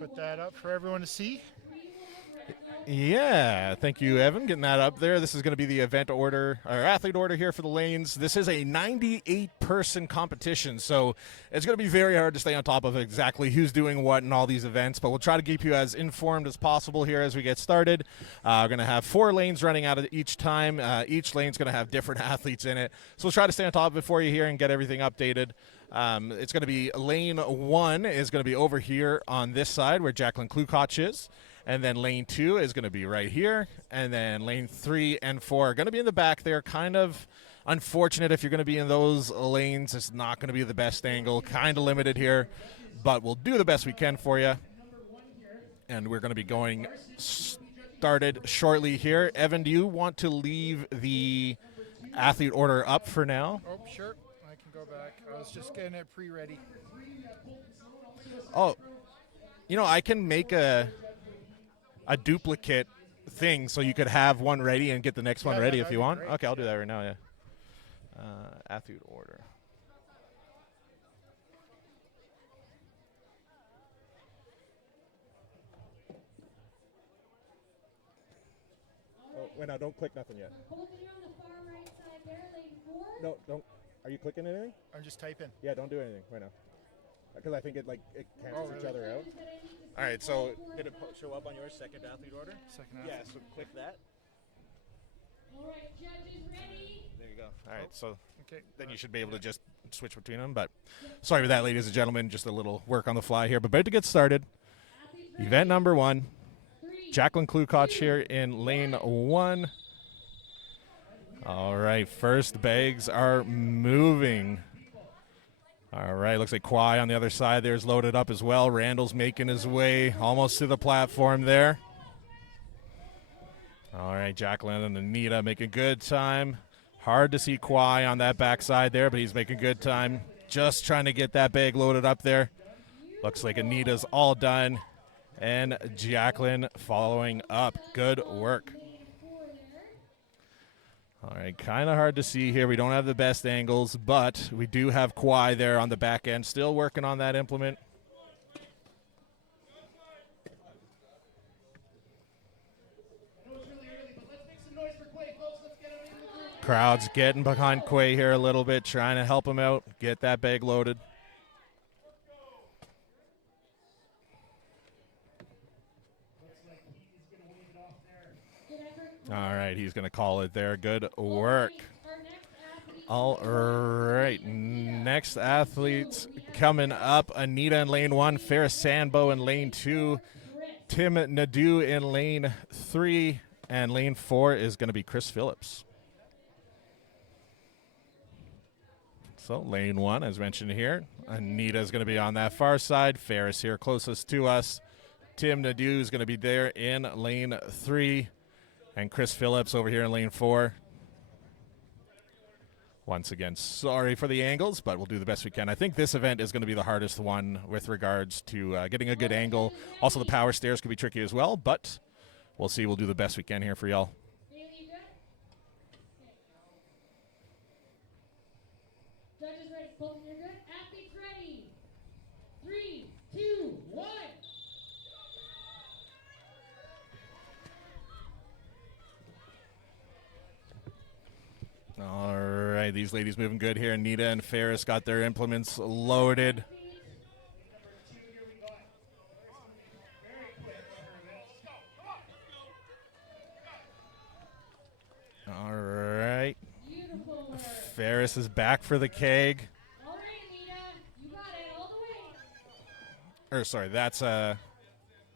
put that up for everyone to see. Yeah, thank you, Evan, getting that up there. This is going to be the event order, or athlete order here for the lanes. This is a 98-person competition, so it's going to be very hard to stay on top of exactly who's doing what in all these events, but we'll try to keep you as informed as possible here as we get started. We're going to have 4 lanes running out of each time. Each lane's going to have different athletes in it, so we'll try to stay on top of it for you here and get everything updated. It's going to be lane 1 is going to be over here on this side where Jacqueline Klukach is. And then lane 2 is going to be right here. And then lane 3 and 4 are going to be in the back there. Kind of unfortunate if you're going to be in those lanes. It's not going to be the best angle. Kind of limited here. But we'll do the best we can for you. And we're going to be going started shortly here. Evan, do you want to leave the athlete order up for now? Oh, sure. I can go back. I was just getting it pre-ready. Oh, I can make a duplicate thing so you could have one ready and get the next one ready if you want. Great. Okay, I'll do that right now, yeah. Athlete order. Oh, wait, now don't click nothing yet. No, don't. Are you clicking anything? I'm just typing. Yeah, don't do anything right now. Because I think it cancels each really? other out. All right, so did it show up on your second athlete order? Second athlete. Yeah, so click that. All right, judges ready? There you go. All right, so Okay. then you should be able to just switch between them. But sorry for that, ladies and gentlemen. Just a little work on the fly here. But about to get started. Event number 1. Jacqueline Klukach here in lane 1. All right, first bags are moving. All right, looks like Kwai on the other side there is loaded up as well. Randall's making his way almost to the platform there. All right, Jacqueline and Anita making good time. Hard to see Kwai on that backside there, but he's making good time. Just trying to get that bag loaded up there. Looks like Anita's all done. And Jacqueline following up. Good work. All right, kind of hard to see here. We don't have the best angles, but we do have Kwai there on the back end, still working on that implement. Crowd's getting behind Quay here a little bit, trying to help him out, get that bag loaded. All right, he's going to call it there. Good work. All right, next athletes coming up. Anita in lane 1, Ferris Sandbo in lane 2, Tim Nadeau in lane 3, and lane 4 is going to be Chris Phillips. So lane 1, as mentioned here, Anita is going to be on that far side. Ferris here closest to us. Tim Nadeau is going to be there in lane 3. And Chris Phillips over here in lane 4. Once again, sorry for the angles, but we'll do the best we can. I think this event is going to be the hardest one with regards to getting a good angle. Also, the power stairs could be tricky as well, but we'll see. We'll do the best we can here for y'all. Judges ready, Colton, you're good. Athletes ready. 3, 2, 1. All right, these ladies moving good here. Anita and Ferris got their implements loaded. All right. Ferris is back for the keg. All right, Anita, you got it all the way. Or sorry, that's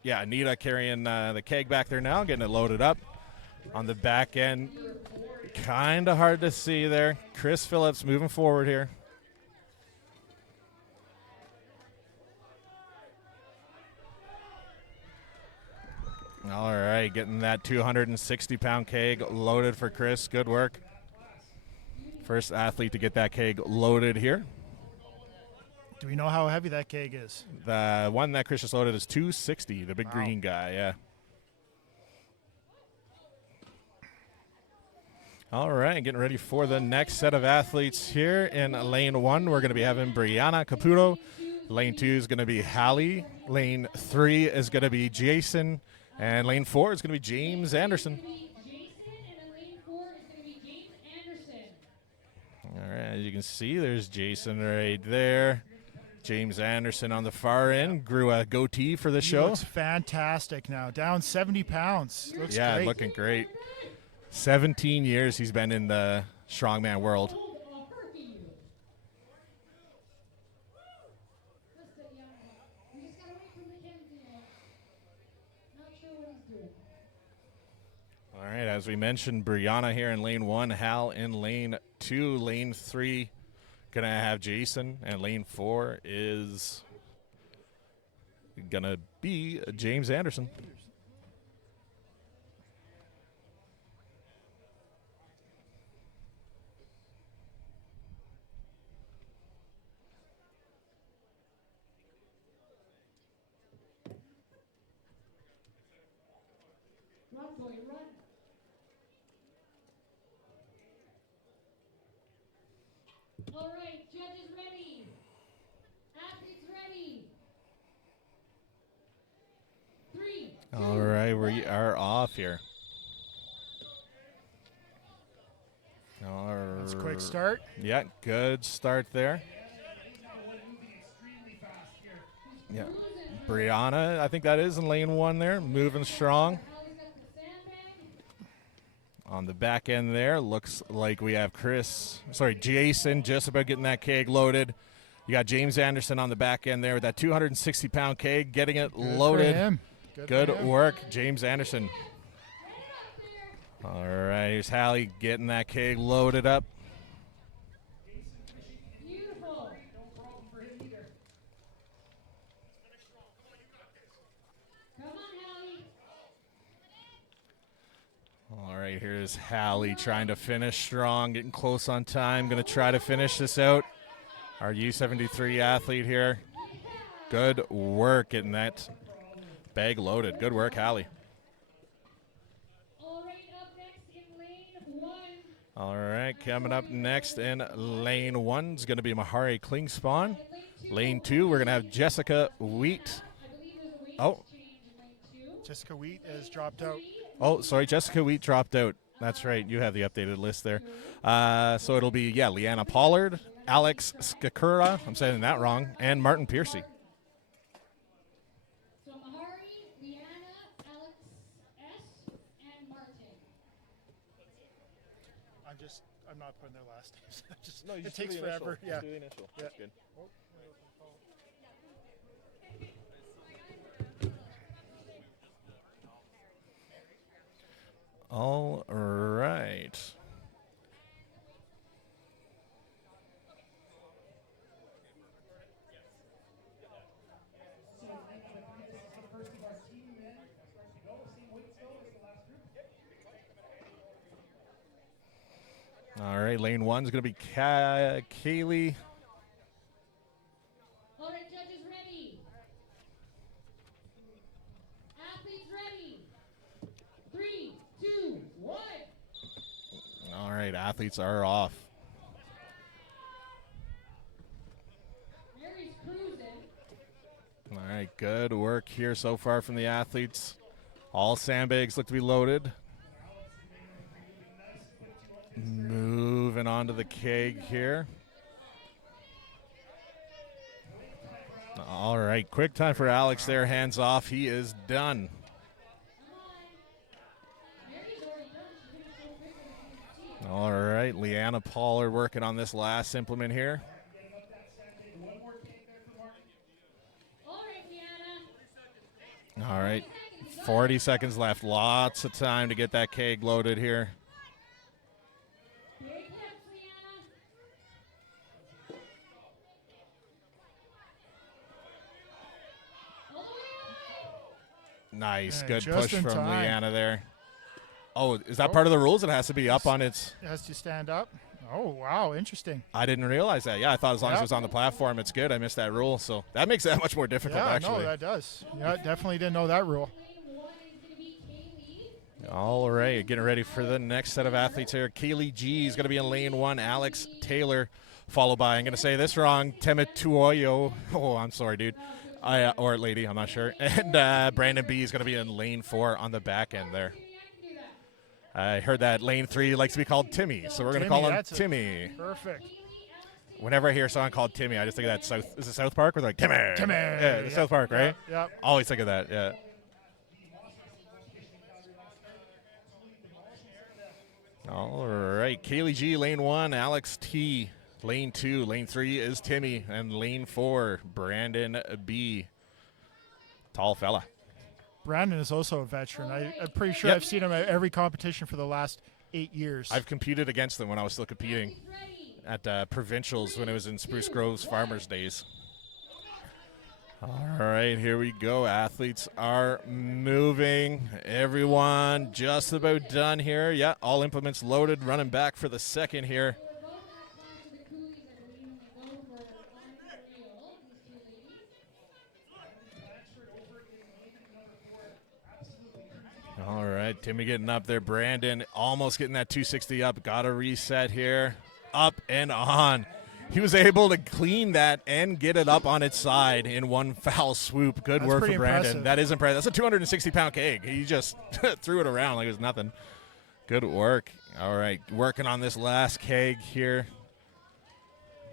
Anita carrying the keg back there now, getting it loaded up on the back end. Kind of hard to see there. Chris Phillips moving forward here. All right, getting that 260-pound keg loaded for Chris. Good work. First athlete to get that keg loaded here. Do we know how heavy that keg is? The one that Chris just loaded is 260, the big green guy, yeah. All right, getting ready for the next set of athletes here in lane 1. We're going to be having Brianna Caputo Lane 2 is going to be Hallie. Lane 3 is going to be Jason. And lane 4 is going to be James Anderson. Jason, and in lane 4 is going to be James Anderson. All right, as you can see, there's Jason right there. James Anderson on the far end grew a goatee for the He show. looks fantastic now. Down 70 pounds. Looks Yeah, great. looking great. 17 years he's been in the strongman world. Hold a Herky. Just a young one. We just got to wait for Mackenzie. Not sure what he's doing. All right, as we mentioned, Brianna here in lane 1, Hal in lane 2, lane 3 gonna have Jason, and lane 4 is gonna be James Anderson. Run, boy, run. All right, judges ready. Athletes ready. 3, 2, All right, we 1. are off here. That's a quick start. Yeah, good start there. Yeah, Brianna, I think that is in lane 1 there, moving strong. Hallie's got the sandbag. On the back end there, looks like we have Jason just about getting that keg loaded. You got James Anderson on the back end there with that 260-pound keg, getting it Good loaded. For him. Good for him. work, James Anderson. All right, here's Hallie getting that keg loaded up. Beautiful. Come on, Hallie. All right, here's Hallie trying to finish strong, getting close on time. Going to try to finish this out. Our U73 athlete here. Good work getting that bag loaded. Good work, Hallie. All right, up next in lane 1. All right, coming up next in lane 1 is going to be Mahari Klingspawn. Lane 2, we're going to have Jessica Wheat. I believe there's a weight Oh. change in lane 2. Jessica Wheat has dropped out. Oh, sorry, Jessica Wheat dropped out. That's right, you have the updated list there. So it'll be, Leanna Pollard, Alex Skakura, I'm saying that wrong, and Martin Piercy. So Mahari, Leanna, Alex S, and Martin. I'm not putting their last names. It takes forever. Yeah. That's good. All right. All right, lane 1 is going to be Kaylee. All right, judges ready. Athletes ready. 3, 2, 1. All right, athletes are off. Mary's cruising. All right, good work here so far from the athletes. All sandbags look to be loaded. Moving on to the keg here. All right, quick time for Alex there. Hands off. He is done. Come on. Mary's already done. She finished so quick with the 15. All right, Leanna Pollard working on this last implement here. All right, Leanna. All right, 40 seconds left. Lots of time to get that keg loaded here. Big hips, Leanna. All the way up. Nice, Yeah, good just push in from time. Leanna there. Oh, is that part of the rules? It has to be up on its... It has to stand up. Oh, wow. Interesting. I didn't realize that. Yeah, I thought as long as Yeah. it was on the platform, it's good. I missed that rule, so that makes it that much more difficult, Yeah, actually. no, that does. Yeah, definitely didn't know that rule. Lane 1 is going to be Kaylee. All right, getting ready for the next set of athletes here. Kaylee G is going to be in lane 1. Alex Taylor followed by, I'm going to say this wrong, Temituoyo. Oh, I'm sorry, dude. Or lady, I'm not sure. And Brandon B is going to be in lane 4 on the back end there. I heard that lane 3 likes to be called Timmy, so we're going to call him Timmy. Perfect. Whenever I hear a song called Timmy, I just think of that South. Is it South Park? Where they're like, Timmy. Timmy. Yeah, the South Park, right? Yep. Always think of that, yeah. All right, Kaylee G, lane 1, Alex T, lane 2, lane 3 is Timmy, and lane 4, Brandon B. Tall fella. Brandon is also a veteran. I'm pretty sure Yep. I've seen him at every competition for the last 8 years. I've competed against them when I was still competing at provincials when it was in Spruce Grove's Farmers Days. All right, here we go. Athletes are moving. Everyone just about done here. Yeah, all implements loaded, running back for the second here. All right, Timmy getting up there. Brandon almost getting that 260 up. Got to reset here. Up and on. He was able to clean that and get it up on its side in one foul swoop. Good That's work pretty for Brandon. impressive. That is impressive. That's a 260-pound keg. He just threw it around like it was nothing. Good work. All right, working on this last keg here.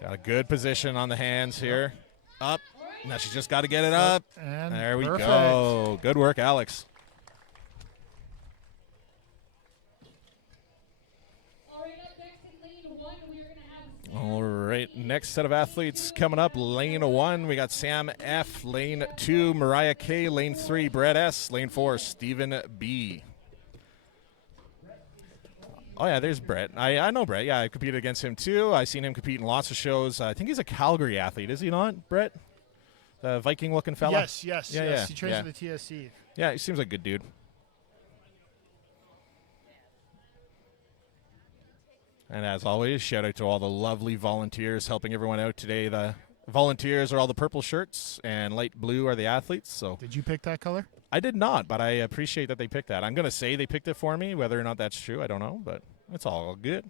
Got a good position on the hands here. Up. Now she's just got to get it up. And There we perfect. go. Good work, Alex. All right, next set of athletes coming up. Lane 1, we got Sam F. Lane 2, Mariah K. Lane 3, Brett S. Lane 4, Stephen B. Oh, yeah, there's Brett. I know Brett. Yeah, I competed against him, too. I've seen him compete in lots of shows. I think he's a Calgary athlete, is he not, Brett? The Viking-looking fella? Yes. Yeah. He trains with the TSC. Yeah, he seems like a good dude. And as always, shout out to all the lovely volunteers helping everyone out today. The volunteers are all the purple shirts, and light blue are the athletes. So Did you pick that color? I did not, but I appreciate that they picked that. I'm going to say they picked it for me. Whether or not that's true, I don't know, but it's all good.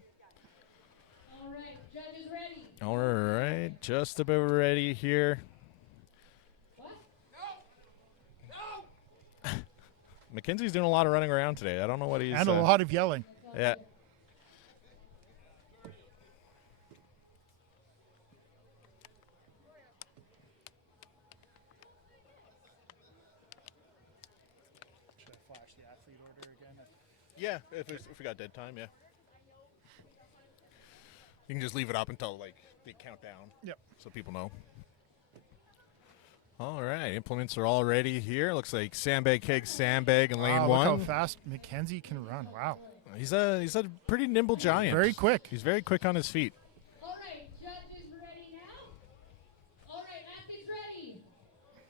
All right, judges ready. All right, just about ready here. What? Mackenzie's doing a lot of running around today. I don't know what he's... And a lot of yelling. Yeah. Should I flash the athlete order again? Yeah, if we got dead time, yeah. You can just leave it up until, like, they count down. Yep. So people know. All right, implements are all ready here. Looks like sandbag, keg, sandbag, and lane Wow, one. look how fast Mackenzie can run. Wow. He's a pretty nimble giant. Very quick. He's very quick on his feet. All right, judges ready now? All right, athletes ready.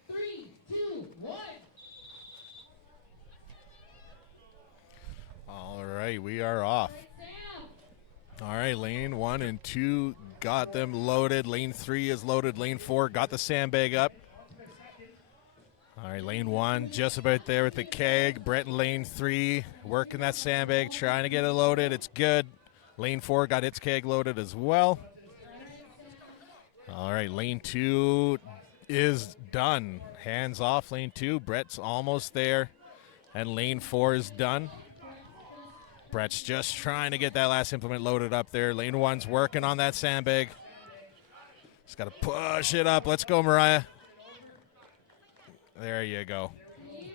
3, 2, 1. All right, we are off. Sam. All right, lane 1 and 2 got them loaded. Lane 3 is loaded. Lane 4 got the sandbag up. All right, lane 1 just about there with the keg. Brett in lane 3 working that sandbag, trying to get it loaded. It's good. Lane 4 got its keg loaded as well. All right, lane 2 is done. Hands off lane 2. Brett's almost there. And lane 4 is done. Brett's just trying to get that last implement loaded up there. Lane 1's working on that sandbag. Just got to push it up. Let's go, Mariah. There you go.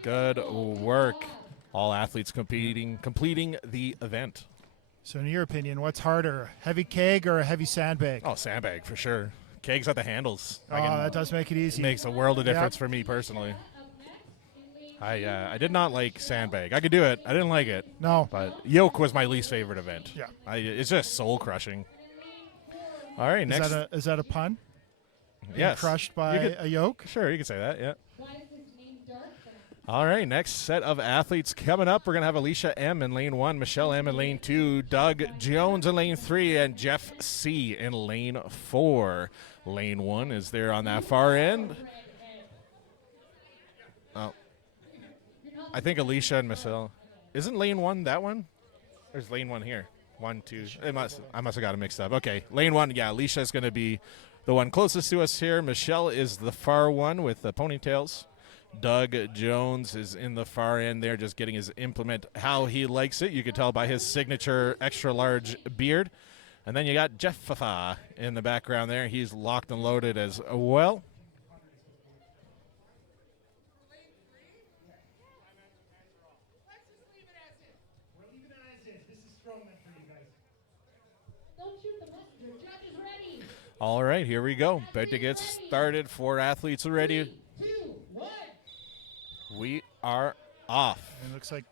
Good work. All athletes completing the event. So in your opinion, what's harder, heavy keg or a heavy sandbag? Oh, sandbag for sure. Kegs at the handles. That does make it easy. Makes a world of difference for me personally. I did not like sandbag. I could do it. I didn't like it. No. But yoke was my least favorite event. Yeah. It's just soul crushing. All right, next. Is that a pun? Being Yes. crushed by You could- a yoke? Sure, you can say that. Yeah. Why is his name dark? All right, next set of athletes coming up. We're going to have Alicia M. in lane 1, Michelle M. in lane 2, Doug Jones in lane 3, and Jeff C. in lane 4. Lane 1 is there on that far end. Oh. I think Alicia and Michelle. Isn't lane 1 that one? There's lane 1 here. 1, 2. I must have got it mixed up. Okay, lane 1. Yeah, Alicia's going to be the one closest to us here. Michelle is the far one with the ponytails. Doug Jones is in the far end there, just getting his implement how he likes it. You can tell by his signature extra large beard. And then you got Jeff Fafa in the background there. He's locked and loaded as well. Don't shoot the messenger. Judge is ready. All right, here we go. About to get started. 4 athletes are ready. 3, 2, 1. We are off. And it looks like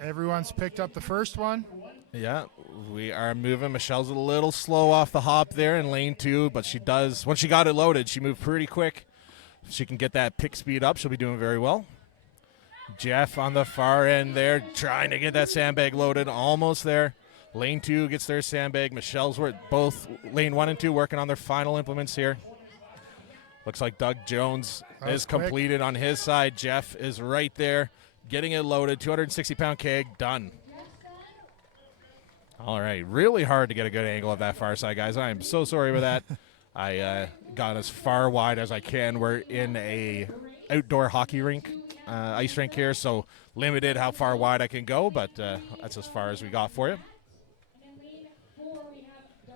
everyone's picked up the first one. Yeah, we are moving. Michelle's a little slow off the hop there in lane 2, but she does, once she got it loaded, she moved pretty quick. If she can get that pick speed up, she'll be doing very well. Jeff on the far end there, trying to get that sandbag loaded, almost there. Lane 2 gets their sandbag. Michelle's both lane 1 and 2 working on their final implements here. Looks like Doug Jones is completed on his side. Jeff is right there, getting it loaded. 260-pound keg, done. All right, really hard to get a good angle of that far side, guys. I am so sorry with that. I got as far wide as I can. We're in a outdoor hockey rink, ice rink here, so limited how far wide I can go, but that's as far as we got for you.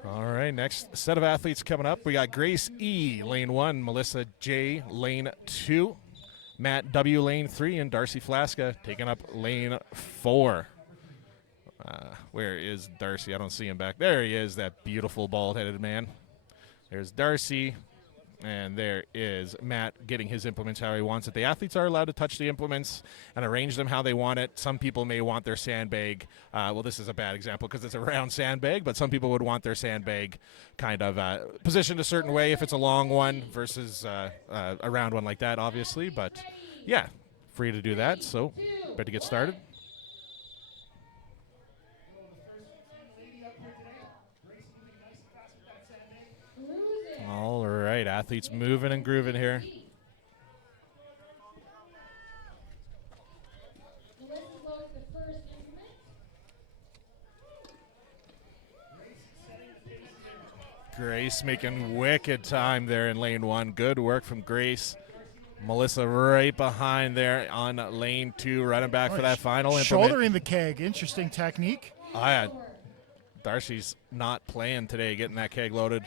All right, next set of athletes coming up. We got Grace E, lane 1, Melissa J, lane 2, Matt W, lane 3, and Darcy Flaska taking up lane 4. Where is Darcy? I don't see him back. There he is, that beautiful bald-headed man. There's Darcy, and there is Matt getting his implements how he wants it. The athletes are allowed to touch the implements and arrange them how they want it. Some people may want their sandbag. Well, this is a bad example because it's a round sandbag, but some people would want their sandbag kind of positioned a certain way if it's a long one versus a round one like that, obviously. But, yeah, free to do that. So, better get started. All right, athletes moving and grooving here. Grace making wicked time there in lane 1. Good work from Grace. Melissa right behind there on lane 2, running back for that final implement. Shouldering the keg. Interesting technique. Darcy's not playing today, getting that keg loaded.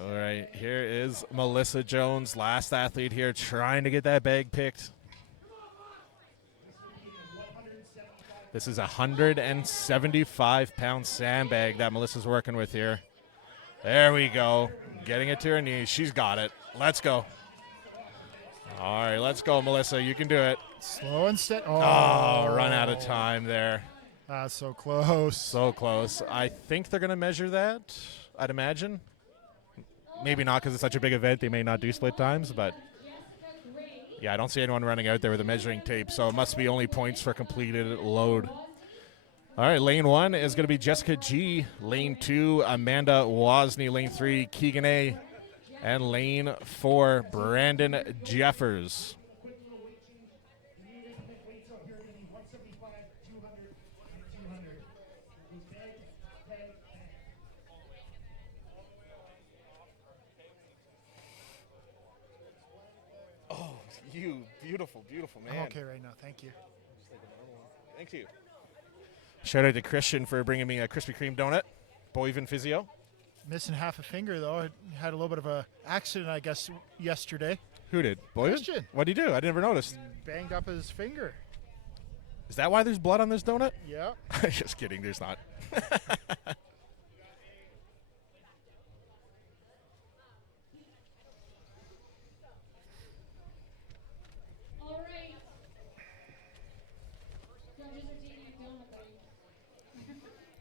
All right, here is Melissa Jones, last athlete here, trying to get that bag picked. This is a 175-pound sandbag that Melissa's working with here. There we go. Getting it to her knees. She's got it. Let's go. All right, let's go, Melissa. You can do it. Slow and steady. Oh, run out of time there. So close. So close. I think they're going to measure that, I'd imagine. Maybe not because it's such a big event. They may not do split times, but yeah, I don't see anyone running out there with a measuring tape, so it must be only points for completed load. All right, lane 1 is going to be Jessica G. Lane 2, Amanda Wozni. Lane 3, Keegan A. And lane 4, Brandon Jeffers. You beautiful, beautiful man. I'm okay right now. Thank you. Thank you. Shout out to Christian for bringing me a Krispy Kreme donut. Boyven Physio. Missing half a finger, though. I had a little bit of a accident, I guess, yesterday. Who did? Boyven? Christian. What did he do? I never noticed. Banged up his finger. Is that why there's blood on this donut? Yeah. Just kidding. There's not.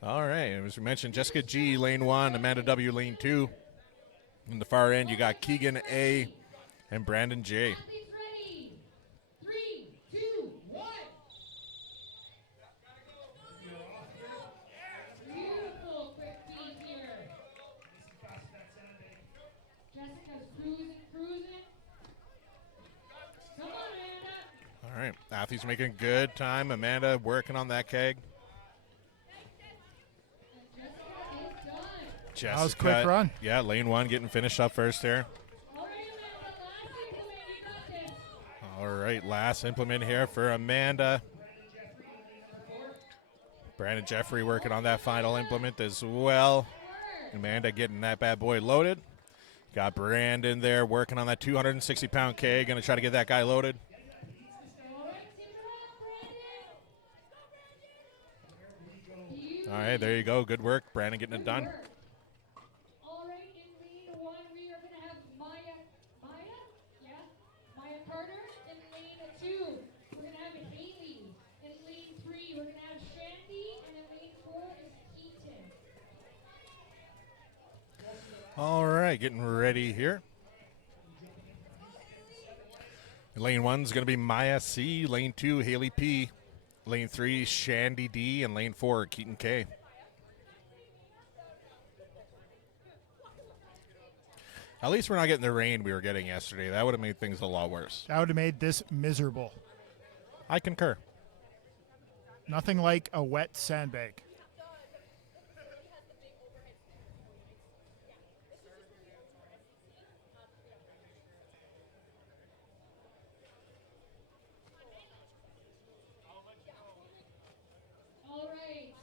All right, as we mentioned, Jessica G, lane 1, Amanda W, lane 2. In the far end, you got Keegan A and Brandon J. Athletes ready. 3, 2, 1. Beautiful quick feet here. Jessica's cruising. Come on, Amanda. All right, athletes making good time. Amanda working on that keg. Jessica, That was a quick run. Yeah, lane 1 getting finished up first here. All right, last implement here for Amanda. Brandon Jeffrey working on that final implement as well. Amanda getting that bad boy loaded. Got Brandon there working on that 260-pound keg. Going to try to get that guy loaded. All right, there you go. Good work. Brandon getting it done. All right, in lane 1, we are going to have Maya Carter. In lane 2, we're going to have Haley. In lane 3, we're going to have Shandy. And in lane 4 is Keaton. All right, getting ready here. Lane 1 is going to be Maya C. Lane 2, Haley P. Lane 3, Shandy D. And lane 4, Keaton K. At least we're not getting the rain we were getting yesterday. That would have made things a lot worse. That would have made this miserable. I concur. Nothing like a wet sandbag. All right.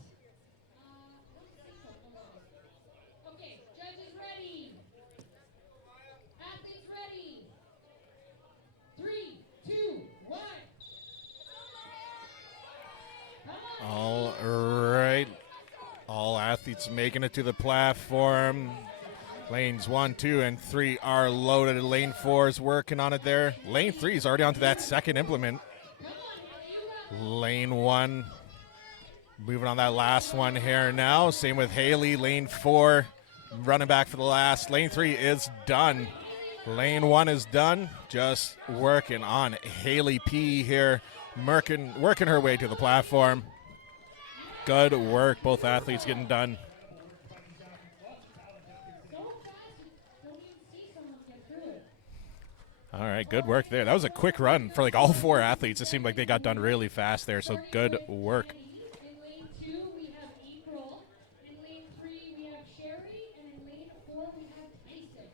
Okay, judges ready. Athletes ready. 3, 2, 1. All right. All athletes making it to the platform. Lanes 1, 2, and 3 are loaded. Lane 4 is working on it there. Lane 3 is already onto that second implement. Lane 1 moving on that last one here now. Same with Haley. Lane 4 running back for the last. Lane 3 is done. Lane 1 is done. Just working on Haley P here. Working her way to the platform. Good work. Both athletes getting done. All right, good work there. That was a quick run for like all 4 athletes. It seemed like they got done really fast there, so good work. In lane 2, we have April. In lane 3, we have Sherry. And in lane 4, we have Tyson.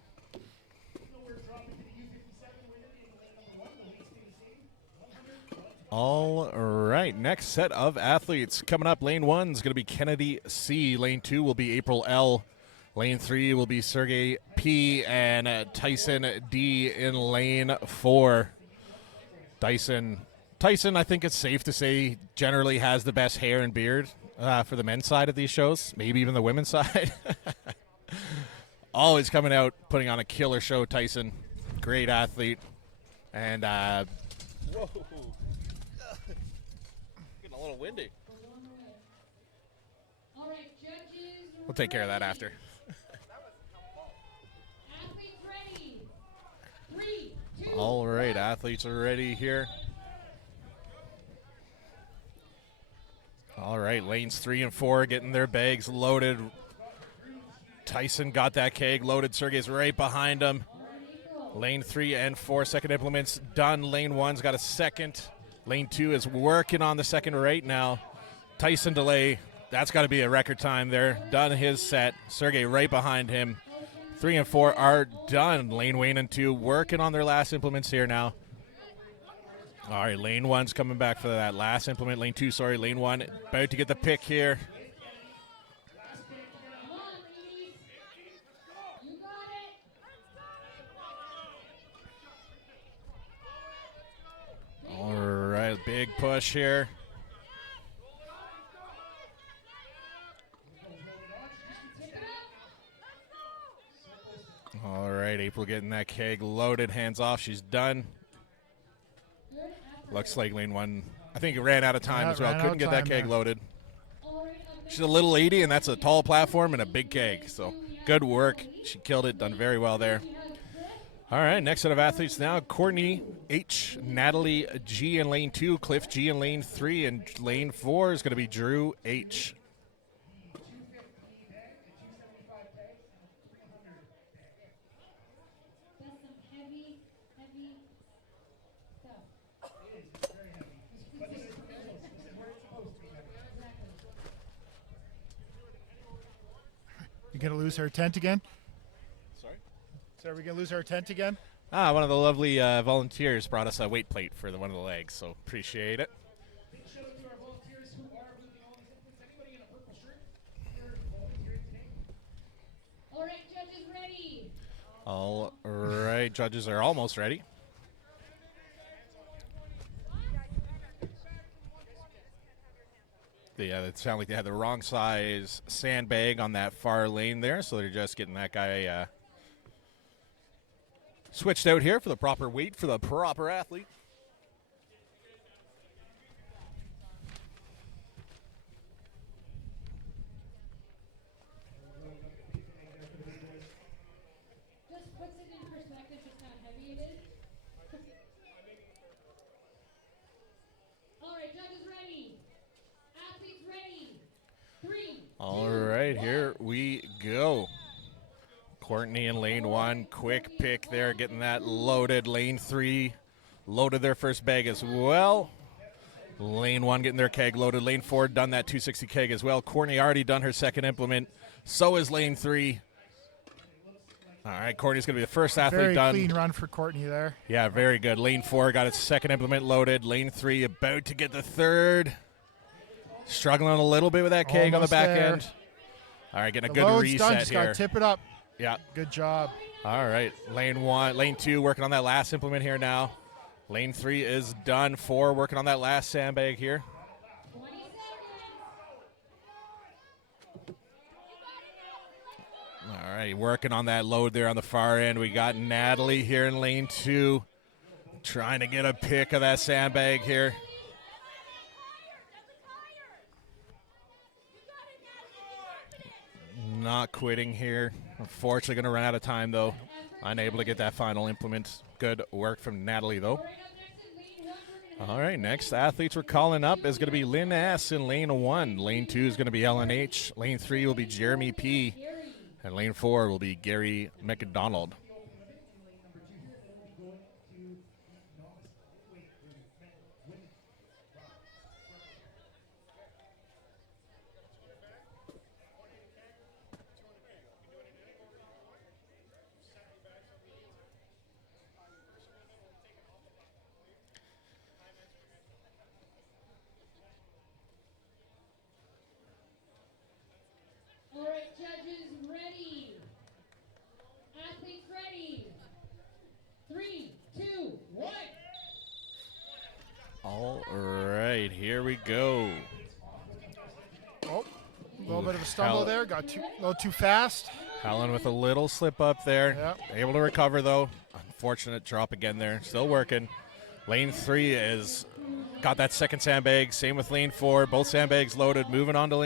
All right, next set of athletes coming up. Lane 1 is going to be Kennedy C. Lane 2 will be April L. Lane 3 will be Sergey P. And Tyson D in lane 4. Tyson, I think it's safe to say, generally has the best hair and beard for the men's side of these shows, maybe even the women's side. Always coming out, putting on a killer show, Tyson. Great athlete. And, whoa. Getting a little windy. All right, judges. We'll take care of that after. Athletes ready. 3, 2. All right, athletes are ready here. All right, lanes 3 and 4 getting their bags loaded. Tyson got that keg loaded. Sergey's right behind him. Lane 3 and 4 second implements done. Lane 1's got a second. Lane 2 is working on the second right now. Tyson delay. That's got to be a record time there. Done his set. Sergey right behind him. 3 and 4 are done. Lane 1 and 2 working on their last implements here now. All right, lane 1's coming back for that last implement. Lane 2, sorry, lane 1 about to get the pick here. Come on, ladies. You got it. All right, big push here. All right, April getting that keg loaded. Hands off. She's done. Looks like lane 1, I think it ran out of time Yeah, as well. ran out Couldn't of get that time keg there. loaded. She's a little lady, and that's a tall platform and a big keg. So good work. She killed it. Done very well there. All right, next set of athletes now. Courtney H, Natalie G in lane 2, Cliff G in lane 3, and lane 4 is going to be Drew H. That's some heavy stuff. You gonna lose our tent again? Sorry? So are we gonna lose our tent again? One of the lovely volunteers brought us a weight plate for one of the legs, so appreciate it. Big shout out to our volunteers who are moving all these inputs. Anybody in a purple shirt here volunteering today? All right, judges ready. All right, judges are almost ready. It sounded like they had the wrong size sandbag on that far lane there, so they're just getting that guy switched out here for the proper weight for the proper athlete. Just puts it in perspective just how heavy it is. All right, judges ready. Athletes ready. 3. All 2, right, 1. here we go. Courtney in lane 1, quick pick there, getting that loaded. Lane 3 loaded their first bag as well. Lane 1 getting their keg loaded. Lane 4 done that 260 keg as well. Courtney already done her second implement. So is lane 3. All right, Courtney's going to be the first athlete Very done. clean run for Courtney there. Yeah, very good. Lane 4 got its second implement loaded. Lane 3 about to get the third. Struggling a little bit with that keg on the Almost back there. end. All right, getting a The good load's done. reset Just here. gotta tip it up. Yeah. Good job. All right, lane 2 working on that last implement here now. Lane 3 is done. 4 working on that last sandbag here. 20 seconds. All right, working on that load there on the far end. We got Natalie here in lane 2, trying to get a pick of that sandbag here. Not quitting here. Unfortunately, going to run out of time, though. Unable to get that final implement. Good work from Natalie, though. All right, up next in lane 1, we're going to All right, next athletes we're calling up is going to be Lynn S. in lane 1. Lane 2 is going to be Ellen H. Lane 3 will be Jeremy P. Gary. And lane 4 will be Gary McDonald. All right, judges ready. Athletes ready. 3, 2, 1. All right, here we go. Oh, a little bit of a stumble Hell. there. Got a little too fast. Helen with a little slip up there. Yep. Able to recover, though. Unfortunate drop again there. Still working. Lane 3 is got that second sandbag. Same with lane 4. Both sandbags loaded. Moving on to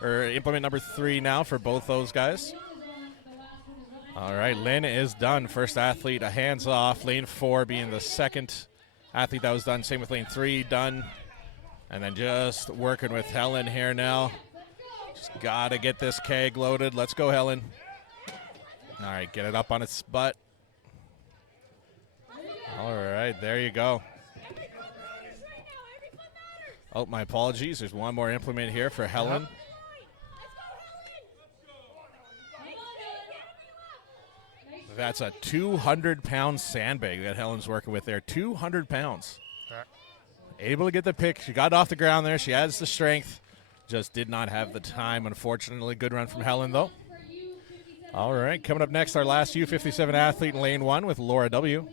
implement number 3 now for both those guys. All right, Lynn is done. First athlete, a hands off. Lane 4 being the second athlete that was done. Same with lane 3, done. And then just working with Helen here now. Just got to get this keg loaded. Let's go, Helen. All right, get it up on its butt. All right, there you go. Oh, my apologies. There's one more implement here for Helen. That's a 200-pound sandbag that Helen's working with there. 200 pounds. Able to get the pick. She got it off the ground there. She has the strength. Just did not have the time, unfortunately. Good run from Helen, though. All right, coming up next, our last U57 athlete in lane 1 with Laura W.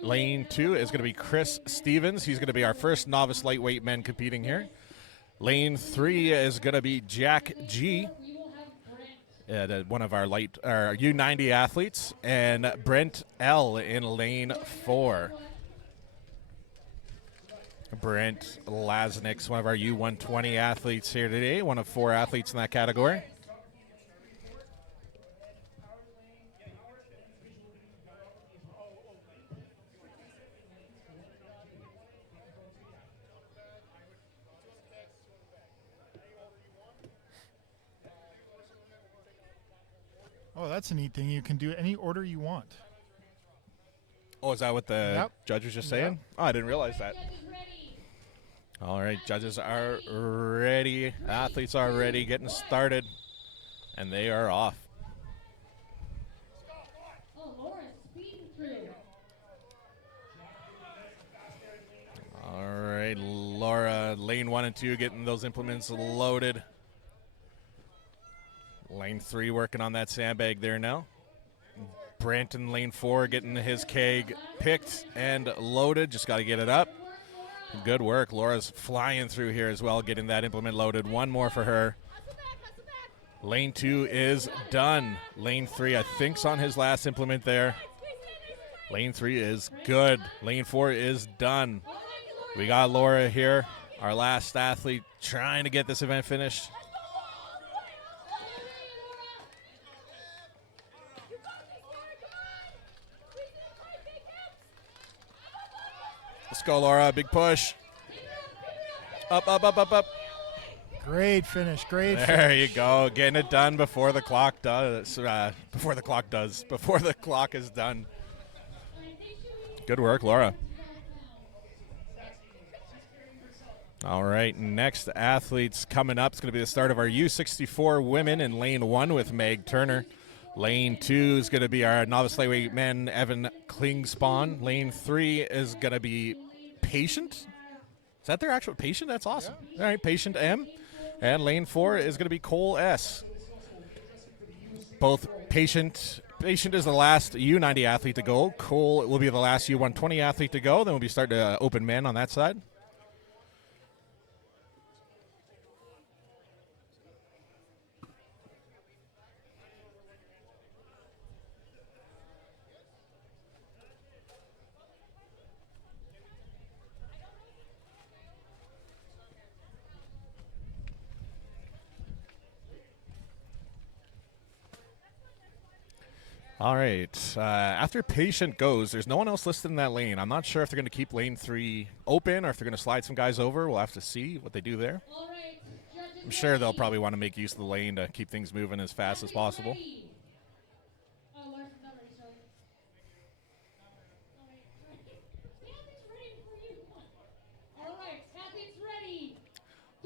Lane 2 is going to be Chris Stevens. He's going to be our first novice lightweight men competing here. Lane 3 is going to be Jack G. One of our U90 athletes, and Brent L in lane 4. Brent Lasnik's one of our U120 athletes here today, one of 4 athletes in that category. Oh, that's a neat thing. You can do any order you want. Oh, is that what the Yep. judge was just saying? Yep. Oh, I didn't realize that. All right, judges are ready. Athletes are ready, getting started, and they are off. 1 and 2 getting those implements loaded. Lane 3 working on that sandbag there now. Brent in lane 4 getting his keg picked and loaded. Just got to get it up. Good work. Laura's flying through here as well, getting that implement loaded. One more for her. Lane 2 is done. Lane 3, I think, is on his last implement there. Lane 3 is good. Lane 4 is done. We got Laura here, our last athlete, trying to get this event finished. Let's go, Laura. Big push. Up, up, up, up, up. Great finish. Great finish. There you go. Getting it done before the clock does. Before the clock is done. Good work, Laura. All right, next athletes coming up. It's going to be the start of our U64 women in lane 1 with Meg Turner. Lane 2 is going to be our novice lightweight men, Evan Klingspawn. Lane 3 is going to be Patient. Is that their actual Patient? That's awesome. Yeah. All right, Patient M. And lane 4 is going to be Cole S. Both Patient is the last U90 athlete to go. Cole will be the last U120 athlete to go. Then we'll be starting to open men on that side. All right. After Patient goes, there's no one else listed in that lane. I'm not sure if they're going to keep lane 3 open or if they're going to slide some guys over. We'll have to see what they do there. I'm sure they'll probably want to make use of the lane to keep things moving as fast as possible.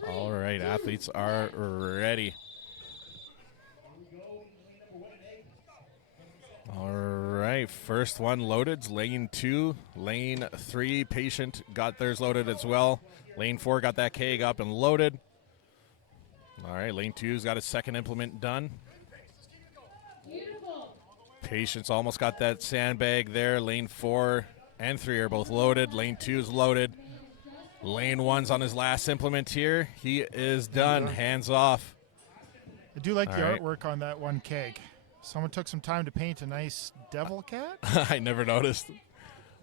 All right, athletes are ready. All right, first one loaded. Lane 2, lane 3, Patient got theirs loaded as well. Lane 4 got that keg up and loaded. All right, lane 2's got his second implement done. Patient's almost got that sandbag there. Lane 4 and 3 are both loaded. Lane 2 is loaded. Lane 1's on his last implement here. He is done. Hands off. I do like the artwork on that one keg. Someone took some time to paint a nice devil cat. I never noticed.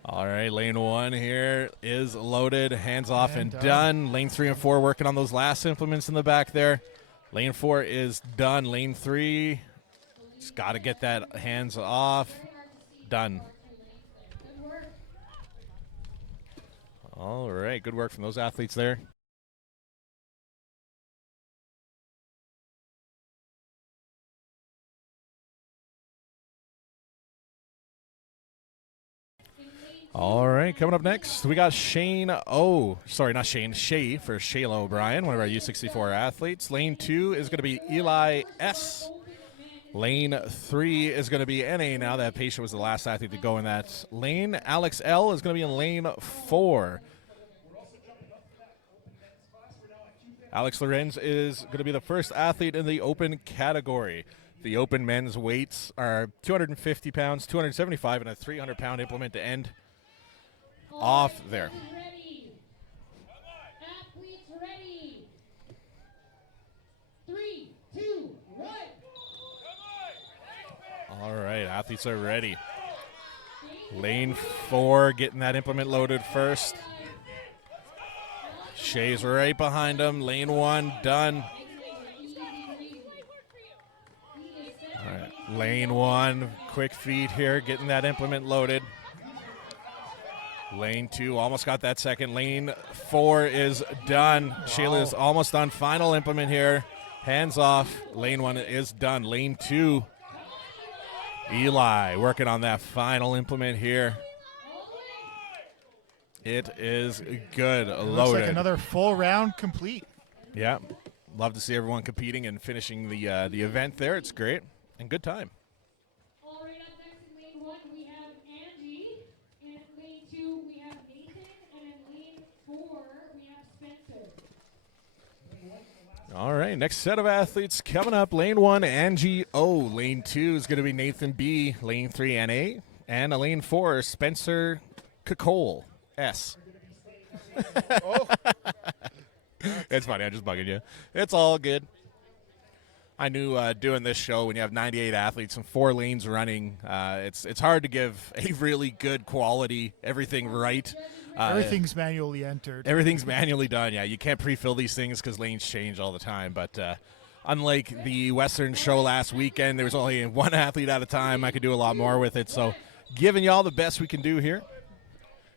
All right, lane 1 here is loaded. Hands off and done. Lane 3 and 4 working on those last implements in the back there. Lane 4 is done. Lane 3, just got to get that hands off. Done. All right, good work from those athletes there. All right, coming up next, we got Shay for Shayla O'Brien, one of our U64 athletes. Lane 2 is going to be Eli S. Lane 3 is going to be NA now. That Patient was the last athlete to go in that lane. Alex L is going to be in lane 4. Alex Lorenz is going to be the first athlete in the open category. The open men's weights are 250 pounds, 275, and a 300-pound implement to end off there. Athletes ready. 3, 2, 1. All right, athletes are ready. Lane 4 getting that implement loaded first. Shay's right behind him. Lane 1 done. All right, lane 1, quick feed here, getting that implement loaded. Lane 2 almost got that second. Lane 4 is done. Wow. Shayla's almost done. Final implement here. Hands off. Lane 1 is done. Lane 2, Eli working on that final implement here. It is good. Loaded. Looks like another full round complete. Yeah. Love to see everyone competing and finishing the event there. It's great. And good time. All right, up next in lane 1, we have Angie. And in lane 2, we have Nathan. And in lane 4, we have Spencer. All right, next set of athletes coming up. Lane 1, Angie O. Lane 2 is going to be Nathan B. Lane 3, N.A. And lane 4, Spencer Cacole, S. It's funny, I'm just bugging you. It's all good. I knew doing this show when you have 98 athletes and 4 lanes running, it's hard to give a really good quality, everything right. Everything's manually entered. Everything's manually done, yeah. You can't pre-fill these things because lanes change all the time. But unlike the Western show last weekend, there was only 1 athlete at a time. I could do a lot more with it. So giving you all the best we can do here.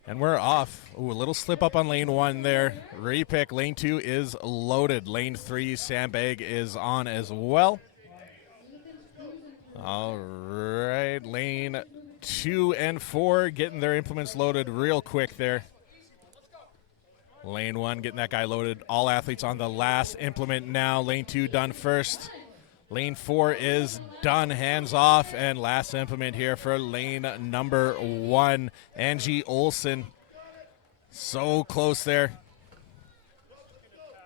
And we're off. Ooh, a little slip up on lane 1 there. Repick. Lane 2 is loaded. Lane 3, Sandbag is on as well. All right. Lane 2 and 4 getting their implements loaded real quick there. Lane 1 getting that guy loaded. All athletes on the last implement now. Lane 2 done first. Lane 4 is done, hands off, and last implement here for lane number 1, Angie Olson. So close there.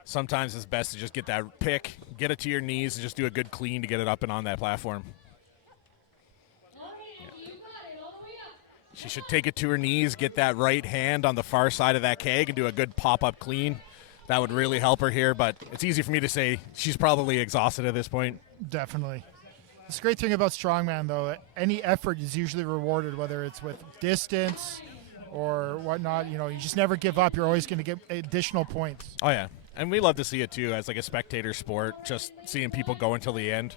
Sometimes it's best to just get that pick, get it to your knees, and just do a good clean to get it up and on that platform. She should take it to her knees, get that right hand on the far side of that keg, and do a good pop-up clean. That would really help her here, but it's easy for me to say she's probably exhausted at this point. Definitely. It's a great thing about strongman, though. Any effort is usually rewarded, whether it's with distance or whatnot. You know, you just never give up. You're always going to get additional points. Oh, yeah. And we love to see it, too, as like a spectator sport, just seeing people go until the end.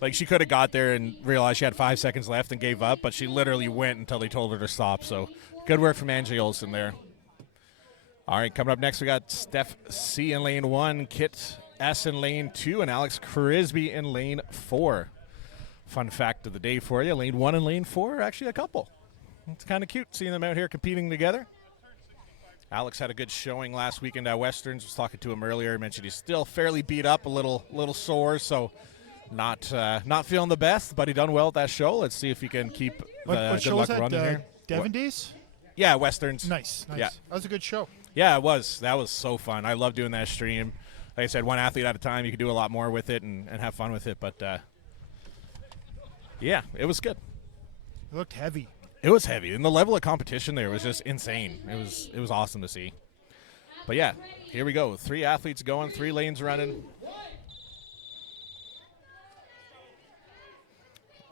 Like, she could have got there and realized she had 5 seconds left and gave up, but she literally went until they told her to stop. So good work from Angie Olson there. All right, coming up next, we got Steph C in lane 1, Kit S in lane 2, and Alex Crisby in lane 4. Fun fact of the day for you, lane 1 and lane 4 are actually a couple. It's kind of cute seeing them out here competing together. Alex had a good showing last weekend at Westerns. Was talking to him earlier. He mentioned he's still fairly beat up, a little sore, so not feeling the best, but he done well at that show. Let's see if he can keep the good luck running here. Devon Days? Yeah, Westerns. Nice. Yeah. That was a good show. Yeah, it was. That was so fun. I love doing that stream. Like I said, 1 athlete at a time. You can do a lot more with it and have fun with it. But, yeah, it was good. It looked heavy. It was heavy. And the level of competition there was just insane. It was awesome to see. But, yeah, here we go. 3 athletes going, 3 lanes running.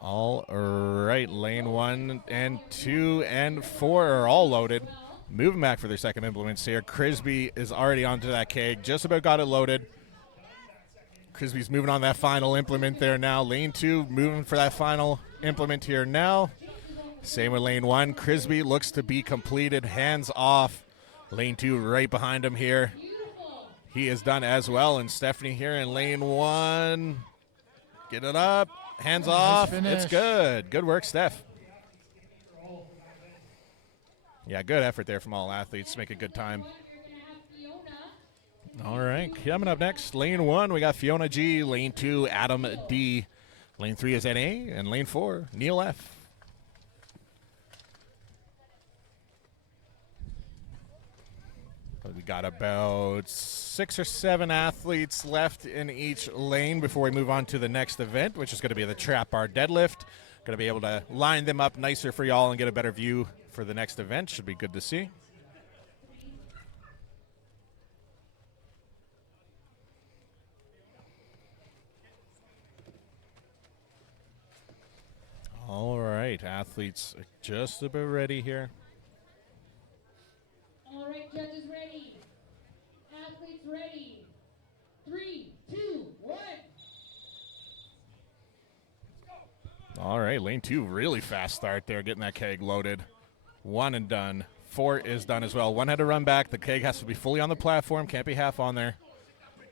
All right, lane 1 and 2 and 4 are all loaded. Moving back for their second implements here. Crisby is already onto that keg. Just about got it loaded. Crisby's moving on that final implement there now. Lane 2 moving for that final implement here now. Same with lane 1. Crisby looks to be completed. Hands off. Lane 2 right behind him here. He is done as well. And Stephanie here in lane 1. Get it up. Hands off. It's good. Good work, Steph. Yeah, good effort there from all athletes to make a good time. All right, coming up next, lane 1, we got Fiona G. Lane 2, Adam D. Lane 3 is N.A. And lane 4, Neil F. We got about 6 or 7 athletes left in each lane before we move on to the next event, which is going to be the trap bar deadlift. Going to be able to line them up nicer for y'all and get a better view for the next event. Should be good to see. All right, athletes are just about ready here. All right, judges ready. Athletes ready. 3, 2, 1. All right, lane 2, really fast start there, getting that keg loaded. 1 and done. 4 is done as well. 1 had to run back. The keg has to be fully on the platform. Can't be half on there.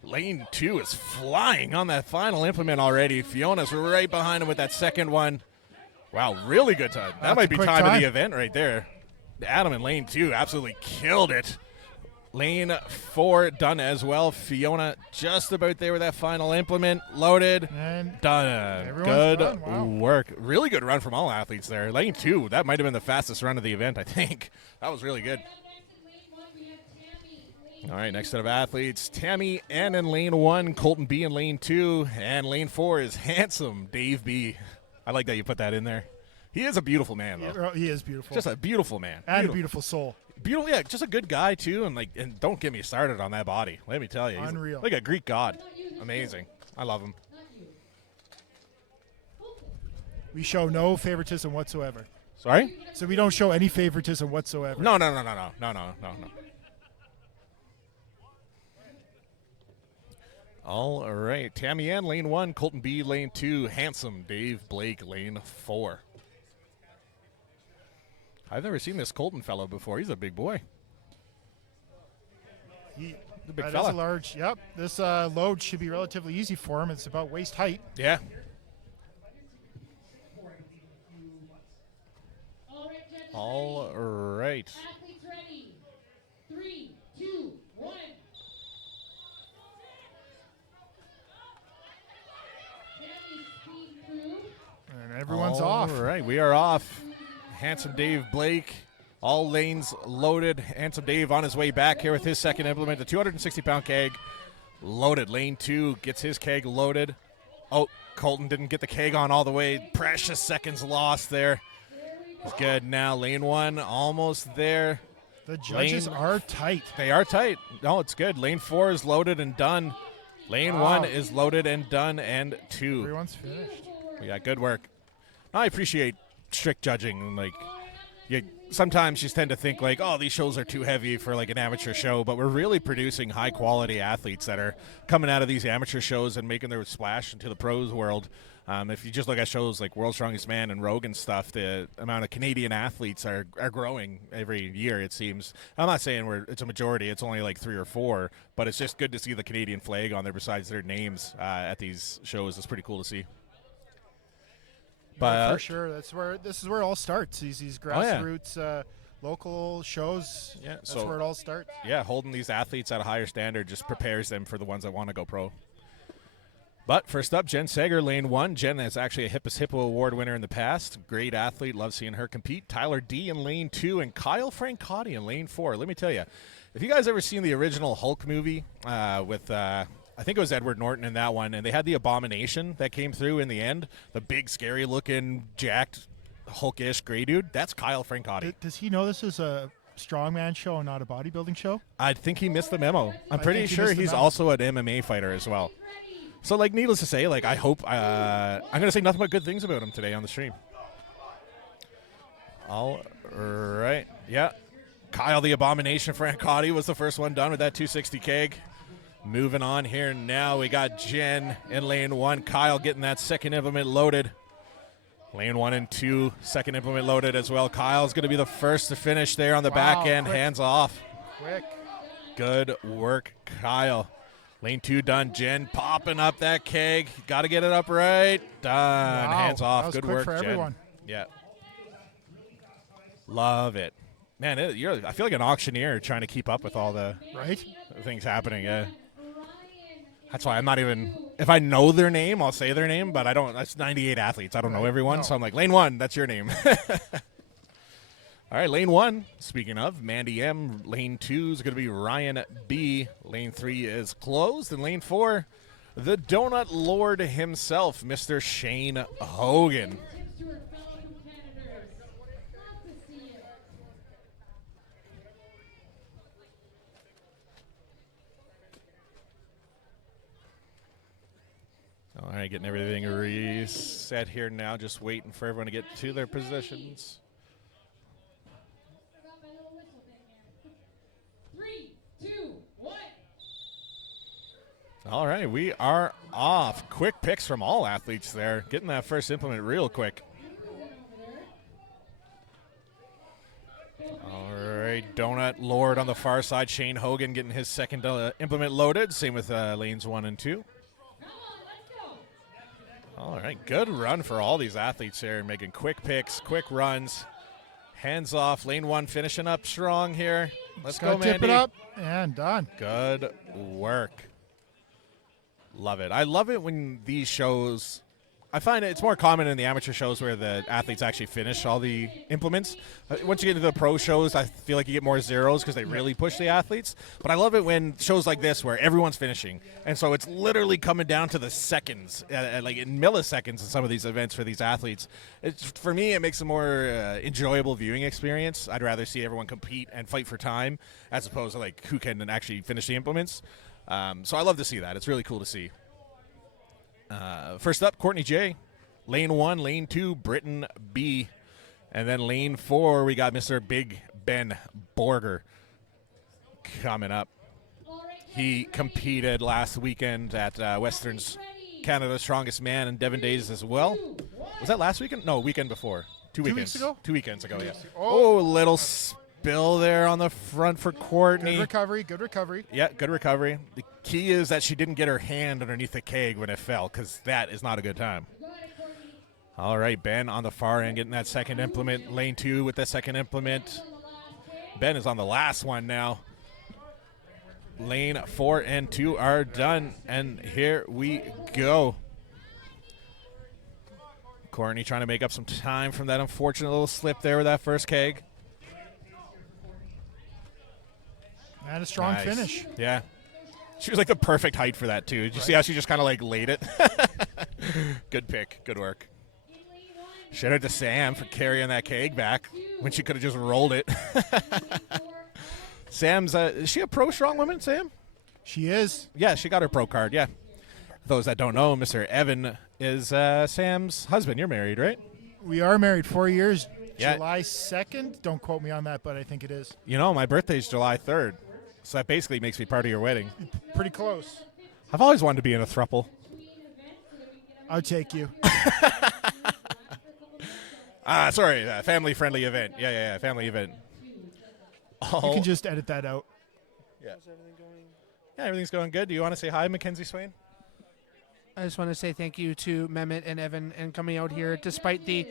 Lane 2 is flying on that final implement already. Fiona's right behind him with that second one. Wow, really good time. That might be time of the event right there. Adam in lane 2 absolutely killed it. Lane 4 done as well. Fiona just about there with that final implement. Loaded. And done. Good work. Really good run from all athletes there. Lane 2, that might have been the fastest run of the event, I think. That was really good. Lane 1, we have Tammy. Lane All right, next set of athletes, Tammy N in lane 1, Colton B in lane 2, and lane 4 is handsome Dave B. I like that you put that in there. He is a beautiful man, though. He is beautiful. Just a beautiful man. And a beautiful soul. Beautiful, yeah, just a good guy, too, and don't get me started on that body. Let me tell you. He's Unreal. like a Greek god. Amazing. I love him. We show no favoritism whatsoever. Sorry? So we don't show any favoritism whatsoever. No. All right, Tammy Ann, lane 1, Colton B, lane 2, handsome Dave Blake, lane 4. I've never seen this Colton fellow before. He's a big boy. He, a big that fella. is a large. Yep. This load should be relatively easy for him. It's about waist height. Yeah. All right, judges All right. ready. Athletes ready. 3, 2, 1. Tammy speed through. And everyone's off. All right, we are off. Handsome Dave Blake, all lanes loaded. Handsome Dave on his way back here with his second implement, the 260-pound keg loaded. Lane 2 gets his keg loaded. Oh, Colton didn't get the keg on all the way. Precious seconds lost there. It's good now. Lane 1 almost there. The judges are tight. They are tight. No, it's good. Lane 4 is loaded and done. Lane 1 is loaded and done, and 2. Everyone's finished. We got good work. I appreciate strict judging. Like, sometimes you tend to think like, oh, these shows are too heavy for like an amateur show, but we're really producing high quality athletes that are coming out of these amateur shows and making their splash into the pros world. If you just look at shows like World's Strongest Man and Rogan stuff, the amount of Canadian athletes are growing every year, it seems. I'm not saying it's a majority. It's only like 3 or 4, but it's just good to see the Canadian flag on there besides their names at these shows. It's pretty cool to see. But for sure, this is where it all starts. These grassroots, local shows. Yeah, that's where it all starts. Yeah, holding these athletes at a higher standard just prepares them for the ones that want to go pro. But first up, Jen Sager, lane 1. Jen is actually a Hippos Hippo Award winner in the past. Great athlete. Love seeing her compete. Tyler D in lane 2 and Kyle Francotti in lane 4. Let me tell you, if you guys ever seen the original Hulk movie with I think it was Edward Norton in that one, and they had the Abomination that came through in the end, the big, scary-looking, jacked, Hulkish gray dude, that's Kyle Francotti. Does he know this is a strongman show and not a bodybuilding show? I think he missed the memo. I'm pretty sure he's also an MMA fighter as well. So, like, needless to say, like, I hope I'm going to say nothing but good things about him today on the stream. All right. Yeah. Kyle the Abomination Francotti was the first one done with that 260 keg. Moving on here now, we got Jen in lane 1. Kyle getting that second implement loaded. Lane 1 and 2, second implement loaded as well. Kyle's going to be the first to finish there on the back end. Quick. Hands off. Quick. Good work, Kyle. Lane 2 done. Jen popping up that keg. Got to get it up right. Done. Wow. Hands off. That was Good quick work, for Jen. everyone. Yeah. Love it. Man, I feel like an auctioneer trying to keep up with all the things happening. Yeah. That's why I'm not even, if I know their name, I'll say their name, but I don't, that's 98 athletes. I don't know everyone, No. so I'm like, lane 1, that's your name. All right, lane 1, speaking of, Mandy M. Lane 2 is going to be Ryan B. Lane 3 is closed. And lane 4, the Donut Lord himself, Mr. Shane Hogan. Tips to our fellow competitors. Love to see it. All right, getting everything reset here now, just waiting for everyone to get to their positions. Forgot my little whistle thing here. 3, 2, 1. All right, we are off. Quick picks from all athletes there, getting that first implement real quick. All right, Donut Lord on the far side. Shane Hogan getting his second implement loaded. Same with lanes 1 and 2. All right, good run for all these athletes here, making quick picks, quick runs. Hands off, lane 1 finishing up strong here. Let's go, Mandy. Tip it up and done. Good work. Love it. I love it when these shows I find it's more common in the amateur shows where the athletes actually finish all the implements. Once you get into the pro shows, I feel like you get more zeros because they really push the athletes. But I love it when shows like this where everyone's finishing. And so it's literally coming down to the seconds, like in milliseconds in some of these events for these athletes. For me, it makes a more enjoyable viewing experience. I'd rather see everyone compete and fight for time as opposed to like who can actually finish the implements. So I love to see that. It's really cool to see. First up, Courtney J. Lane 1, Lane 2, Britton B. And then Lane 4, we got Mr. Big Ben Borger coming up. He competed last weekend at Western's Canada's Strongest Man and Devon Days as well. Was that last weekend? No, weekend before. 2 weekends. 2 weeks ago? 2 weekends ago, yeah. Oh, little spill there on the front for Courtney. Good recovery, good recovery. Yeah, good recovery. The key is that she didn't get her hand underneath the keg when it fell, because that is not a good time. All right, Ben on the far end getting that second implement. Lane 2 with the second implement. Ben is on the last one now. Lane 4 and 2 are done, and here we go. Courtney trying to make up some time from that unfortunate little slip there with that first keg. And a strong Nice. finish. Yeah. She was like the perfect height for that, too. Did you see how she just kind of like laid it? Good pick. Good work. Shout out to Sam for carrying that keg back when she could have just rolled it. Sam's, is she a pro strong woman, Sam? She is. Yeah, she got her pro card, yeah. Those that don't know, Mr. Evan is Sam's husband. You're married, right? We are married 4 years. Yeah. July 2nd. Don't quote me on that, but I think it is. You know, my birthday's July 3rd, so that basically makes me part of your wedding. Pretty close. I've always wanted to be in a throuple. I'll take you. Sorry, family-friendly event. Yeah, family event. You can just edit that out. Yeah, everything's going good. Do you want to say hi, Mackenzie Swain? I just want to say thank you to Mehmet and Evan and coming out here despite the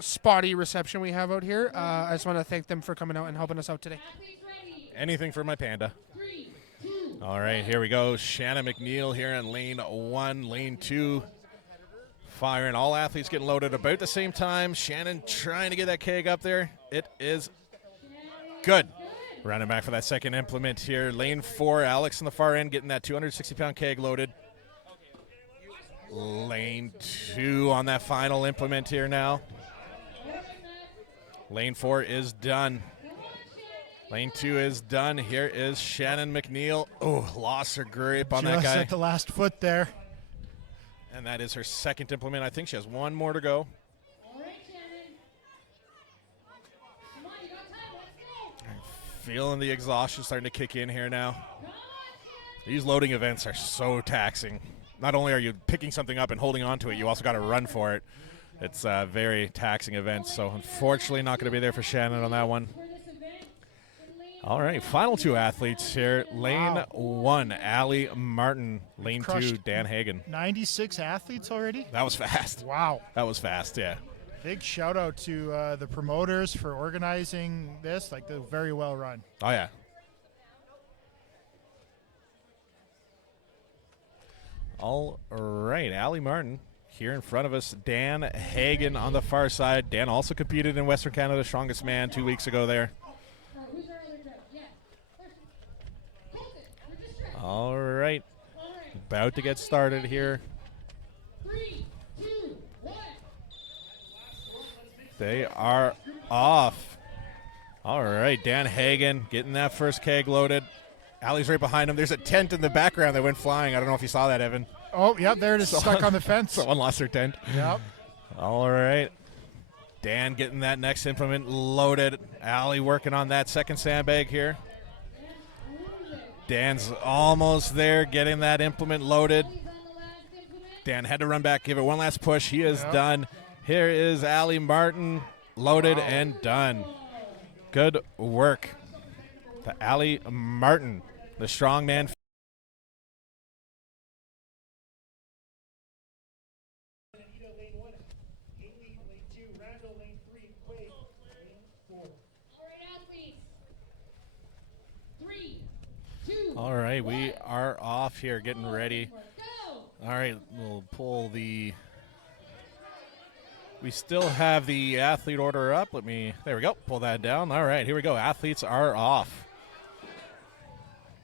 spotty reception we have out here. I just want to thank them for coming out and helping us out today. Anything for my panda. All right, here we go. Shannon McNeil here in lane 1, lane 2. Firing. All athletes getting loaded about the same time. Shannon trying to get that keg up there. It is good. Running back for that second implement here. Lane 4, Alex on the far end getting that 260-pound keg loaded. Lane 2 on that final implement here now. Lane 4 is done. Lane 2 is done. Here is Shannon McNeil. Oh, lost her grip on that Just guy. at the last foot there. And that is her second implement. I think she has one more to go. All right, Shannon. Come on, you got time. Let's go. Feeling the exhaustion starting to kick in here now. Come on, Shannon. These loading events are so taxing. Not only are you picking something up and holding on to it, you also got to run for it. It's a very taxing event, so unfortunately not going to be there for Shannon on that one. For this event, in lane All right, final two athletes here. Lane 1, Allie Martin. Lane 2, Crushed. Dan Hagen. 96 athletes already? That was fast. Wow. That was fast, yeah. Big shout out to the promoters for organizing this. Like, they're very well run. Oh, yeah. All right, Allie Martin here in front of us. Dan Hagen on the far side. Dan also competed in Western Canada's Strongest Man 2 weeks ago there. who's our other judge? Yeah. Colton, we're just ready. All right, All right. about to get started here. 3, 2, 1. They are off. All right, Dan Hagen getting that first keg loaded. Allie's right behind him. There's a tent in the background that went flying. I don't know if you saw that, Evan. Oh, yep, there it is, stuck on the fence. Someone lost their tent. Yep. All right. Dan getting that next implement loaded. Allie working on that second sandbag here. Dan's almost there getting that implement loaded. He's on the last implement. Dan had to run back, give it one last push. He is Yep. done. Here is Allie Martin loaded and done. Good work to Allie Martin, the strongman. Anita, lane 1. Haley, lane 2. Randall, lane 3. Quaid, lane 4. All right, athletes. 3, 2. All right, we are off here getting ready. Go. All right, we'll pull the We still have the athlete order up. There we go, pull that down. All right, here we go. Athletes are off.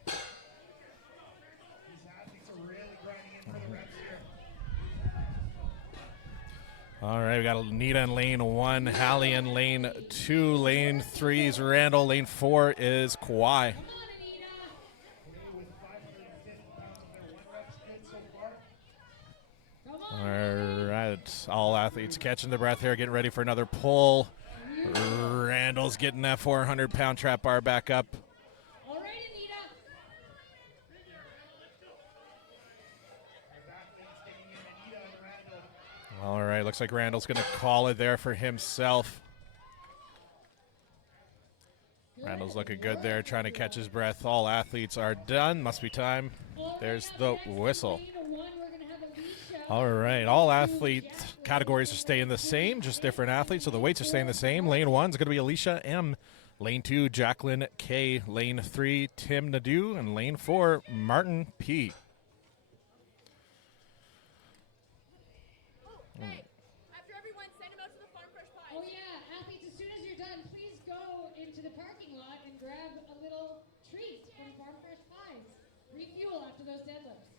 These athletes are really grinding in for the reps here. All right, we got Anita in lane 1, Hallie in lane 2, lane 3 is Randall, lane 4 is Kawhi. Come on, Anita. With 550 pounds of their one reps good so far. Come on. All right, all athletes catching their breath here, getting ready for another pull. Randall's getting that 400-pound trap bar back up. All right, Anita. Their back lane's getting in Anita and Randall. All right, looks like Randall's going to call it there for himself. Randall's looking good there, trying to catch his breath. All athletes are done. Must be time. There's the whistle. All right, all athlete categories are staying the same, just different athletes, so the weights are staying the same. Lane 1 is going to be Alicia M. Lane 2, Jacqueline K. Lane 3, Tim Nadeau. And lane 4, Martin P. After everyone, send them out to the Farm Fresh Pie. Oh yeah, athletes, as soon as you're done, please go into the parking lot and grab a little treat from Farm Fresh Pies. Refuel after those deadlifts.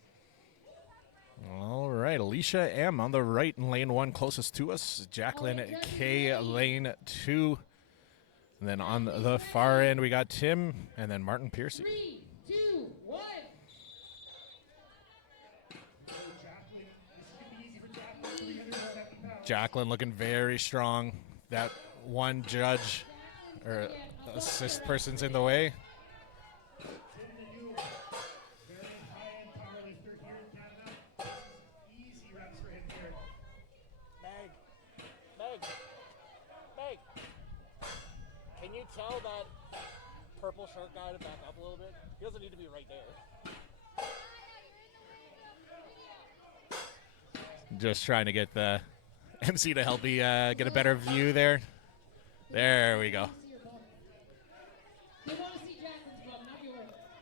All right, Alicia M. on the right in lane 1, closest to us. Jacqueline K. lane 2. And then on the far end, we got Tim and then Martin Piercy. 3, 2, 1. Jacqueline, this could be easy for Jacqueline, 370 pounds. Jacqueline looking very strong. That one judge or assist person's in the way. Tim Nadeau, very high-end powerlifter here in Canada. This is easy reps for him here. Meg, can you tell that purple shirt guy to back up a little bit? He doesn't need to be right there. Just trying to get the MC to help me get a better view there. There we go. They want to see Jacqueline's bum, not yours.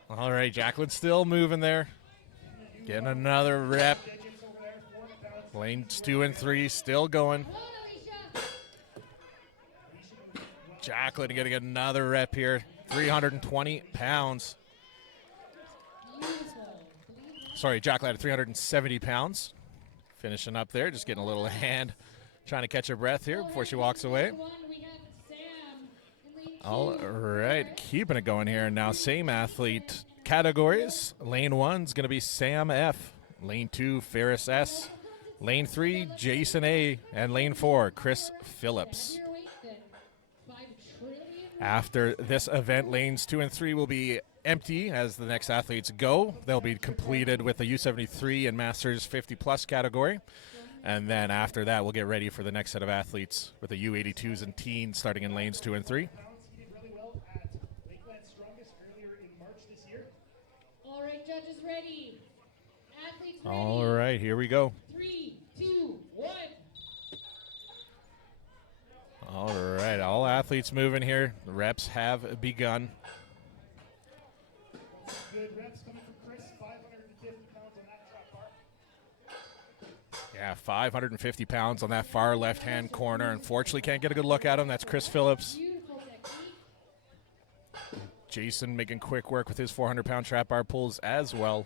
All right, Jacqueline's still moving there. Getting another rep. Lanes 2 and 3 still going. Come on, Alicia. Jacqueline getting another rep here. 320 pounds. Beautiful. Sorry, Jacqueline at 370 pounds. Finishing up there, just getting a little hand, trying to catch her breath here before she walks away. One, we have Sam in lane 2. All right, keeping it going here. Now, same athlete categories. Lane 1's going to be Sam F. Lane 2, Ferris S. Lane 3, Jason A. And lane 4, Chris Phillips. Your weight then. 5 trillion. After this event, lanes 2 and 3 will be empty as the next athletes go. They'll be completed with the U73 and Masters 50-plus category. And then after that, we'll get ready for the next set of athletes with the U82s and teens starting in lanes 2 and 3. He did really well at Lakeland Strongest earlier in March this year. All right, judges ready. Athletes ready. All right, here we go. 3, 2, 1. All right, all athletes moving here. The reps have begun. Good reps coming from Chris, 550 pounds on that trap bar. Yeah, 550 pounds on that far left-hand corner. Unfortunately, can't get a good look at him. That's Chris Phillips. Beautiful technique. Jason making quick work with his 400-pound trap bar pulls as well.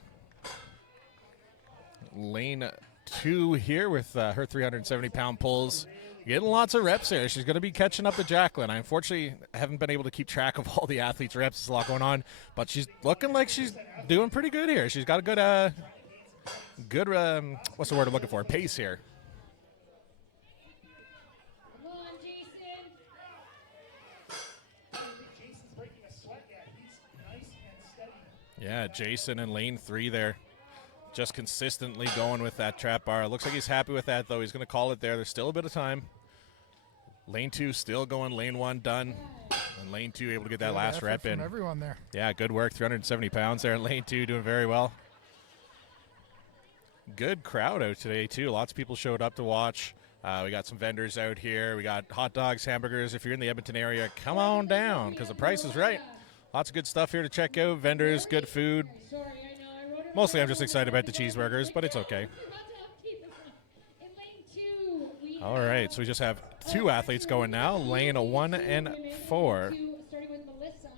Lane 2 here with her 370-pound pulls. Getting lots of reps there. She's going to be catching up to Jacqueline. I unfortunately haven't been able to keep track of all the athletes' reps. There's a lot going on, but she's looking like she's doing pretty good here. She's got a good, what's the word I'm looking for? Pace here. Come on, Jason. I think Jason's breaking a sweat yet. He's nice and steady. Yeah, Jason in lane 3 there. Just consistently going with that trap bar. Looks like he's happy with that, though. He's going to call it there. There's still a bit of time. Lane 2 still going. Lane 1 done. And lane 2 able to get that Good last effort rep from in. everyone there. Yeah, good work. 370 pounds there in lane 2, doing very well. Good crowd out today, too. Lots of people showed up to watch. We got some vendors out here. We got hot dogs, hamburgers. If you're in the Edmonton area, come on down because the price is right. Lots of good stuff here to check out. Vendors, good food. Sorry, I know. I wrote it Mostly wrong. I'm just excited about the cheeseburgers, but it's okay. In lane 2, we All right, so we just have 2 athletes going now, lane 1 and 4. Starting with Melissa.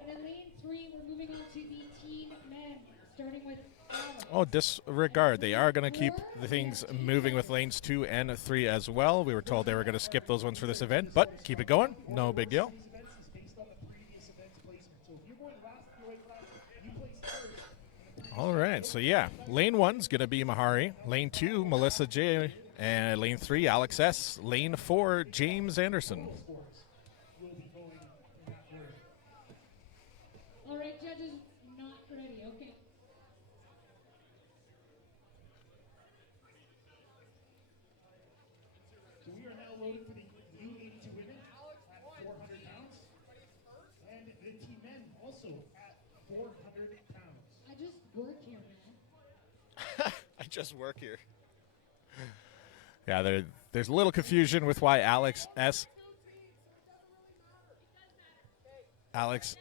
And in lane 3, we're moving on to the teen men, starting with Alex. Oh, disregard. They are going to keep the things moving with lanes 2 and 3 as well. We were told they were going to skip those ones for this event, but keep it going. No big deal. These events is based on the previous event's placement. So if you're going last in your weight class, you place first. All right, so yeah, lane 1's going to be Mahari. Lane 2, Melissa J. And lane 3, Alex S. Lane 4, James Anderson. Will be going in that order. All right, judges, not ready. Okay. So we are now loading for the U82 women at 400 pounds. And the team men also at 400 pounds. I just work here, man. I just work here. Yeah, there's a little confusion with why Alex S. Alex.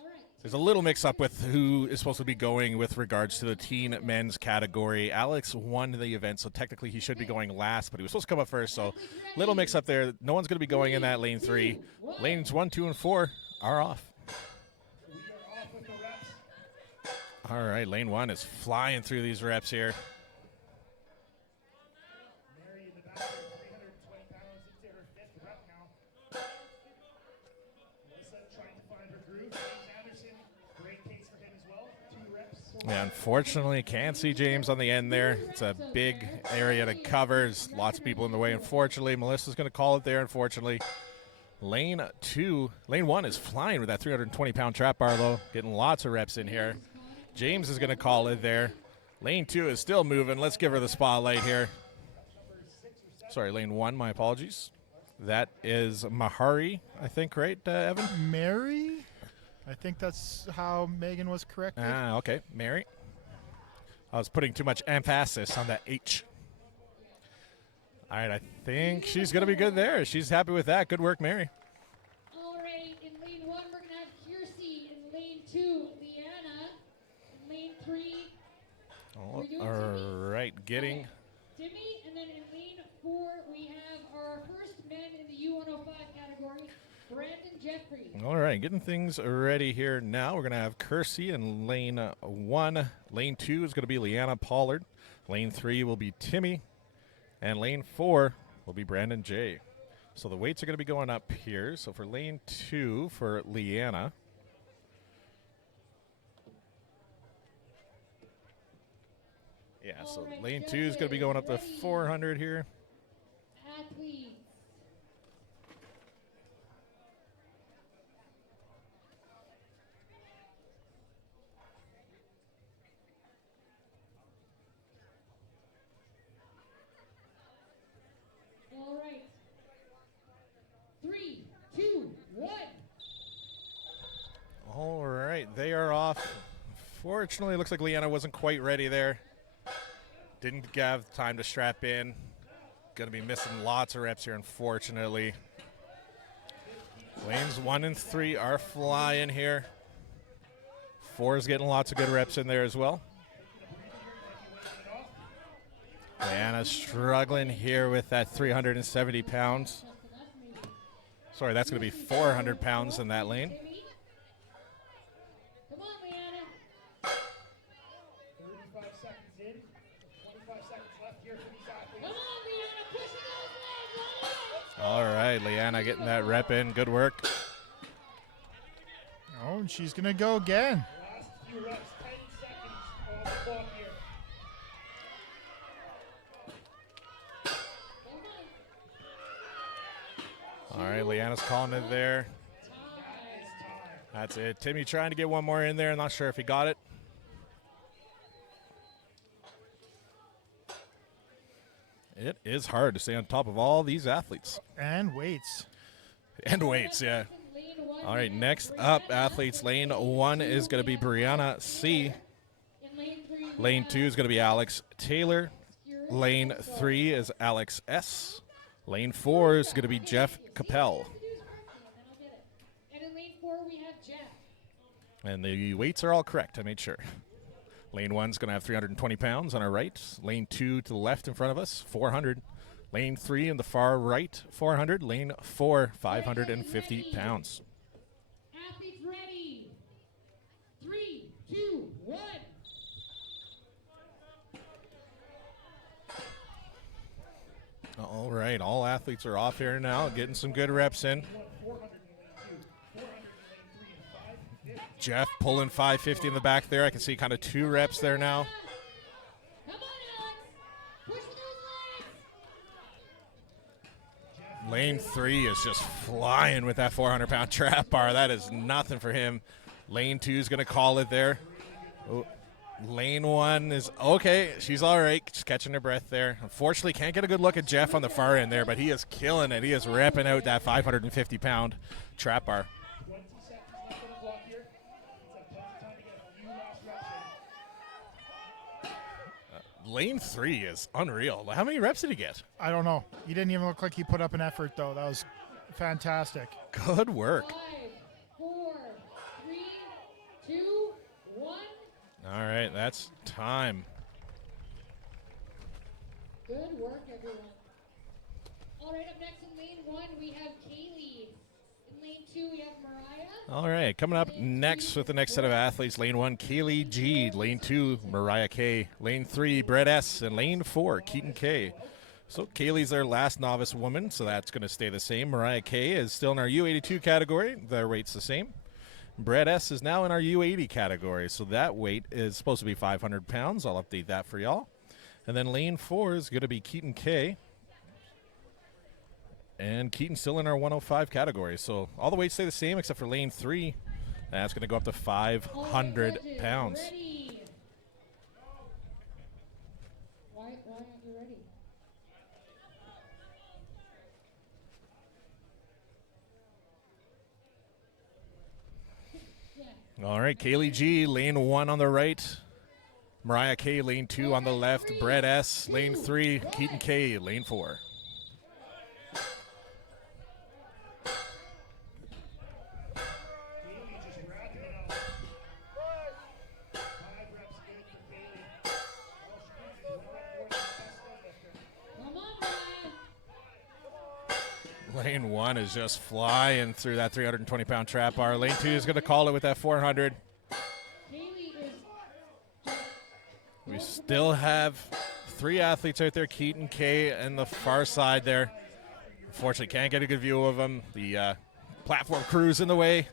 All right. There's a little mix-up with who is supposed to be going with regards to the teen men's category. Alex won the event, so technically he should be going last, but he was supposed to come up first, so little mix-up there. No one's going to be going in that lane 3. Lanes 1, 2, and 4 are off. We are off with the reps. All right, lane 1 is flying through these reps here. Mary in the back there, 320 pounds into her 5th rep now. Melissa trying to find her groove. James Anderson, great pace for him as well. 2 reps. Yeah, unfortunately, can't see James on the end there. It's a big area to cover. There's lots of people in the way, unfortunately. Melissa's going to call it there, unfortunately. Lane 1 is flying with that 320-pound trap bar, though. Getting lots of reps in here. James is going to call it there. Lane 2 is still moving. Let's give her the spotlight here. Sorry, lane 1, my apologies. That is Mahari, I think, right, Evan? Mary? I think that's how Megan was corrected. Ah, okay. Mary. I was putting too much emphasis on that H. All right, I think she's going to be good there. She's happy with that. Good work, Mary. All right, in lane 1, we're going to have Kiersey. In lane 2, Leanna. In lane 3, Oh, doing all right, getting... Timmy. And then in lane 4, we have our first men in the U105 category, Brandon Jeffrey. All right, getting things ready here now. We're going to have Kersey in lane 1. Lane 2 is going to be Leanna Pollard. Lane 3 will be Timmy. And lane 4 will be Brandon J. So the weights are going to be going up here. So for lane 2 for Leanna. Yeah, so Alright, lane 2 is going to be going up to 400 here. Athletes. All right. 3, 2, 1. All right, they are off. Fortunately, it looks like Leanna wasn't quite ready there. Didn't have time to strap in. Going to be missing lots of reps here, unfortunately. Lanes 1 and 3 are flying here. 4 is getting lots of good reps in there as well. Leanna's struggling here with that 370 pounds. Sorry, that's going to be 400 pounds in that lane. Come on, Leanna. 35 seconds in, 25 seconds left here for these athletes. Come on, Leanna. Push those legs. All right, Leanna getting that rep in. Good work. Oh, and she's going to go again. Last few reps, 10 seconds on the clock here. Come on. All right, Leanna's calling it there. That's it. Timmy trying to get one more in there. Not sure if he got it. It is hard to stay on top of all these athletes. And weights. And weights, yeah. All right, next up, athletes. Lane 1 is going to be Brianna C. In lane 3, Lane 2 is going to be Alex Taylor. Lane 3 is Alex S. Lane 4 is going to be Jeff Capel. and in lane 4, we have Jeff. And the weights are all correct, I made sure. Lane 1's going to have 320 pounds on our right. Lane 2 to the left in front of us, 400. Lane 3 in the far right, 400. Lane 4, 550 pounds. Athletes ready. 3, 2, 1. All right, all athletes are off here now, getting some good reps in. Jeff pulling 550 in the back there. I can see kind of 2 reps there now. Come on, Alex. Push with those legs. Lane 3 is just flying with that 400-pound trap bar. That is nothing for him. Lane 2 is going to call it there. Oh, Lane 1 is okay. She's all right. Just catching her breath there. Unfortunately, can't get a good look at Jeff on the far end there, but he is killing it. He is repping out that 550-pound trap bar. 20 seconds left on the clock here. It's a tough time to get a few last reps in. Lane 3 is unreal. How many reps did he get? I don't know. He didn't even look like he put up an effort, though. That was fantastic. Good work. 5, 4, 3, 2, 1. All right, that's time. Good work, everyone. All right, up next in lane 1, we have Kaylee. In lane 2, we have Mariah. All right, coming up next with the next set of athletes. Lane 1, Kaylee G. Lane 2, Mariah K. Lane 3, Brett S. And Lane 4, Keaton K. So Kaylee's their last novice woman, so that's going to stay the same. Mariah K. is still in our U82 category. Their weight's the same. Brett S. is now in our U80 category, so that weight is supposed to be 500 pounds. I'll update that for y'all. And then lane 4 is going to be Keaton K. And Keaton's still in our 105 category, so all the weights stay the same except for lane 3. That's going to go up to 500 pounds. Ready. Why aren't you ready? All right, Kaylee G, lane 1 on the right. Mariah K, lane 2 on the left. Brett S, lane 3. Keaton K, lane 4. Kaylee just racking it up. 5 reps good for Kaylee. All she needs is 1 rep more than the best deadlifter. Come on, Mariah. Lane 1 is just flying through that 320-pound trap bar. Lane 2 is going to call it with that 400. Kaylee is We still have 3 athletes out there, Keaton K and the far side there. Unfortunately, can't get a good view of them. The platform crew's in the way.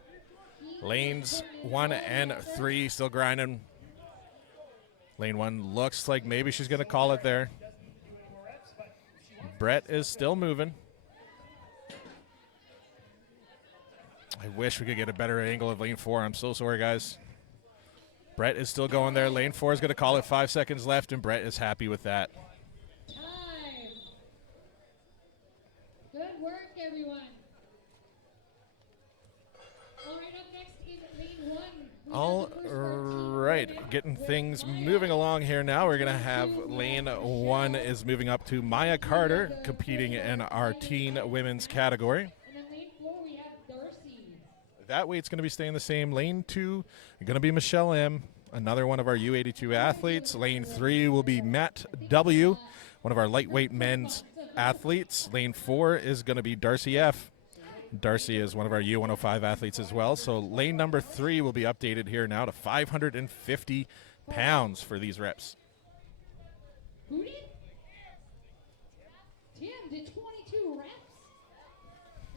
Lanes 1 and 3 still grinding. Lane 1 looks like maybe she's going to call it there. Brett is still moving. I wish we could get a better angle of lane 4. I'm so sorry, guys. Brett is still going there. Lane 4 is going to call it. 5 seconds left, and Brett is happy with that. time. Good work, everyone. All right, up next in lane 1. we have All the first 14 right, women getting with things Maya. moving along here now. We're going to have lane 1 is moving up to Maya Carter, competing in our teen women's category. And then lane 4, we have Darcy. That weight's going to be staying the same. Lane 2 going to be Michelle M., another one of our U82 athletes. Lane 3 will be Matt W., one of our lightweight men's athletes. Lane 4 is going to be Darcy F. Darcy is one of our U105 athletes as well. So lane number 3 will be updated here now to 550 pounds for these reps. Who did? Tim did 22 reps.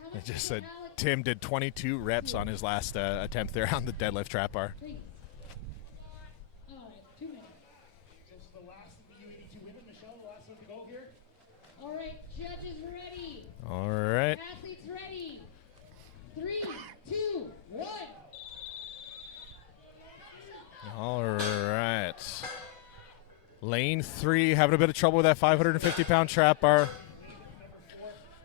How I much just did said Alex Tim did 22 reps on his last attempt there on the deadlift trap bar. Please. All right, 2 minutes. So this is the last of the U82 women. Michelle, the last one to go here. All right, judges ready. All right. Athletes ready. 3, 2, 1. All right. Lane 3 having a bit of trouble with that 550-pound trap bar.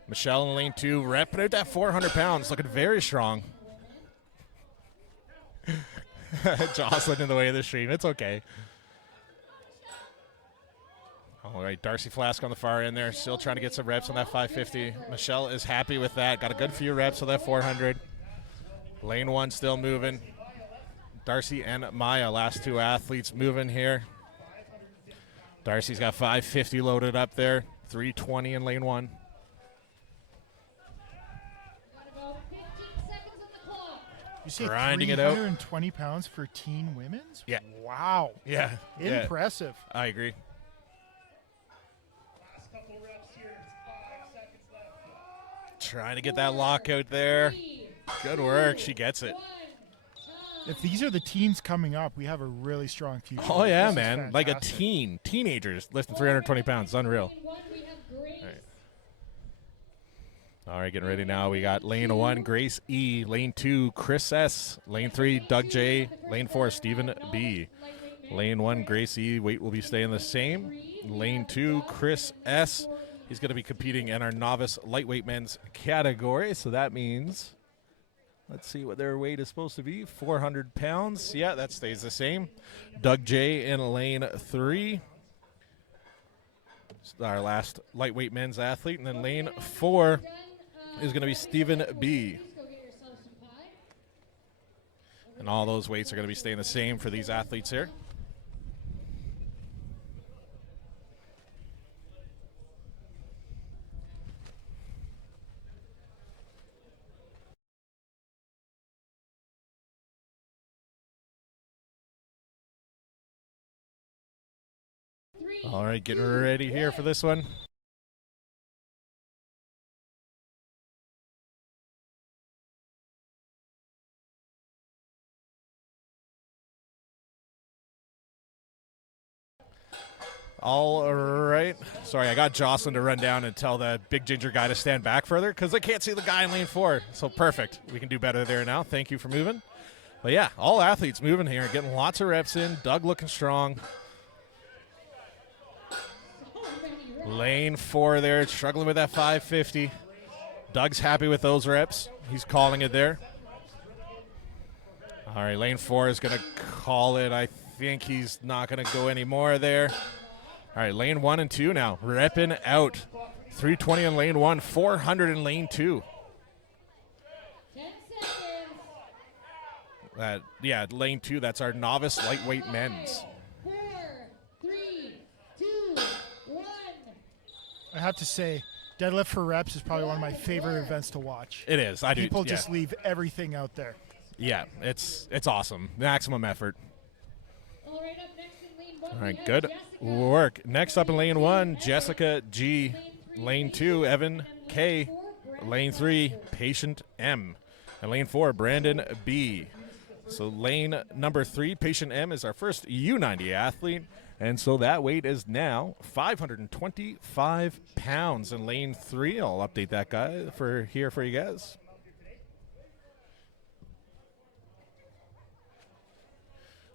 Michelle in lane 2 repping out that 400 pounds, looking very strong. Jocelyn in the way of the stream. It's okay. All right, Darcy Flask on the far end there, still trying to get some reps on that 550. Michelle is happy with that. Got a good few reps on that 400. Lane 1 still moving. Darcy and Maya, last two athletes moving here. Darcy's got 550 loaded up there, 320 in lane 1. Got about 15 seconds on the clock. You say Grinding it out. 320 pounds for teen women's? Yeah. Wow. Yeah. Impressive. I agree. Last couple reps here. 5 seconds left. Trying to get that lockout there. 3, Good work. She gets it. 1, time. If these are the teens coming up, we have a really strong future. Oh, yeah, This is man. Like a fantastic. teenagers lifting 320 pounds. It's unreal. Lane 1, we have Grace. All right, getting ready now. We got lane 1, Grace E. Lane 2, Chris S. Lane 3, Doug J. Lane 4, Stephen B. Lane 1, Grace E. Weight will be staying the same. Lane 2, Chris S. He's going to be competing in our novice lightweight men's category. So that means, let's see what their weight is supposed to be. 400 pounds. Yeah, that stays the same. Doug J. in lane 3. Our last lightweight men's athlete. And then lane 4 is going to be Stephen B. Please go get yourself some pie. And all those weights are going to be staying the same for these athletes here. All right, getting ready here for this one. All right. Sorry, I got Jocelyn to run down and tell the big ginger guy to stand back further because I can't see the guy in lane 4. So perfect. We can do better there now. Thank you for moving. But yeah, all athletes moving here, getting lots of reps in. Doug looking strong. Lane 4 there, struggling with that 550. Doug's happy with those reps. He's calling it there. All right, lane 4 is going to call it. I think he's not going to go any more there. All right, lane 1 and 2 now, repping out. 320 in lane 1, 400 in lane 2. 10 seconds. Yeah, lane 2, that's our novice lightweight men's. 4, 3, 2, 1. I have to say, deadlift for reps is probably one of my favorite events to watch. It is. I do. People yeah. just leave everything out there. Yeah, it's awesome. Maximum effort. All right, up next in lane 1. All right, good work. Next up in lane 1, Jessica G. Lane 2, Evan K. Lane 3, Patient M. And lane 4, Brandon B. So lane number 3, Patient M, is our first U90 athlete. And so that weight is now 525 pounds in lane 3. I'll update that guy for you guys.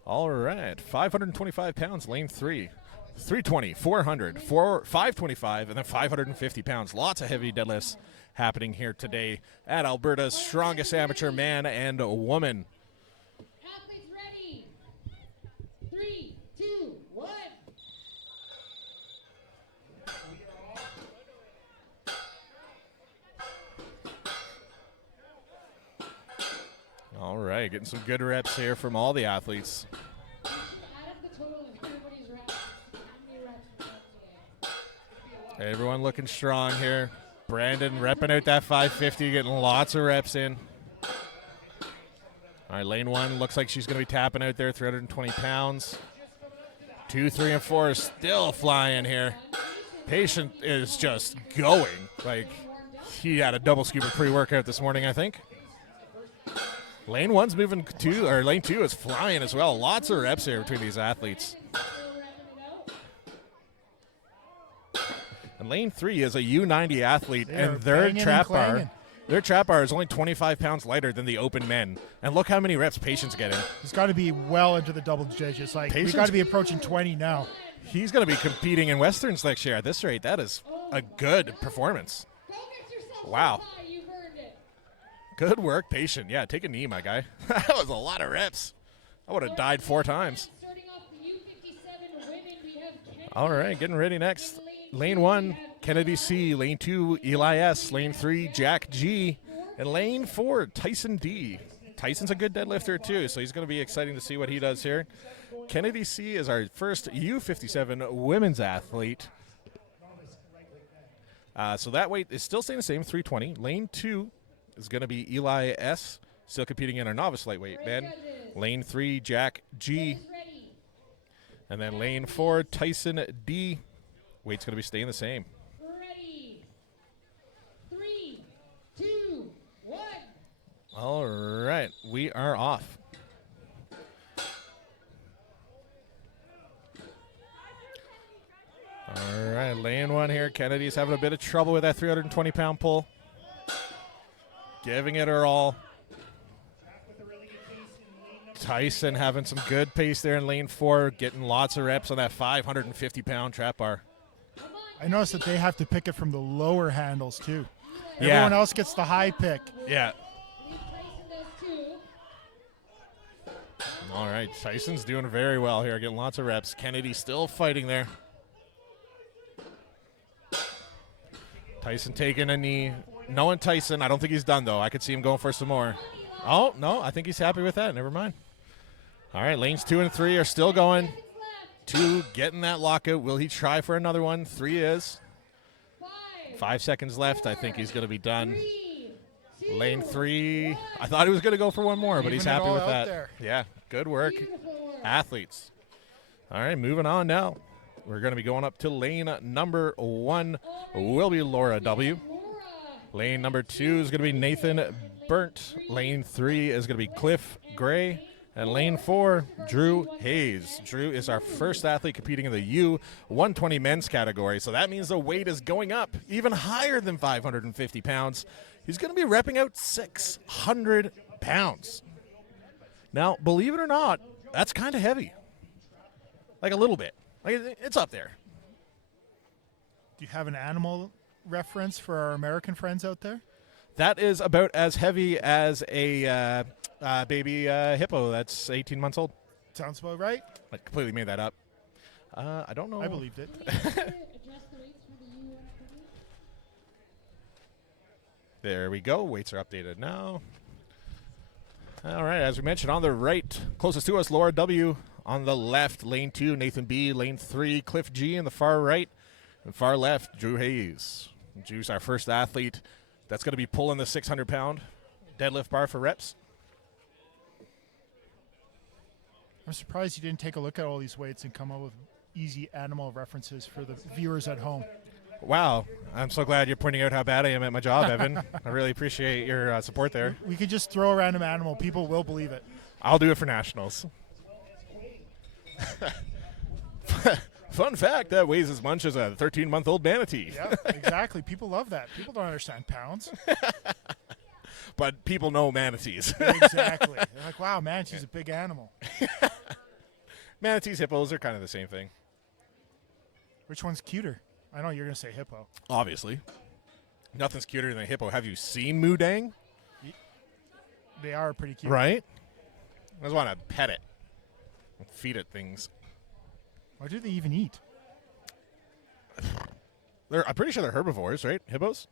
All right, 525 pounds, lane 3. 320, 400, 525, and then 550 pounds. Lots of heavy deadlifts happening here today at Alberta's strongest amateur man and woman. Athletes ready. 3, 2, 1. All right, getting some good reps here from all the athletes. Add up the total of everybody's reps. How many reps we got today? Everyone looking strong here. Brandon repping out that 550, getting lots of reps in. All right, lane 1 looks like she's going to be tapping out there, 320 pounds. 2, 3, and 4 is still flying here. Patient is just going. Like, he had a double scoop of pre-workout this morning, I think. Lane 1's moving too, or lane 2 is flying as well. Lots of reps here between these athletes. And lane 3 is a U90 athlete, and their trap bar is only 25 pounds lighter than the open men. And look how many reps Patient's getting. He's got to be well into the double digits. Like, we've got to be approaching 20 now. He's going to be competing in Westerns next year at this rate. That is a good performance. Go get yourself Wow. some pie. You've earned it. Good work, Patient. Yeah, take a knee, my guy. That was a lot of reps. I would have died 4 times. Starting off the U57 women, we have Kennedy. All right, getting ready next. Lane 1, Kennedy C. Lane 2, Eli S. Lane 3, Jack G. And lane 4, Tyson D. Tyson's a good deadlifter too, so he's going to be exciting to see what he does here. Kennedy C is our first U57 women's athlete. So that weight is still staying the same, 320. Lane 2 is going to be Eli S, still competing in our novice lightweight men. Lane 3, Jack G. And then lane 4, Tyson D. Weight's going to be staying the same. Ready. 3, 2, 1. All right, we are off. All right, lane 1 here. Kennedy's having a bit of trouble with that 320-pound pull. Giving it her all. Tyson having some good pace there in lane 4, getting lots of reps on that 550-pound trap bar. I noticed that they have to pick it from the lower handles too. Yeah. Everyone else gets the high pick. Yeah. Tyson does too. All right, Tyson's doing very well here, getting lots of reps. Kennedy still fighting there. Tyson taking a knee. Knowing Tyson, I don't think he's done, though. I could see him going for some more. Oh, no, I think he's happy with that. Never mind. All right, lanes 2 and 3 are still going. 2 getting that lockout. Will he try for another one? 3 is. 5 seconds left. I think he's going to be done. Lane 3. I thought he was going to go for one more, but he's happy with that. There. Yeah, good work. Athletes. All right, moving on now. We're going to be going up to lane number 1 will be Laura W. Lane number 2 is going to be Nathan Burnt. Lane 3 is going to be Cliff Gray. And lane 4, Drew Hayes. Drew is our first athlete competing in the U120 men's category. So that means the weight is going up even higher than 550 pounds. He's going to be repping out 600 pounds. Now, believe it or not, that's kind of heavy. Like a little bit. Like it's up there. Do you have an animal reference for our American friends out there? That is about as heavy as a baby hippo that's 18 months old. Sounds about right. I completely made that up. I don't know. I believed it. There we go. Weights are updated now. All right, as we mentioned, on the right, closest to us, Laura W. On the left, lane 2, Nathan B. Lane 3, Cliff G. On the far right. And far left, Drew Hayes. Drew's our first athlete that's going to be pulling the 600-pound deadlift bar for reps. I'm surprised you didn't take a look at all these weights and come up with easy animal references for the viewers at home. Wow. I'm so glad you're pointing out how bad I am at my job, Evan. I really appreciate your support there. We could just throw a random animal. People will believe it. I'll do it for nationals. Fun fact, that weighs as much as a 13-month-old manatee. Yeah, exactly. People love that. People don't understand pounds. But people know manatees. Exactly. They're like, wow, manatee's a big animal. Manatees, hippos are kind of the same thing. Which one's cuter? I know you're going to say hippo. Obviously. Nothing's cuter than a hippo. Have you seen Moodang? They are pretty cute. Right? I just want to pet it. And feed it things. What do they even eat? I'm pretty sure they're herbivores, right? Hippos?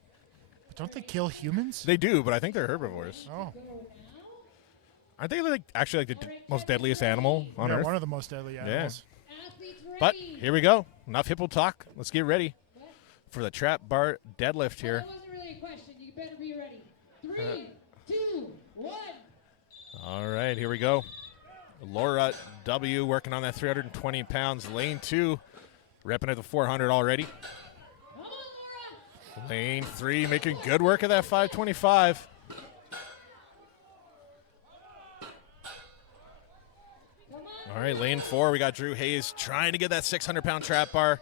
But don't they kill humans? They do, but I think they're herbivores. Oh. Aren't they actually the most deadliest animal on Earth? One of the most deadly animals. But here we go. Enough hippo talk. Let's get ready for the trap bar deadlift here. That wasn't really a question. You better be ready. 3, 2, 1. All right, here we go. Laura W. working on that 320 pounds. Lane 2, repping at the 400 already. Come on, Laura. Lane 3 making good work of that 525. All right, lane 4, we got Drew Hayes trying to get that 600-pound trap bar.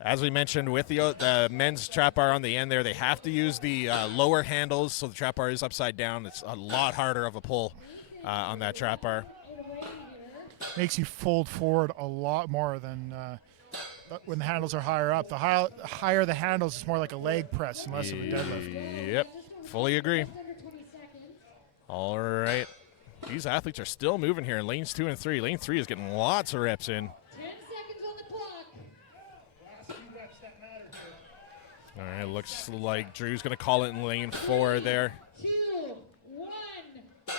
As we mentioned, with the men's trap bar on the end there, they have to use the lower handles, so the trap bar is upside down. It's a lot harder of a pull on that trap bar. Makes you fold forward a lot more than when the handles are higher up. The higher the handles, it's more like a leg press and less of a deadlift. Yep, fully agree. All right. These athletes are still moving here in lanes 2 and 3. Lane 3 is getting lots of reps in. 10 seconds on the clock. Last 2 reps that matter here. All right, looks like Drew's going to call it in lane 4 there. 2, 1. Time.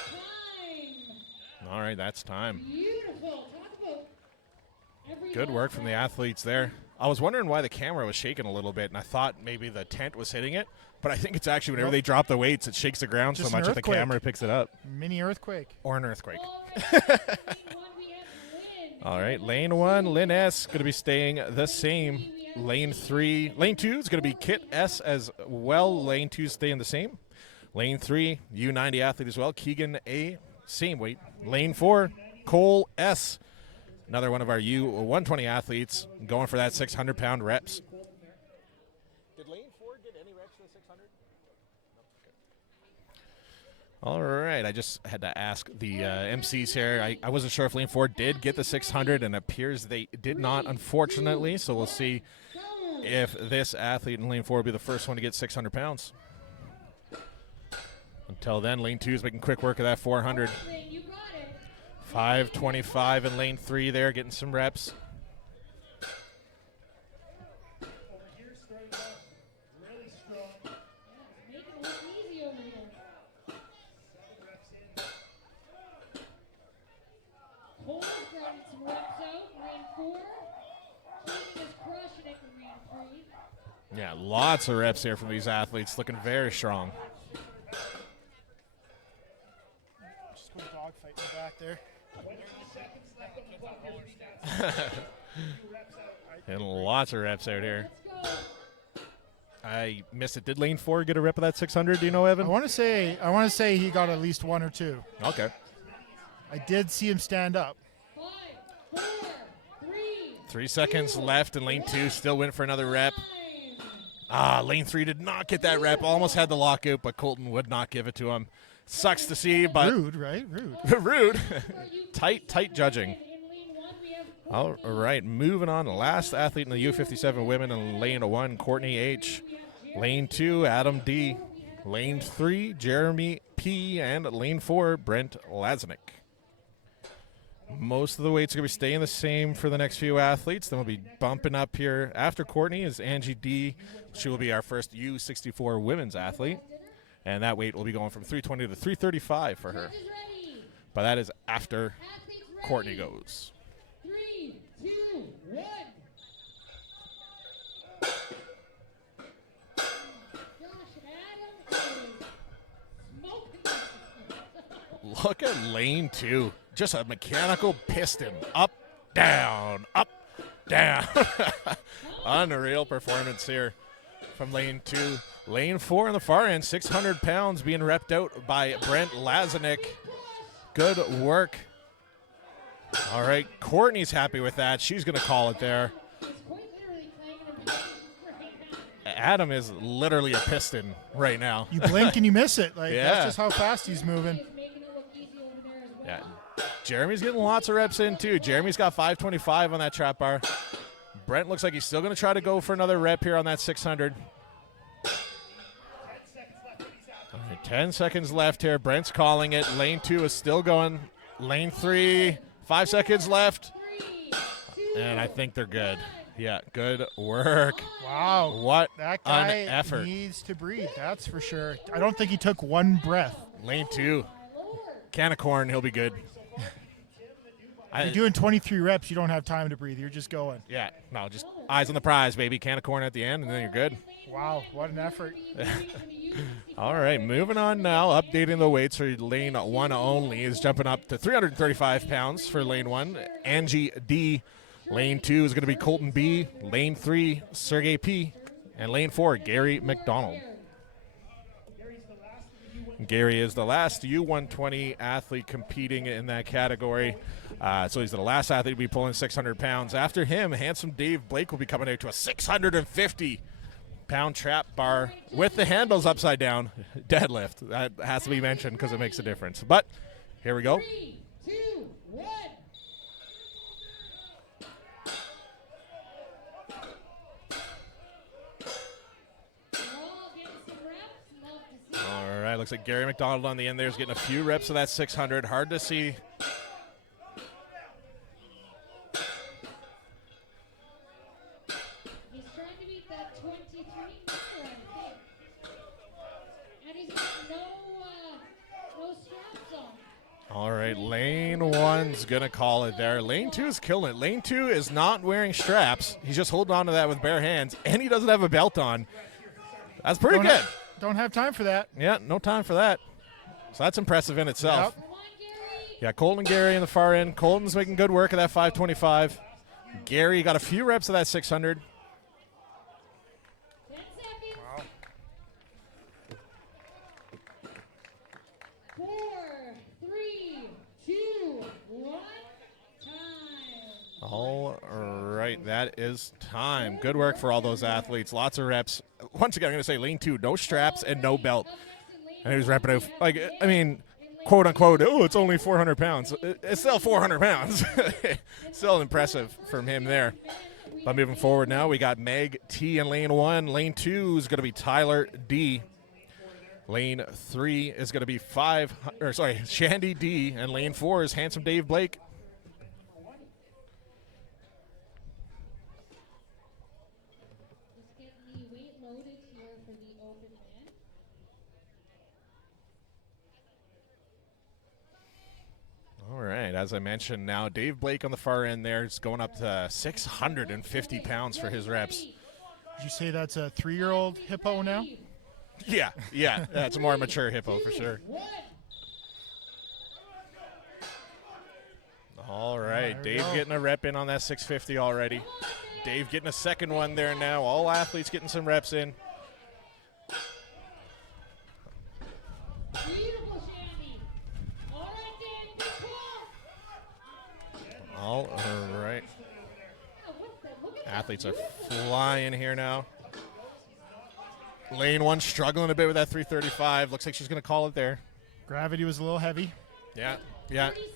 All right, that's time. Beautiful. Talk about every Good work from the athletes there. I was wondering why the camera was shaking a little bit, and I thought maybe the tent was hitting it, but I think it's actually whenever they drop the weights, it shakes the ground Just so an much that the earthquake. camera picks it up. Mini earthquake. Or an earthquake. All right, we have Lynn. All right, lane 1, Lynn S. going to be staying the same. Lane 3, lane 2 is going to be Kit S as well. Lane 2 is staying the same. Lane 3, U90 athlete as well. Keegan A, same weight. Lane 4, Cole S. Another one of our U120 athletes going for that 600-pound reps. Did Lane 4 get any reps for the 600? All right, I just had to ask the MCs here. I wasn't sure if Lane 4 did get the 600, and it appears they did not, unfortunately. So we'll see if this athlete in Lane 4 will be the first one to get 600 pounds. Until then, Lane 2 is making quick work of that 400. You got it. 525 in Lane 3 there, getting some reps. Over here, starting off really strong. Make it look easy over here. 7 reps in. Cole's grinding some reps out. Lane 4. Keegan is crushing it in lane 3. Yeah, lots of reps here from these athletes, looking very strong. Just go dogfight in the back there. 20 seconds left on the clock. Here's the stats. 2 reps out. And lots of reps out here. Let's go. I missed it. Did Lane 4 get a rep of that 600? Do you know, Evan? I want to say he got at least 1 or 2. Okay. I did see him stand up. 5, 4, 3, 3 seconds left, and Lane 2 still went for another rep. 9. Lane 3 did not get that rep. Almost had the lockout, but Colton would not give it to him. Sucks to see, but Rude, right? Rude. rude. tight judging. In lane 1, we have All right, moving on. The last athlete in the U57 women in lane 1, Courtney H. Lane 2, Adam D. Lane 3, Jeremy P. And lane 4, Brent Lazanik. Most of the weights are going to be staying the same for the next few athletes. Then we'll be bumping up here after Courtney is Angie D. She will be our first U64 women's athlete. And that weight will be going from 320 to 335 for her. Judges ready. But that is after Athletes ready. Courtney goes. 3, 2, 1. Josh and Adam is smoking. Look at lane 2. Just a mechanical piston. Up, down, up, down. Unreal performance here from lane 2. Lane 4 on the far end, 600 pounds being repped out by Brent Lazanik. Good work. All right, Courtney's happy with that. She's going to call it there. He's quite literally playing in a right now. Adam is literally a piston right now. You blink and you miss it. Like Yeah. that's just how fast he's moving. He's making it look easy over there as well. Yeah. Jeremy's getting lots of reps in, too. Jeremy's got 525 on that trap bar. Brent looks like he's still going to try to go for another rep here on that 600. 10 seconds left here. Brent's calling it. Lane 2 is still going. Lane 3, 5 seconds left. 3, 2, And I think they're good. Yeah, good work. Wow. What That an guy effort. needs to breathe, that's for sure. I don't think he took one breath. Lane 2, can of corn, he'll be good. If you're doing 23 reps, you don't have time to breathe. You're just going. Yeah, no, just eyes on the prize, baby. Can of corn at the end, and then you're good. Wow, what an effort. All right, moving on now. Updating the weights for lane 1 only is jumping up to 335 pounds for lane 1. Angie D. Lane 2 is going to be Colton B. Lane 3, Sergey P. And lane 4, Gary McDonald. Gary is the last U120 athlete competing in that category. So he's the last athlete to be pulling 600 pounds. After him, handsome Dave Blake will be coming out to a 650-pound trap bar with the handles upside down. Deadlift. That has to be mentioned because it makes a difference. But here we go. 3, 2, 1. We're all getting some reps. Love to see it. All right, looks like Gary McDonald on the end there is getting a few reps of that 600. Hard to see. He's trying to beat that 23 number, I think. And he's got no straps on. All right, lane 1's going to call it there. Lane 2 is killing it. Lane 2 is not wearing straps. He's just holding on to that with bare hands, and he doesn't have a belt on. That's pretty good. Don't have time for that. Yeah, no time for that. So that's impressive in itself. Yep. Yeah, Colton and Gary in the far end. Colton's making good work of that 525. Gary got a few reps of that 600. 10 seconds. Wow. 4, 3, 2, 1. Time. All right, that is time. Good work for all those athletes. Lots of reps. Once again, I'm going to say lane 2, no straps and no belt. And he was repping it, like, I mean, quote unquote, oh, it's only 400 pounds. It's still 400 pounds. Still impressive from him there. But moving forward now, we got Meg T in lane 1. Lane 2 is going to be Tyler D. Lane 3 is going to be Shandy D. And lane 4 is Handsome Dave Blake. Just get the weight loaded here for the open man. All right, as I mentioned now, Dave Blake on the far end there is going up to 650 pounds for his reps. Did you say that's a 3-year-old hippo now? Yeah, that's a more mature hippo for sure. All right, There we Dave go. getting a rep in on that 650 already. Dave getting a second one there now. All athletes getting some reps in. Beautiful, Shandy. All right, Dan, big pull. All right. Oh, what the- look at that Athletes are beautiful. flying here now. Lane 1 struggling a bit with that 335. Looks like she's going to call it there. Gravity was a little heavy. Yeah. 30 seconds.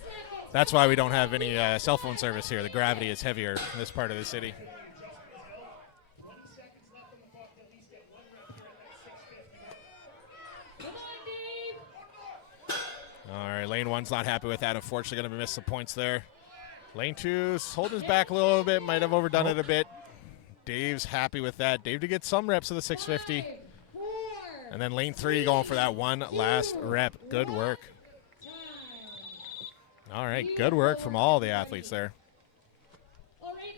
That's why we don't have any cell phone service here. The gravity is heavier in this part of the city. 20 seconds left on the clock to at least get one rep here at that 650. Come on, Dave. All right, lane 1's not happy with that. Unfortunately, going to miss some points there. Lane 2's holding his back a little bit. Might have overdone it a bit. Dave's happy with that. Dave to get some reps of the 650. 5, 4. And then lane 3 going for that one last rep. Good work. Time. All right, good work from all the athletes there. All right,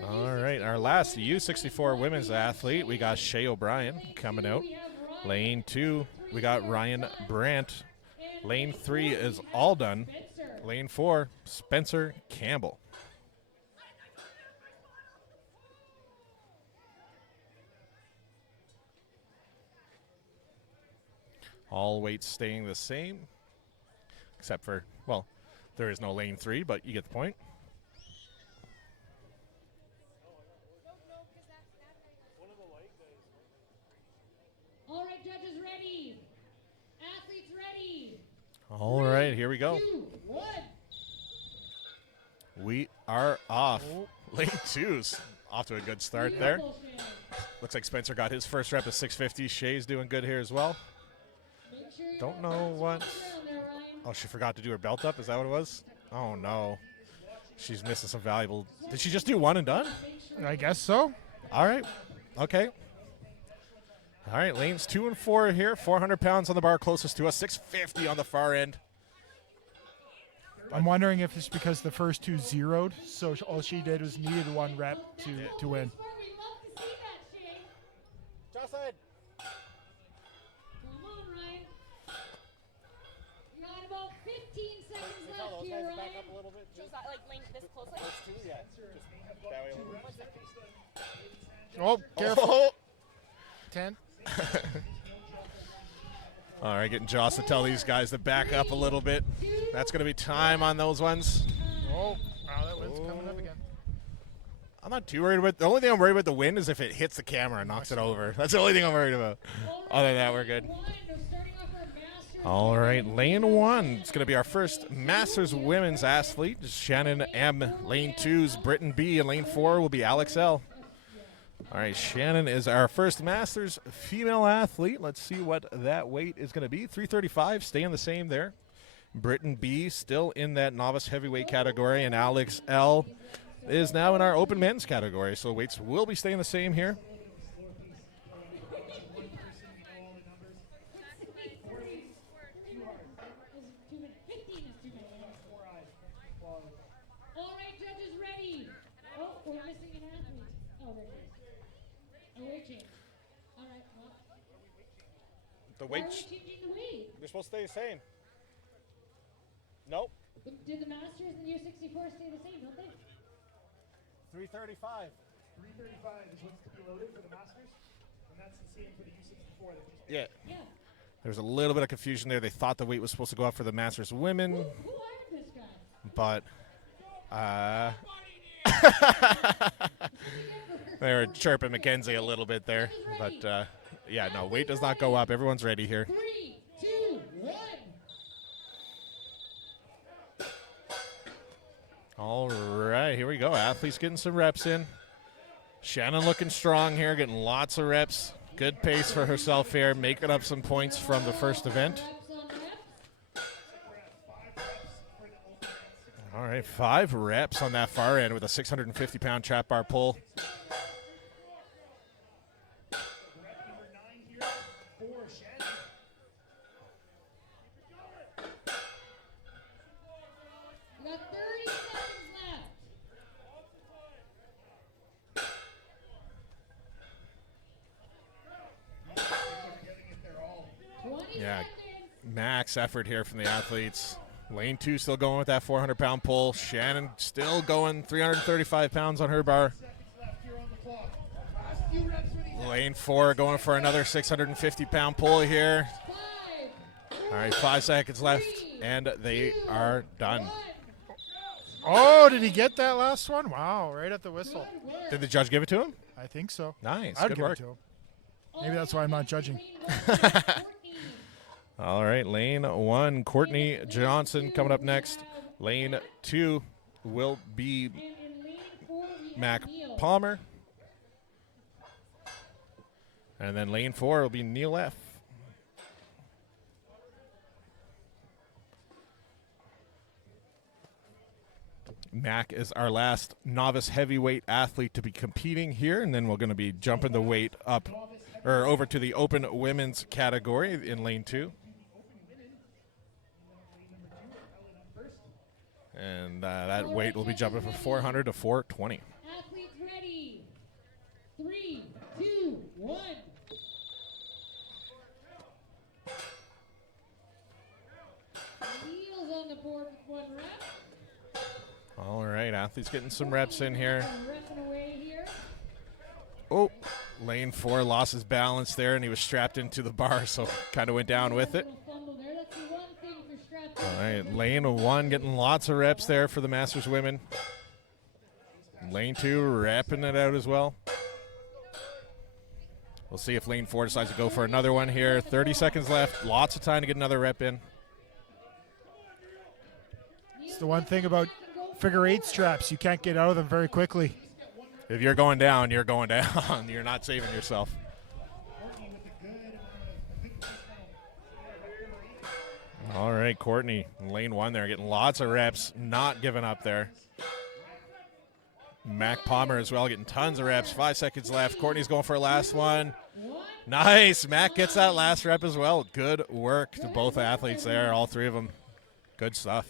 the last of All right, our last U64 women's athlete, we got Shay O'Brien coming out. Lane 2, we got Ryan Brandt. Lane 3 is all done. Lane 4, Spencer Campbell. All weights staying the same, except for, well, there is no lane 3, but you get the point. All right, judges ready. Athletes ready. All right, here we go. 2, 1. We are off. Lane 2's off to a good start there. Beautiful, Shay. Looks like Spencer got his first rep of 650. Shay's doing good here as well. Make sure you Don't don't know bounce what. around there, Ryan. Oh, she forgot to do her belt up. Is that what it was? Oh, no. She's missing some valuable. Did she just do one and done? I guess so. All right. Okay. All right, lanes 2 and 4 here. 400 pounds on the bar closest to us. 650 on the far end. I'm wondering if it's because the first two zeroed, so all she did was needed one rep to win. Smart, we love to see that, Shay. Jocelyn. Come on, Ryan. You got about 15 seconds Can you tell left those here, guys to back Ryan. up a little bit? Just like link this closely. Those two, yeah. Just that way a little bit. Oh, careful. Oh. 10. All right, getting Joss to tell these guys to back up a little bit. That's going to be time on those ones. Oh, wow, that wind's coming up again. I'm not too worried about. The only thing I'm worried about the wind is if it hits the camera and knocks it over. That's the only thing I'm worried about. Other than that, we're good. One, they're starting off our Masters. All right, lane 1. It's going to be our first Masters women's athlete, Shannon M. Lane 2's Britton B. And lane 4 will be Alex L. All right, Shannon is our first Masters female athlete. Let's see what that weight is going to be. 335, staying the same there. Britton B. still in that novice heavyweight category, and Alex L. is now in our open men's category. So weights will be staying the same here. All right, judges, ready. Oh, we're missing an athlete. Oh, there it is. A weight change. All right, well, The why are we weights, changing the weight? they're supposed to stay the same. Nope. Did the Masters and the U64 stay the same, don't they? 335. 335 is what's to be loaded for the Masters, and that's the same for the U64. That just Yeah. Yeah. There was a little bit of confusion there. They thought the weight was supposed to go up for the Masters women, Who hired this guy? but they were chirping Mackenzie a little bit there. But yeah, no, weight does not go up. Everyone's ready here. 3, 2, 1. All right, here we go. Athletes getting some reps in. Shannon looking strong here, getting lots of reps. Good pace for herself here, making up some points from the first event. Reps on reps. All right, 5 reps on that far end with a 650-pound trap bar pull. rep number 9 here for Shannon. We got 30 seconds left. Getting it there all. 20 Yeah. seconds. Max effort here from the athletes. Lane 2 still going with that 400-pound pull. Shannon still going 335 pounds on her bar. Seconds left here on the clock. Last few reps for these. Lane 4 going for another 650-pound pull here. 5, All right, 5 seconds left, and they are done. 1. Oh, did he get that last one? Wow, right at the whistle. Good work. Did the judge give it to him? I think so. Nice, I'd good give work. it to him. Maybe that's why I'm not judging. All right, lane 1, Courtney Johnson coming up next. Lane 2 will be And in lane 4, we have Mac Neil. Palmer. And then lane 4 will be Neil F. Mac is our last novice heavyweight athlete to be competing here, and then we're going to be jumping the weight up or over to the open women's category in lane 2. And that weight will be jumping from 400 to 420. Athletes ready. 3, 2, 1. Neil's on the board with 1 rep. All right, athletes getting some reps in here. Repping away here. Oh, lane 4 lost his balance there, and he was strapped into the bar, so kind of went down with it. Little fumble there. That's the one thing for strapped All right, lane 1 getting lots of reps there for the Masters women. Lane 2 wrapping it out as well. We'll see if lane 4 decides to go for another one here. 30 seconds left. Lots of time to get another rep in. It's the one thing about figure 8 straps. You can't get out of them very quickly. If you're going down, you're going down. You're not saving yourself. All right, Courtney, lane 1 there, getting lots of reps, not giving up there. Mac Palmer as well, getting tons of reps. 5 seconds left. Courtney's going for a last one. Nice. Mac gets that last rep as well. Good work to both athletes there, all 3 of them. Good stuff.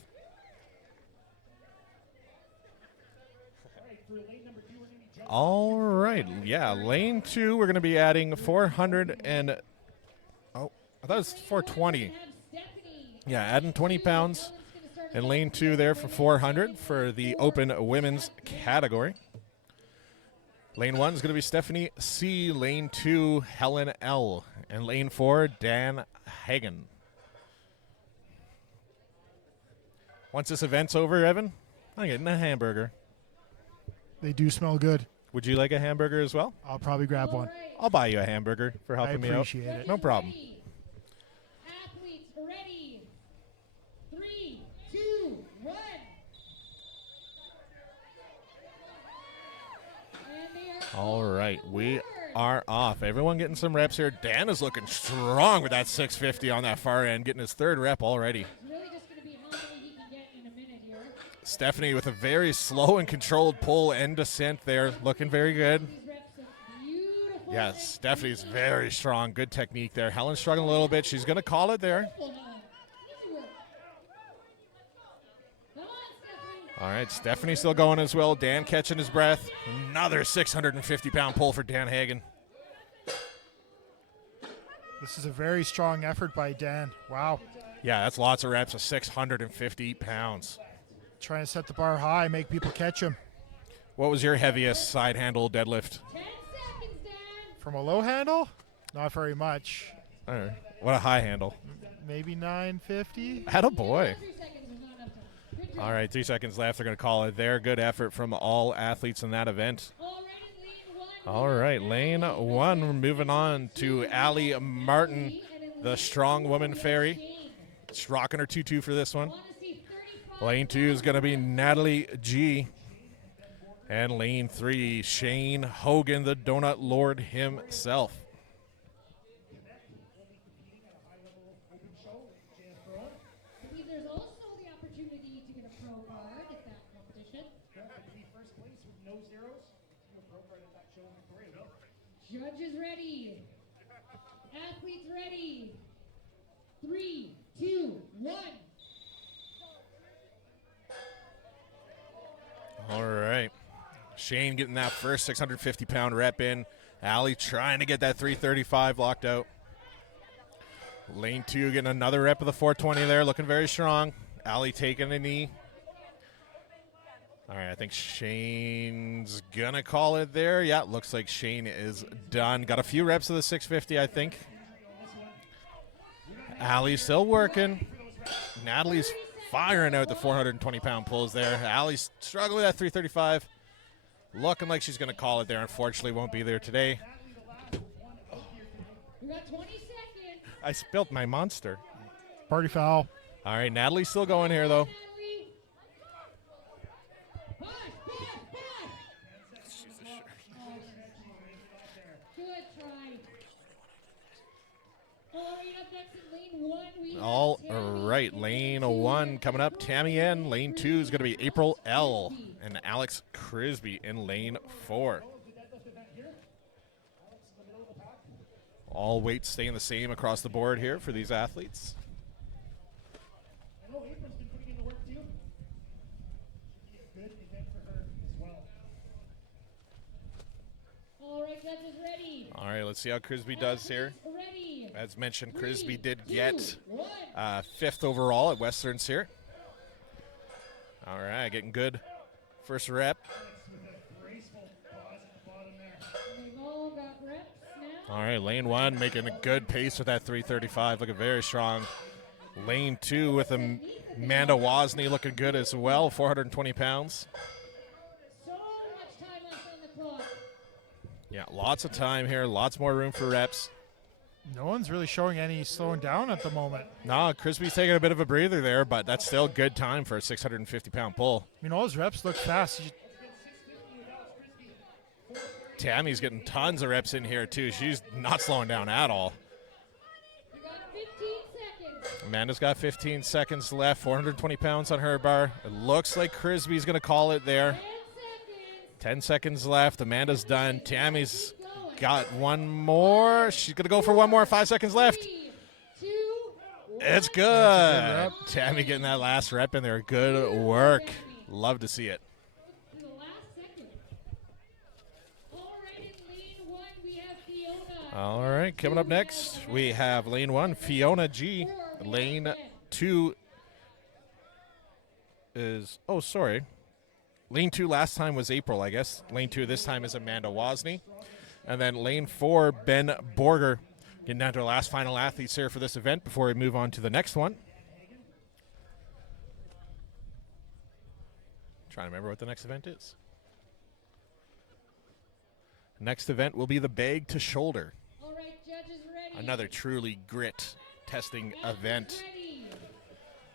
All right, yeah, lane 2, we're going to be adding 400 and, oh, I thought it was 420. Yeah, adding 20 pounds. And lane 2 there for 400 for the open women's category. Lane 1 is going to be Stephanie C. Lane 2, Helen L. And lane 4, Dan Hagen. Once this event's over, Evan, I'm getting a hamburger. They do smell good. Would you like a hamburger as well? I'll probably grab one. I'll buy you a hamburger for I helping me out. appreciate it. No problem. Athletes ready. 3, 2, 1. And they are All right, we board. are off. Everyone getting some reps here. Dan is looking strong with that 650 on that far end, getting his 3rd rep already. It's really just going to be how many he can get in a minute here. Stephanie with a very slow and controlled pull and descent there, looking very good. These reps are beautiful. Yes, Stephanie's very strong. Good technique there. Helen's struggling a little bit. She's going to call it there. Beautiful, Helen. Easy work. Come on, Stephanie. All right, Stephanie still going as well. Dan catching his breath. Another 650-pound pull for Dan Hagen. This is a very strong effort by Dan. Wow. Yeah, that's lots of reps of 650 pounds. Trying to set the bar high, make people catch him. What was your heaviest side handle deadlift? 10 seconds, Dan. From a low handle? Not very much. All right. What a high handle. Maybe 950? Attaboy. 3 seconds is not enough time. Good job. All right, 3 seconds left. They're going to call it there. Good effort from all athletes in that event. All right, lane 1. We're moving on to Allie Martin, the strong woman fairy. She's rocking her tutu for this one. Lane 2 is going to be Natalie G. And lane 3, Shane Hogan, the Donut Lord himself. There's also the opportunity to get a pro card at that competition. First place with no zeros. No pro card at that show. There you go. Judges ready. Athletes ready. 3, 2, 1. All right. Shane getting that first 650-pound rep in. Allie trying to get that 335 locked out. Lane 2 getting another rep of the 420 there, looking very strong. Allie taking a knee. All right, I think Shane's going to call it there. Yeah, looks like Shane is done. Got a few reps of the 650, I think. Allie's still working. Natalie's firing out the 420-pound pulls there. Allie's struggling with that 335. Looking like she's going to call it there. Unfortunately, won't be there today. We got 20 seconds. I spilt my monster. Party foul. All right, Natalie's still going here, though. Natalie. Push, push, push. Good try. All right, up next in lane 1. We have All Tammy right, in lane two. 1 coming up. Tammy N. Lane 2 is going to be April L. And Alex Crisby in lane 4. All weights staying the same across the board here for these athletes. I know April's been putting in the work too. Should be a good event for her as well. All right, judges ready. All right, let's see how Crisby does here. Ready. As mentioned, 3, Crisby did 2, get 1. 5th overall at Westerns here. All right, getting good first rep. Graceful pause at the bottom there. They've all got reps now. All right, lane 1 making a good pace with that 335, looking very strong. Lane 2 with Amanda Wozni looking good as well, 420 pounds. So much time left on the clock. Yeah, lots of time here, lots more room for reps. No one's really showing any slowing down at the moment. No, Crisby's taking a bit of a breather there, but that's still good time for a 650-pound pull. I mean, all his reps look fast. Tammy's getting tons of reps in here, too. She's not slowing down at all. We got 15 seconds. Amanda's got 15 seconds left, 420 pounds on her bar. It looks like Crisby's going to call it there. 10 seconds. 10 seconds left. Amanda's done. Tammy's got one more. She's going to go for one more. 5 seconds left. 3, 2, 1. It's good. rep. Tammy getting that last rep in there. Good work. Love to see it. To the last second. All right, in lane 1, we have Fiona. All right, coming up next, we have lane 1, Fiona G. Lane 2 is, oh, sorry. Lane 2 last time was April, I guess. Lane 2 this time is Amanda Wozni. And then lane 4, Ben Borger. Getting down to our last final athletes here for this event before we move on to the next one. Trying to remember what the next event is. Next event will be the bag to shoulder. All right, judges ready. Another truly grit testing event. Ready.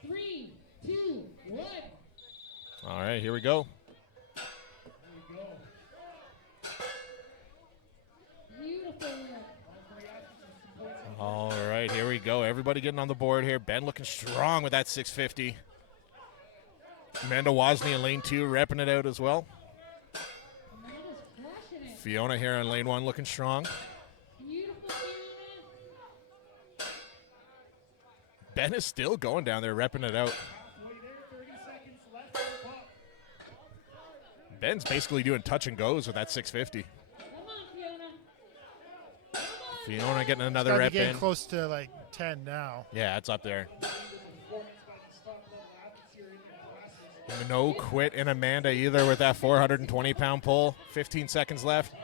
3, 2, 1. All right, here we go. Beautiful. All right, here we go. Everybody getting on the board here. Ben looking strong with that 650. Amanda Wozni in lane 2 repping it out as well. Amanda's crushing it. Fiona here in lane 1 looking strong. Beautiful, Fiona. Ben is still going down there repping it out. Halfway there, 30 seconds left on the clock. Ben's basically doing touch and goes with that 650. Come on, Fiona. Come on. Fiona getting another Gotta be rep getting in. close to like 10 now. Yeah, it's up there. Performance by these top-level athletes here in your classes. No quit in Amanda either with that 420-pound pull. 15 seconds left. 10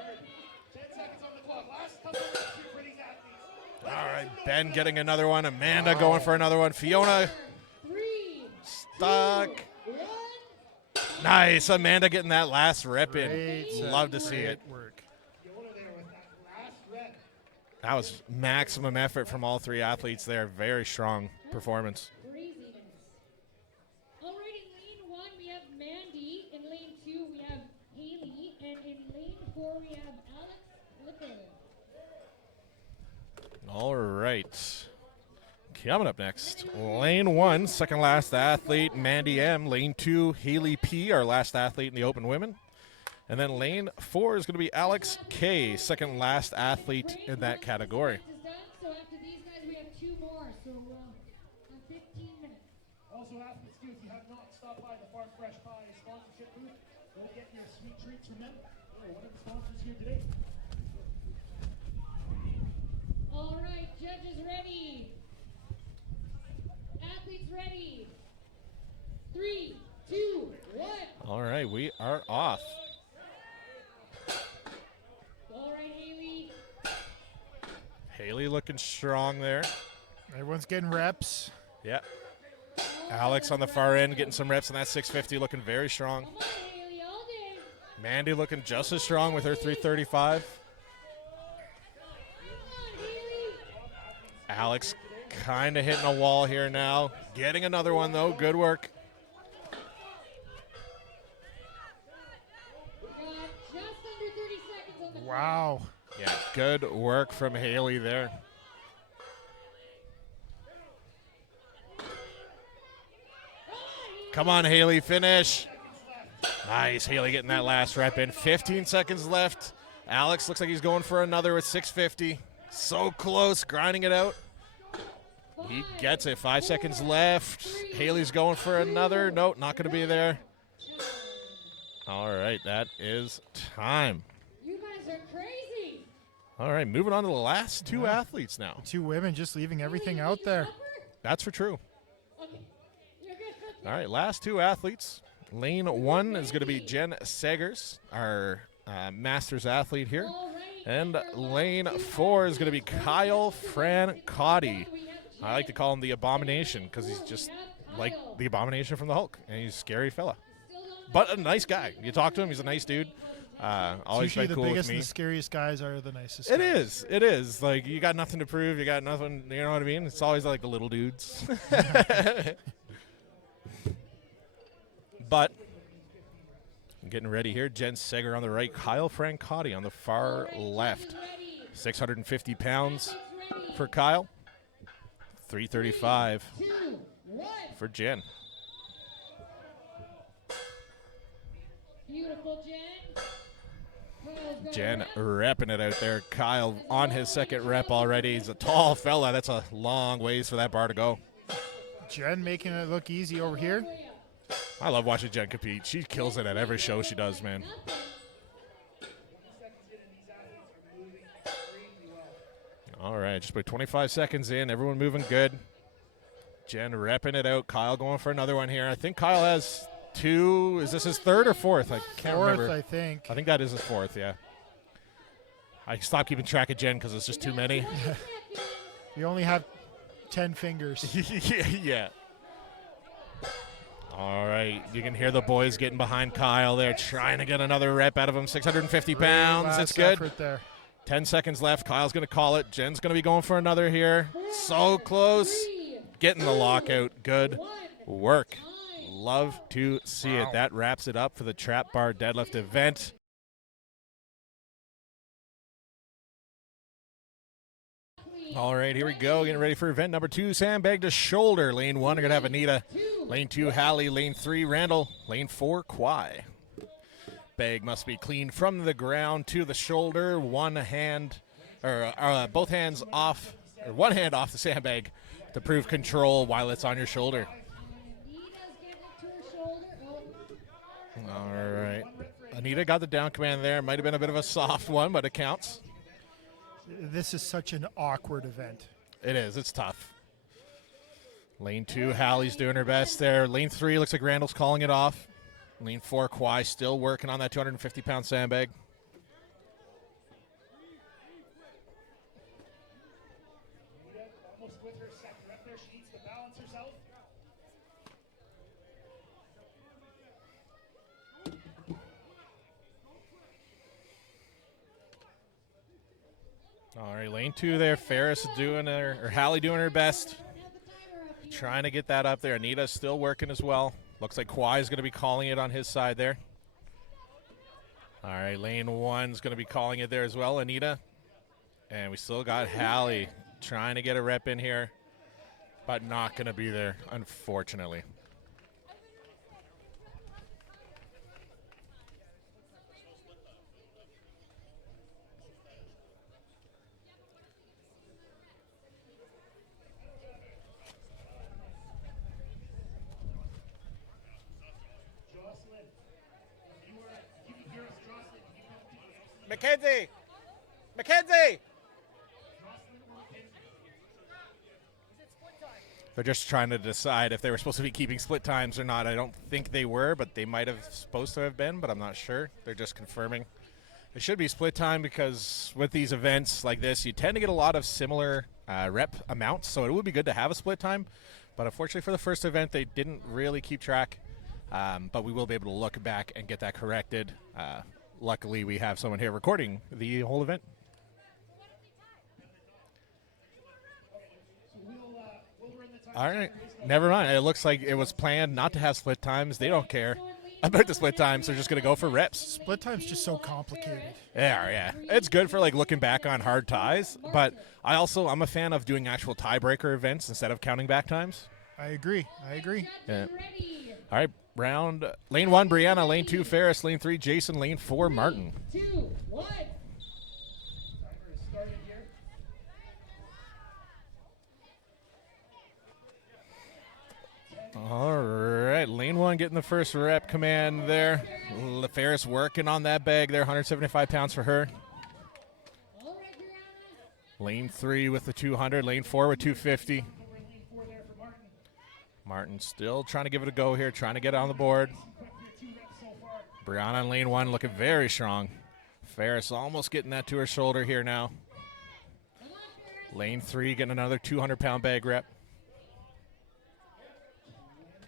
seconds on the clock. Last couple of reps here for these athletes. All right, Ben getting another one. Amanda going for another one. Fiona 3, stuck. 1. Nice. Amanda getting that last rep in. Great set. Love to see it. Great work. Fiona there with that last rep. That was maximum effort from all three athletes there. Very strong performance. Craziness. All right, in lane 1, we have Mandy. In lane 2, we have Haley. And in lane 4, we have Alex Licker. All right. Coming up next, lane 1, second last athlete, Mandy M. Lane 2, Haley P., our last athlete in the open women. And then lane 4 is going to be Alex K., second last athlete in that category. Is done. So after these guys, we have 2 more. So on 15 minutes. Also, athletes too, if you have not stopped by the Farm Fresh Pie sponsorship booth, go get your sweet treats from them. They're one of the sponsors here today. All right, judges ready. Athletes ready. 3, 2, 1. All right, we are off. All right, Haley. Haley looking strong there. Everyone's getting reps. Yeah. Alex on the far end getting some reps on that 650, looking very strong. Come on, Haley, all day. Mandy looking just as strong with her 335. Come on, Haley. Alex kind of hitting a wall here now. Getting another one, though. Good work. We got just under 30 seconds on the clock. Wow. Yeah, good work from Haley there. Come on, Haley, finish. Nice, Haley getting that last rep in. 15 seconds left. Alex looks like he's going for another with 650. So close, grinding it out. He gets it. 5 seconds left. Haley's going for another. Nope, not going to be there. All right, that is time. You guys are crazy. All right, moving on to the last two athletes now. 2 women just leaving everything Haley, out you there. help her? That's for true. Okay. You're good. All right, last 2 athletes. Lane 1 is going to be Jen Segers, our Masters athlete here. All right. And lane 4 is going to be Kyle Francotti. I like to call him the Abomination because he's just like the Abomination from the Hulk, and he's a scary fella. But a nice guy. You talk to him, he's a nice dude. Always Usually been the cool with biggest me. and the scariest guys are the nicest It guys. is. It is. Like, you got nothing to prove. You got nothing, you know what I mean? It's always like the little dudes. But I'm getting ready here. Jen Seger on the right. Kyle Francotti on the far left. 650 pounds for Kyle. 335 2, 1. for Jen. Beautiful, Jen. Kyle's got a Jen rep. repping it out there. Kyle on his second rep already. He's a tall fella. That's a long ways for that bar to go. Jen making it look easy over here. I love watching Jen compete. She kills it at every show she does, man. All right, just about 25 seconds in. Everyone moving good. Jen repping it out. Kyle going for another one here. I think Kyle has 2. Is this his 3rd or 4th? I can't 4th, remember. I think. I think that is his 4th, yeah. I stopped keeping track of Jen because it's just too many. You only have 10 fingers. Yeah. All right, you can hear the boys getting behind Kyle there, trying to get another rep out of him. 650 pounds, Last it's good. effort there. 10 seconds left. Kyle's going to call it. Jen's going to be going for another here. So close. Getting the lockout. Good work. Love to see it. That wraps it up for the trap bar deadlift event. All right, here we go. Getting ready for event number 2. Sandbag to shoulder. Lane 1, we're going to have Anita. Lane 2, Hallie. Lane 3, Randall. Lane 4, Kwai. Bag must be clean from the ground to the shoulder. One hand, or both hands off, or one hand off the sandbag to prove control while it's on your shoulder. Anita's getting it to her shoulder. Oh, All right. Anita got the down command there. Might have been a bit of a soft one, but it counts. This is such an awkward event. It is. It's tough. Lane 2, Hallie's doing her best there. Lane 3, looks like Randall's calling it off. Lane 4, Kwai still working on that 250-pound sandbag. Almost with her second rep there. She needs to balance herself. All right, lane 2 there. Ferris doing or Hallie doing her best. Trying to get that up there. Anita's still working as well. Looks like Kwai is going to be calling it on his side there. All right, lane 1's going to be calling it there as well, Anita. And we still got Hallie trying to get a rep in here, but not going to be there, unfortunately. Mackenzie! Mackenzie! They're just trying to decide if they were supposed to be keeping split times or not. I don't think they were, but they might have supposed to have been, but I'm not sure. They're just confirming. It should be split time because with these events like this, you tend to get a lot of similar rep amounts, so it would be good to have a split time. But unfortunately for the first event, they didn't really keep track. But we will be able to look back and get that corrected. Luckily, we have someone here recording the whole event. All right. Never mind. It looks like it was planned not to have split times. They don't care about the split times. They're just going to go for reps. Split time's just so complicated. Yeah. It's good for like looking back on hard ties, but I'm a fan of doing actual tiebreaker events instead of counting back times. I agree. Yeah. All right. Lane 1, Brianna. Lane 2, Ferris. Lane 3, Jason. Lane 4, Martin. 2, 1. Timer is started here. All right. Lane 1 getting the first rep command there. Ferris working on that bag there. 175 pounds for her. All right, Brianna. Lane 3 with the 200. Lane 4 with 250. Lane 4 there for Martin. Martin still trying to give it a go here, trying to get on the board. Quick here, 2 reps so far. Brianna in lane 1 looking very strong. Ferris almost getting that to her shoulder here now. Lane 3 getting another 200-pound bag rep.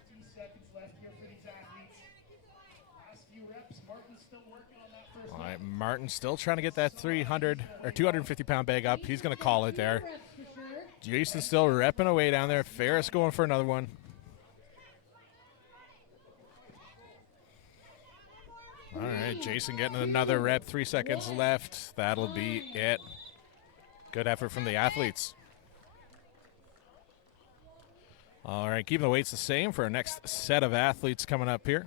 20 seconds left here for these athletes. Last few reps. Martin's still working on that first All right, Martin still trying to get that 300 or 250-pound bag up. He's going to call it there. Reps for sure. Jason still repping away down there. Ferris going for another one. All right, Jason getting another rep. 3 seconds left. That'll be it. Good effort from the athletes. All right, keeping the weights the same for our next set of athletes coming up here.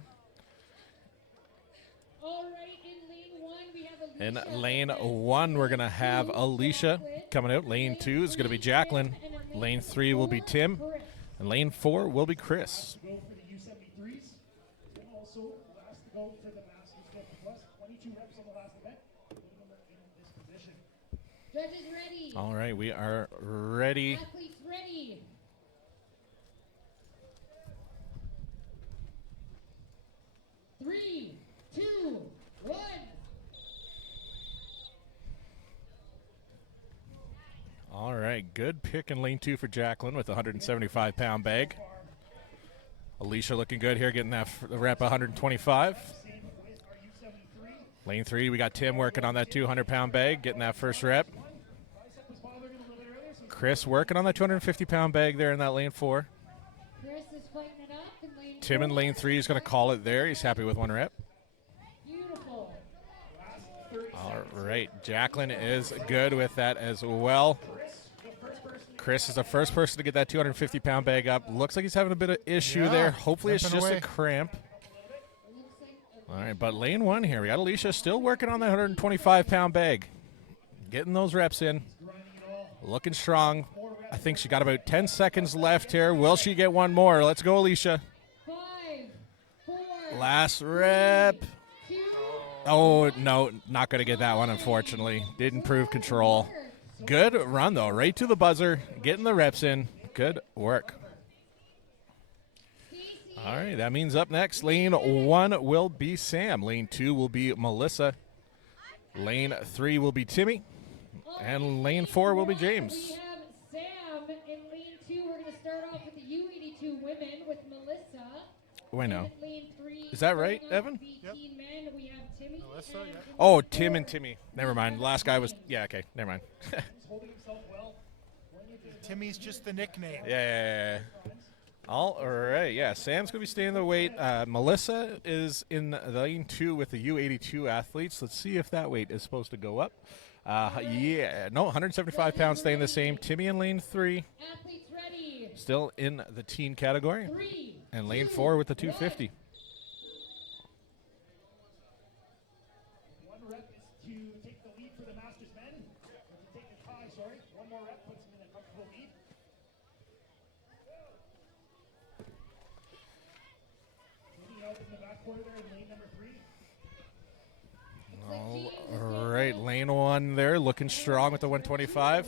All right, in lane 1, we have In Alicia. lane 1, we're going to have Alicia coming out. Lane 2 is going to be Jacqueline. Lane 3 will be Tim. And lane 4 will be Chris. go for the U73s. And also last to go for the Masters 50 Plus. 22 reps on the last event. Putting them in this position. Judges ready. All right, we are ready. Athletes ready. Three, 2, 1. All right, good pick in lane 2 for Jacqueline with a 175-pound bag. Alicia looking good here, getting that rep 125. Same with our U73. Lane 3, we got Tim working on that 200-pound bag, getting that first rep. Bicep was bothering him a little bit earlier, so Chris working on that 250-pound bag there in that lane 4. Chris is fighting it up in lane Tim in 4. lane 3 is going to call it there. He's happy with 1 rep. Beautiful. last 30 All right, Jacqueline is good with that as well. Chris is the first person to get that 250-pound bag up. Looks like he's having a bit of issue Yeah, there. Hopefully it's limping just away. a cramp. Looks like All right, but lane 1 here. We got Alicia still working on that 125-pound bag. Getting those reps in. Looking strong. I think she got about 10 seconds left here. Will she get 1 more? Let's go, Alicia. 5, 4, Last rep. 2, Oh, no, not going to get that one, unfortunately. Did improve control. Good run, though. Right to the buzzer. Getting the reps in. Good work. All right, that means up next, lane 1 will be Sam. Lane 2 will be Melissa. Lane 3 will be Timmy. And lane 4 will be James. We have Sam in lane 2. We're going to start off with the U82 women with Melissa. Wait, no. And lane 3 Is that right, starting off Evan? with the teen men. We have Timmy. Melissa, and yeah. Oh, Tim and Timmy. Never mind. Last guy was, yeah, okay, never mind. Holding himself well. Timmy's just the nickname. Yeah. All right, yeah. Sam's going to be staying the weight. Melissa is in lane 2 with the U82 athletes. Let's see if that weight is supposed to go up. Yeah, no, 175 pounds staying the same. Timmy in lane 3, Athletes ready. still in the teen category. 3. And lane 4 with the 250. One rep is to take the lead for the Masters men. To take the tie, sorry. One more rep puts him in a comfortable lead. Moving out in the back quarter there in lane number 3. All right, lane 1 there, looking strong with the 125.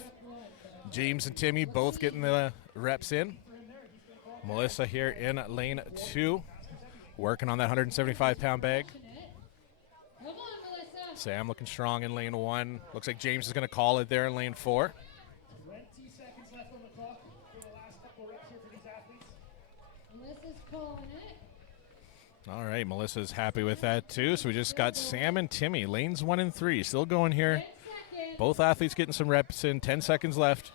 James and Timmy both getting the reps in. Melissa here in lane 2, working on that 175-pound bag. Come on, Melissa. Sam looking strong in lane 1. Looks like James is going to call it there in lane 4. 20 seconds left on the clock for the last couple reps here for these athletes. Melissa's calling it. All right, Melissa's happy with that too. So we just got Sam and Timmy, lanes 1 and 3, still going here. 10 seconds. Both athletes getting some reps in. 10 seconds left.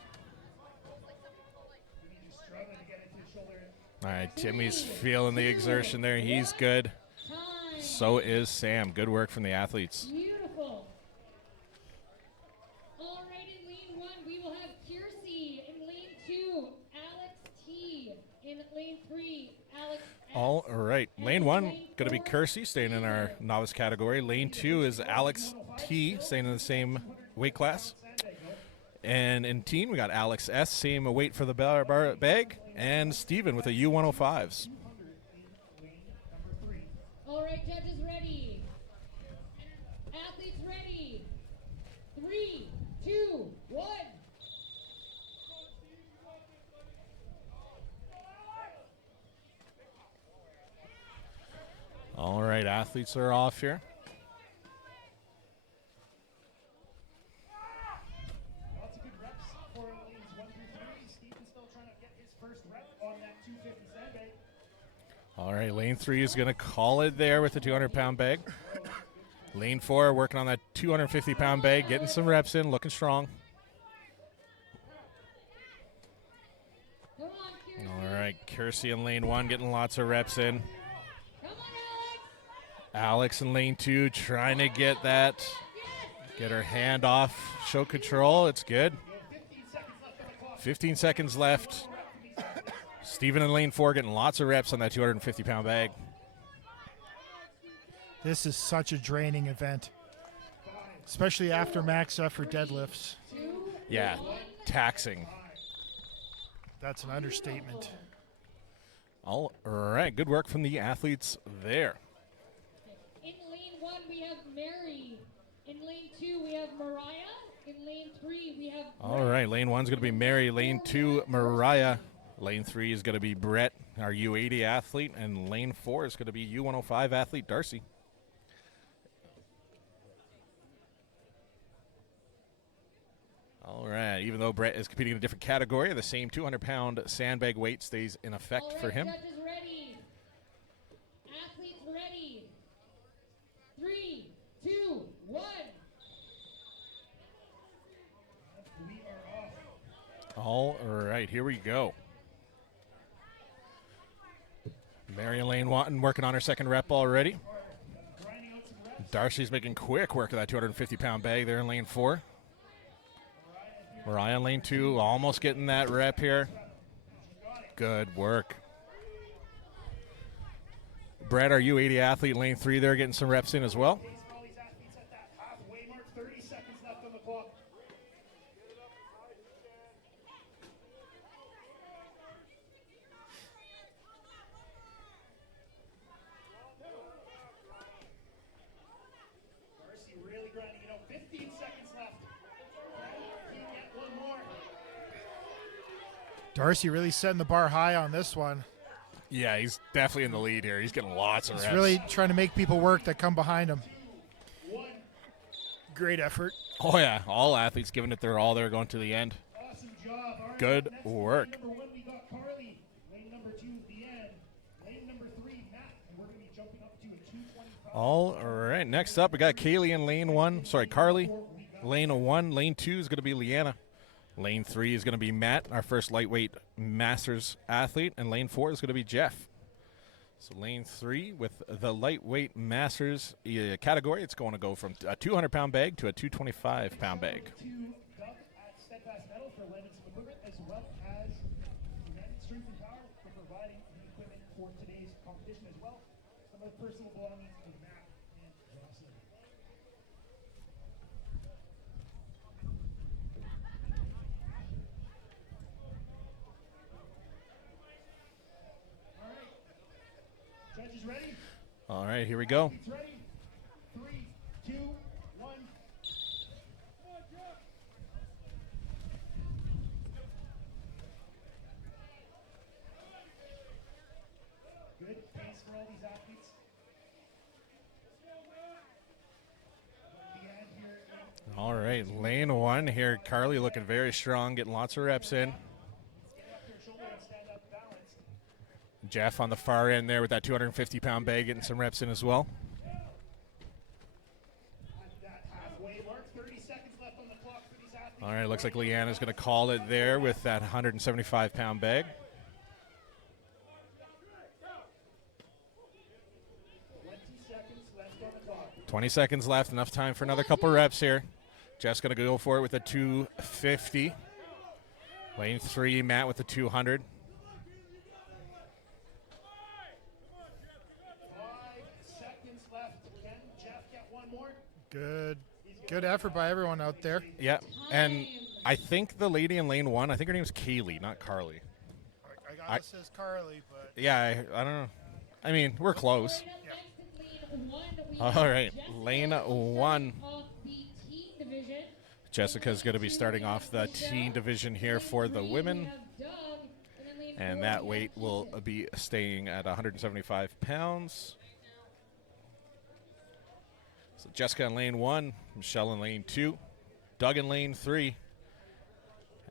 Struggling to get into his shoulder. All right, Timmy's feeling the exertion there. He's good. Time. So is Sam. Good work from the athletes. Beautiful. All right, in lane 1, we will have Kiersey. In lane 2, Alex T. In lane 3, Alex S. All right, lane 1 going to be Kersey staying in our novice category. Lane 2 is Alex T staying in the same weight class. And in teen, we got Alex S, same weight for the bag, and Steven with the U105s. All right, judges ready. Athletes ready. 3, 2, 1. All right, athletes are off here. Lots of good reps for lanes 1 through 3. Steven's still trying to get his first rep on that 250 sandbag. All right, lane 3 is going to call it there with the 200-pound bag. Lane 4 working on that 250-pound bag, getting some reps in, looking strong. Come on, Kiersey. All right, Kersey in lane 1 getting lots of reps in. Come on, Alex. Alex in lane 2 trying to get that, get her hand off, show control. It's good. 15 seconds left. Steven in lane 4 getting lots of reps on that 250-pound bag. This is such a draining event, especially after max effort deadlifts. Yeah, taxing. That's an understatement. All right, good work from the athletes there. In lane 1, we have Mary. In lane 2, we have Mariah. In lane 3, we have All right, lane 1's going to be Mary. Lane 2, Mariah. Lane 3 is going to be Brett, our U80 athlete. And lane 4 is going to be U105 athlete Darcy. All right, even though Brett is competing in a different category, the same 200-pound sandbag weight stays in effect All right, for him. judges ready. Athletes ready. 3, 2, 1. We are off. All right, here we go. Mary Lane Watton working on her second rep already. Grinding out some reps. Darcy's making quick work of that 250-pound bag there in lane 4. Mariah in lane 2, almost getting that rep here. Good work. Brett, our U80 athlete, in lane 3 there, getting some reps in as well. Pace for all these athletes at that halfway mark. 30 seconds left on the clock. Darcy really setting the bar high on this one. Yeah, he's definitely in the lead here. He's getting lots of He's reps. really trying to make people work that come behind him. Great effort. Oh, yeah. All athletes giving it their all there going to the end. Awesome job. All right, Good next in work. Lane number 1, we got Carly. Lane number 2, Deanne. Lane number 3, Matt. And we're going to be jumping up to a 225. All right. Next up, we got Kaylee in lane 1. Sorry, Carly. Lane 1. Lane 2 is going to be Leanna. Lane 3 is going to be Matt, our first lightweight masters athlete. And lane 4 is going to be Jeff. So lane 3 with the lightweight masters category, it's going to go from a 200-pound bag to a 225-pound bag. To Doug at Steadfast Metal for lending some equipment, as well as United Strength and Power for providing the equipment for today's competition as well. Some of the personal belongings of Matt and Jocelyn. All right. Judges ready? All right, here we go. It's ready. 3, 2, 1. Good pace for all these athletes. Deanne here. All right, lane 1 here. Carly looking very strong, getting lots of reps in. Stand up to her shoulder and stand up balanced. Jeff on the far end there with that 250-pound bag, getting some reps in as well. At that halfway mark, 30 seconds left on the clock for these athletes. All right, looks like Leanna's going to call it there with that 175-pound bag. 20 seconds left on the clock. 20 seconds left, enough time for another couple reps here. Jeff's going to go for it with a 250. Lane 3, Matt with the 200. 5 seconds left. Can Jeff get one more? Good effort by everyone out there. Yeah, and I think the lady in lane 1, I think her name's Kaylee, not Carly. I got it says Carly, but Yeah, I don't know. I mean, we're close. All right, lane 1. Jessica's going to be starting off the teen division here for the women, and that weight will be staying at 175 pounds. So Jessica in lane 1, Michelle in lane 2, Doug in lane 3,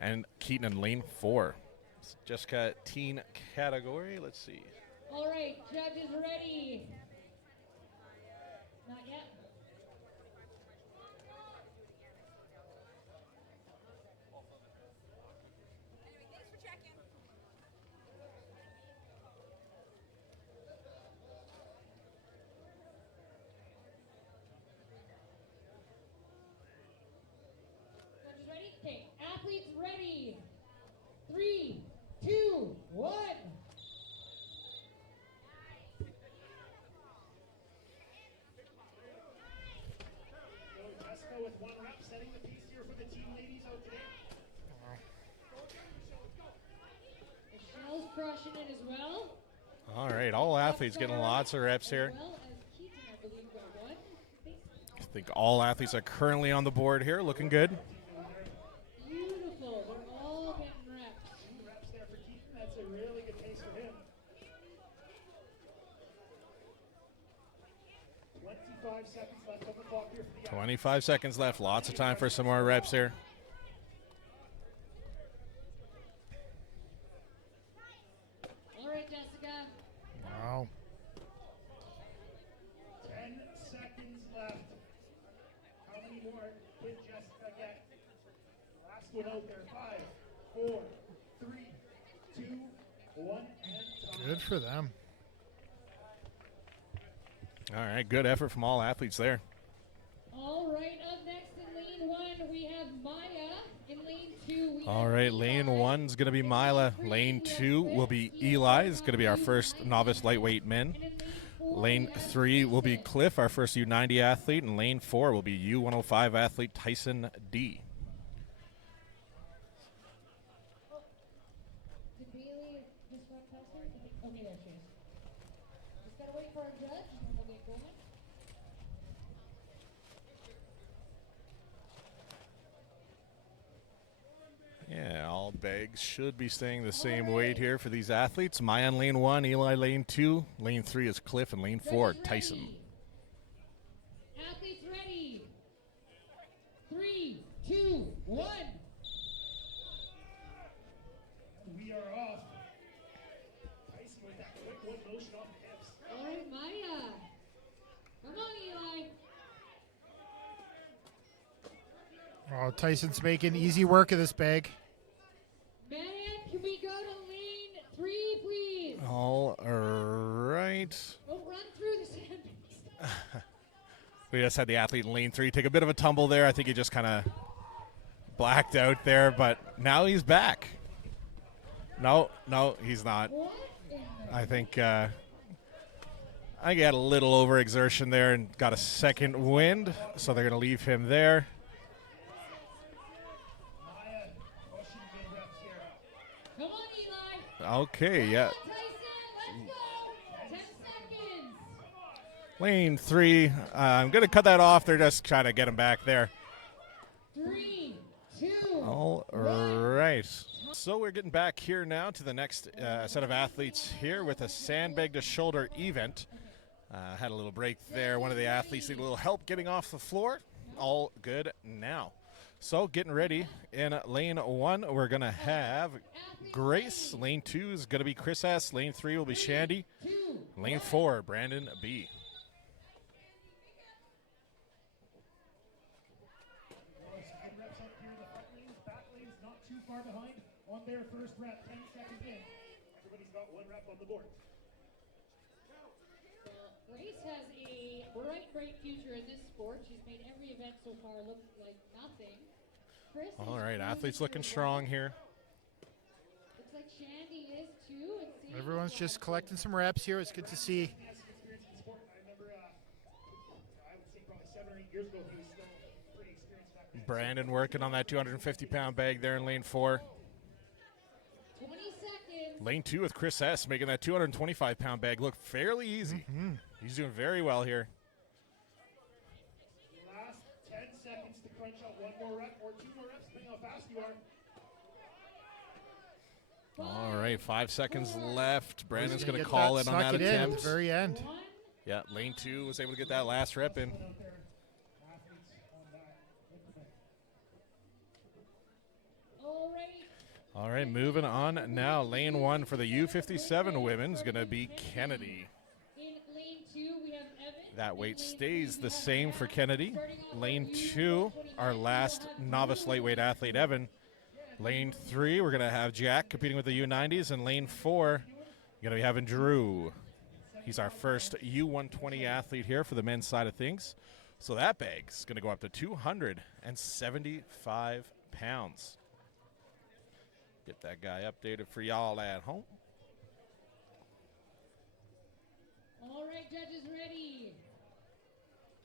and Keaton in lane 4. So Jessica teen category. Let's see. All right, judges ready. Not yet. Anyway, thanks for checking. Judges ready? Okay, athletes ready. 3, 2, 1. So Jessica with 1 rep, setting the piece here for the team ladies out today. Michelle's crushing it as well. All right, all athletes getting lots of reps here. As well as Keaton, I believe, got 1. I think all athletes are currently on the board here, looking good. Beautiful. They're all getting reps. 2 reps there for Keaton. That's a really good pace for him. 25 seconds left on the clock here for the 25 seconds left. Lots of time for some more reps here. All right, Jessica. wow. 10 seconds left. How many more did Jessica get? Last one out there. 5, 4, 3, 2, 1, and time. Good for them. All right, good effort from all athletes there. All right, up next in lane 1, we have Maya. In lane 2, we All have right, lane Eli. 1's going to be In Mila. three, Lane we have 2 will Cliff. be He has Eli. It's going to be our 190 first novice lightweight men. And in lane 4, Lane we have 3 will be Jason. Cliff, our first U90 athlete, and lane 4 will be U105 athlete Tyson D. Did Bailey just run past her? Okay, there she is. Just gotta wait for our judge, and then we'll get going. Yeah, all bags should be staying the same weight here for these athletes. Maya in lane 1, Eli lane 2, lane 3 is Cliff, and lane 4, Judges Tyson. ready. Athletes ready. 3, 2, 1. We are off. Tyson with that quick one motion off the hips. All right, Maya. Come on, Eli. Oh, Tyson's making easy work of this bag. Man, can we go to lane 3, please? All right. Don't run through the sandbags. We just had the athlete in lane 3 take a bit of a tumble there. I think he just kind of blacked out there, but now he's back. No, he's not. What in the I think he had a little overexertion there and got a second wind, so they're going to leave him there. Maya pushing good reps here. Come on, Eli. Okay, yeah. Come on, Tyson, let's go. 10 seconds. Lane 3, I'm going to cut that off. They're just trying to get him back there. 3, 2, All right. So we're getting back here now to the next set of athletes here with a sandbag to shoulder event. Had a little break there. One of the athletes needed a little help getting off the floor. All good now. So getting ready in lane 1, we're going to have Grace. Lane 2 is going to be Chris S. Lane 3 will be Shandy. Lane 4, Brandon B. Good reps up here in the front lanes. Back lanes not too far behind on their first rep. 10 seconds in. Everybody's got 1 rep on the board. Grace has a bright future in this sport. She's made every event so far look like nothing. Chris is All right, really athletes looking good. strong here. Looks like Shandy is too. And Sam Everyone's is just also. collecting some reps here. It's good to see. He has some experience in the sport. I remember, I would say probably 7 or 8 years ago, he was still pretty experienced back then. Brandon working on that 250-pound bag there in lane 4. 20 seconds. Lane 2 with Chris S. making that 225-pound bag look fairly easy. He's doing very well here. Last 10 seconds to crunch out 1 more rep or 2 more reps, depending how fast you are. All right, 5 seconds left. Brandon's going to Get call that, it on snuck that it in at attempt. the very end. 1. Yeah, lane 2 was able to get that last rep in. Out there, athletes on that. All right. All right, moving on now. Lane 1 for the U57 women is going to be Kennedy. In lane 2, we have Evan. That In weight lane stays 3, the we have same for Jack. Kennedy. Starting off Lane with 2, our U29, last we'll have novice lightweight athlete, Evan. Lane 3, we're going to have Jack competing with the U90s. And lane 4, we're going to be having Drew. He's our first U120 athlete here for the men's side of things. So that bag's going to go up to 275 pounds. Get that guy updated for y'all at home. All right, judges ready.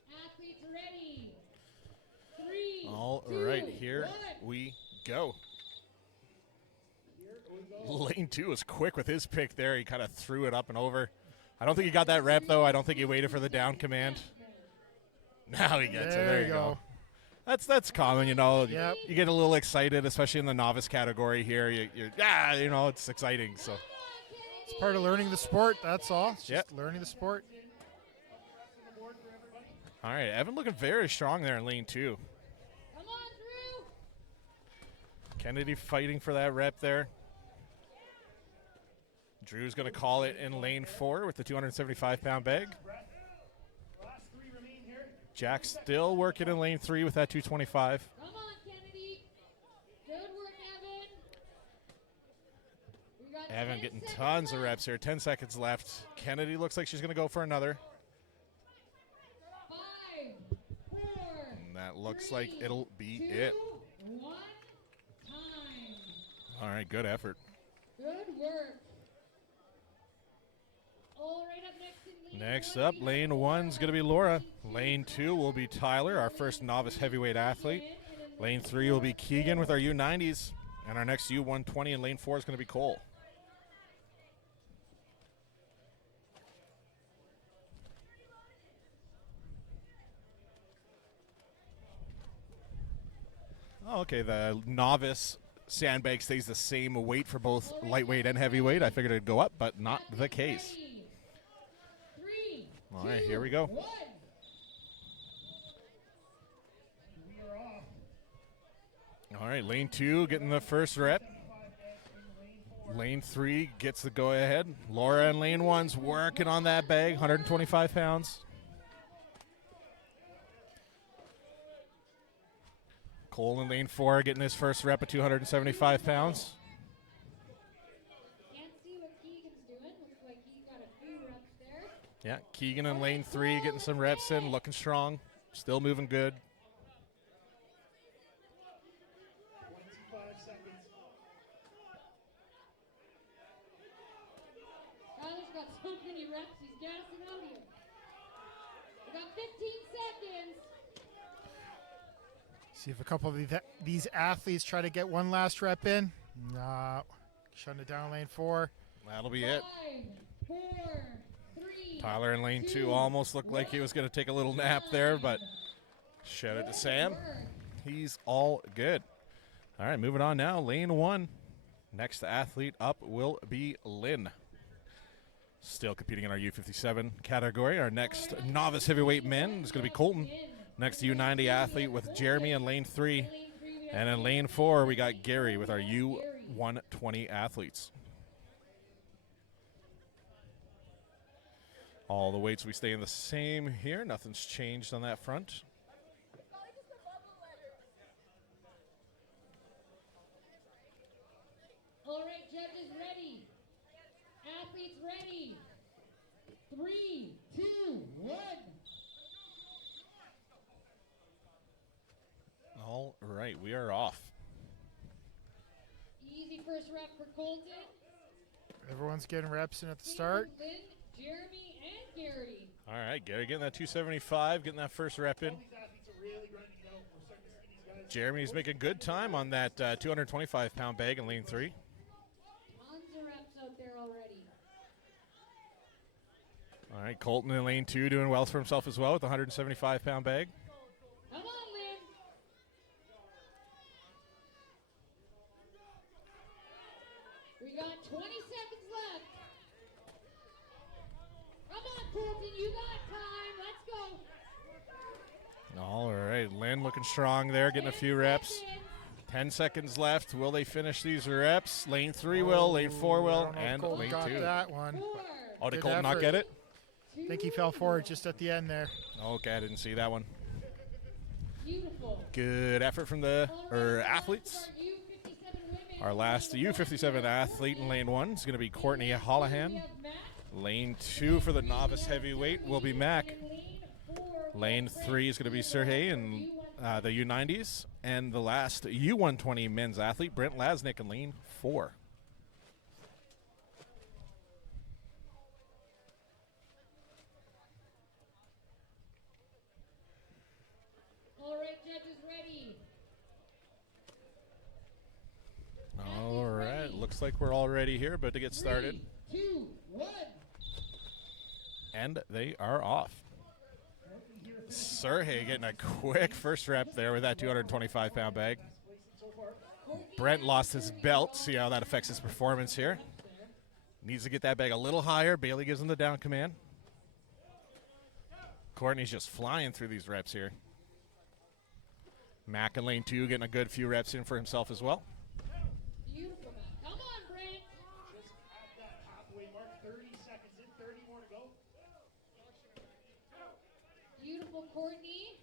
Athletes ready. 3, All 2, right, here 1. we go. Lane 2 is quick with his pick there. He kind of threw it up and over. I don't think he got that rep, though. I don't think he waited for the down command. Now he gets it. There you go. That's common, you know. Yep. You get a little excited, especially in the novice category here. You know, it's exciting. So, It's part of learning the sport. That's all. It's just Yep. learning the sport. all right, Evan looking very strong there in lane 2. Come on, Drew. Kennedy fighting for that rep there. Drew's going to call it in lane 4 with the 275-pound bag. Last 3 remain here. Jack still working in lane 3 with that 225. Come on, Kennedy. Good work, Evan. We got Evan 10 getting seconds tons of left. reps here. 10 seconds left. Kennedy looks like she's going to go for another. 5, 4, And that looks 3, like it'll be 2, it. 1. Time. All right, good effort. Good work. All right, up next in lane Next 1, up, we have lane 1's going to be Laura. Lane 2 will be Tyler, our first novice heavyweight athlete. Lane 3 will be Keegan with our U90s. And our next U120 in lane 4 is going to be Cole. Oh, okay, the novice sandbag stays the same weight for both lightweight and heavyweight. I figured it'd go up, but not the case. Ready. 3, All right, here we go. 1. We are off. All right, lane 2 getting the first rep. Lane 3 gets the go-ahead. Laura in lane 1's working on that bag, 125 pounds. Cole in lane 4 getting his first rep at 275 pounds. Can't see what Keegan's doing. Looks like he got a few reps there. Yeah, Keegan in lane 3 getting some reps in, looking strong, still moving good. 25 seconds. Tyler's got so many reps, he's gassing out here. We got 15 seconds. See if a couple of these athletes try to get one last rep in. No. Shutting it down lane 4. That'll be it. 5, 4, 3. Tyler in lane 2 almost looked like he was going to take a little nap there, but shout out to Sam. He's all good. All right, moving on now. Lane 1. Next athlete up will be Lynn. Still competing in our U57 category. Our next novice heavyweight men is going to be Colton. Next U90 athlete with Jeremy in lane 3. And in lane 4, we got Gary with our U120 athletes. All the weights we stay in the same here. Nothing's changed on that front. All right, judges ready. Athletes ready. 3, 2, 1. All right, we are off. Easy first rep for Colton. Everyone's getting reps in at the start. Lynn, Jeremy, and Gary. All right, Gary getting that 275, getting that first rep in. These athletes are really grinding it out. We're starting to see these guys. Jeremy's making good time on that 225-pound bag in lane 3. Tons of reps out there already. All right, Colton in lane 2 doing well for himself as well with the 175-pound bag. Come on, Lynn. We got 20 seconds left. Come on, Colton, you got time. Let's go. All right, Lynn looking strong there, getting a 10 few reps. seconds. 10 seconds left. Will they finish these reps? Lane 3 will, lane 4 I will, don't know if and Colton lane got 2. that one. 4, Oh, did Good Colton not effort. get it? I think he fell forward just at the end there. Okay, I didn't see that one. beautiful. Good effort from the athletes. Our last U57 athlete in lane 1 is going to be Courtney Hollahan. Lane 2 for the novice heavyweight will be Mac. Lane 3 is going to be Sergey in the U90s. And the last U120 men's athlete, Brent Lasnik, in lane 4. All right, judges ready. All right, looks like we're all ready here, but to get started. 3, 2, 1. And they are off. Sergey getting a quick first rep there with that 225-pound bag. Brent lost his belt. See how that affects his performance here. Needs to get that bag a little higher. Bailey gives him the down command. Courtney's just flying through these reps here. Mac in lane 2 getting a good few reps in for himself as well. Beautiful, man. Come on, Brent. Just at that halfway mark, 30 seconds in, 30 more to go. Beautiful, Courtney.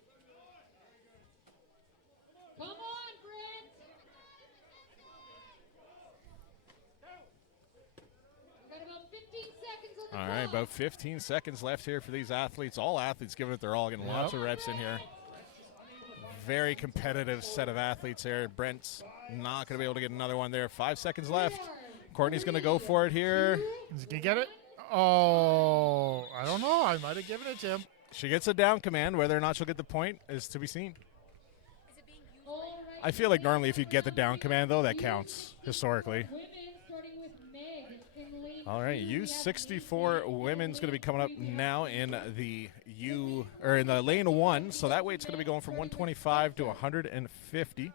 Come on, Brent. We got about 15 seconds on the All right, clock. about 15 seconds left here for these athletes. All athletes giving it their all, getting lots of reps in here. Very competitive set of athletes here. Brent's not going to be able to get another one there. 5 seconds left. Courtney's going to go for it here. Is he going to get it? Oh, I don't know. I might have given it to him. She gets a down command. Whether or not she'll get the point is to be seen. All right, I feel like normally if you get the down command, though, that counts historically. women, starting with Meg in lane All right, 2. U64 women's going to be coming up now in the in the lane 1. So that weight's going to be going from 125 to 150.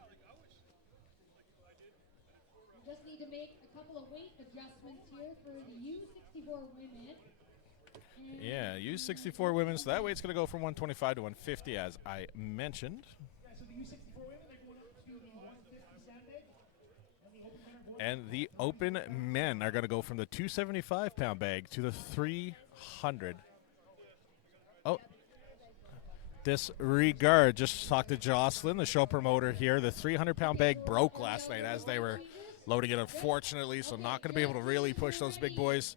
U64 women. And Yeah, U64 women. So that weight's going to go from 125 to 150, as I mentioned. Yeah, so the U64 women, they're going up to the 150 sandbag. And the open men are going to go from the 275-pound bag to the 300. Oh, disregard. Just talked to Jocelyn, the show promoter here. The 300-pound bag broke last night as they were loading it, unfortunately, so not going to be able to really push those big boys.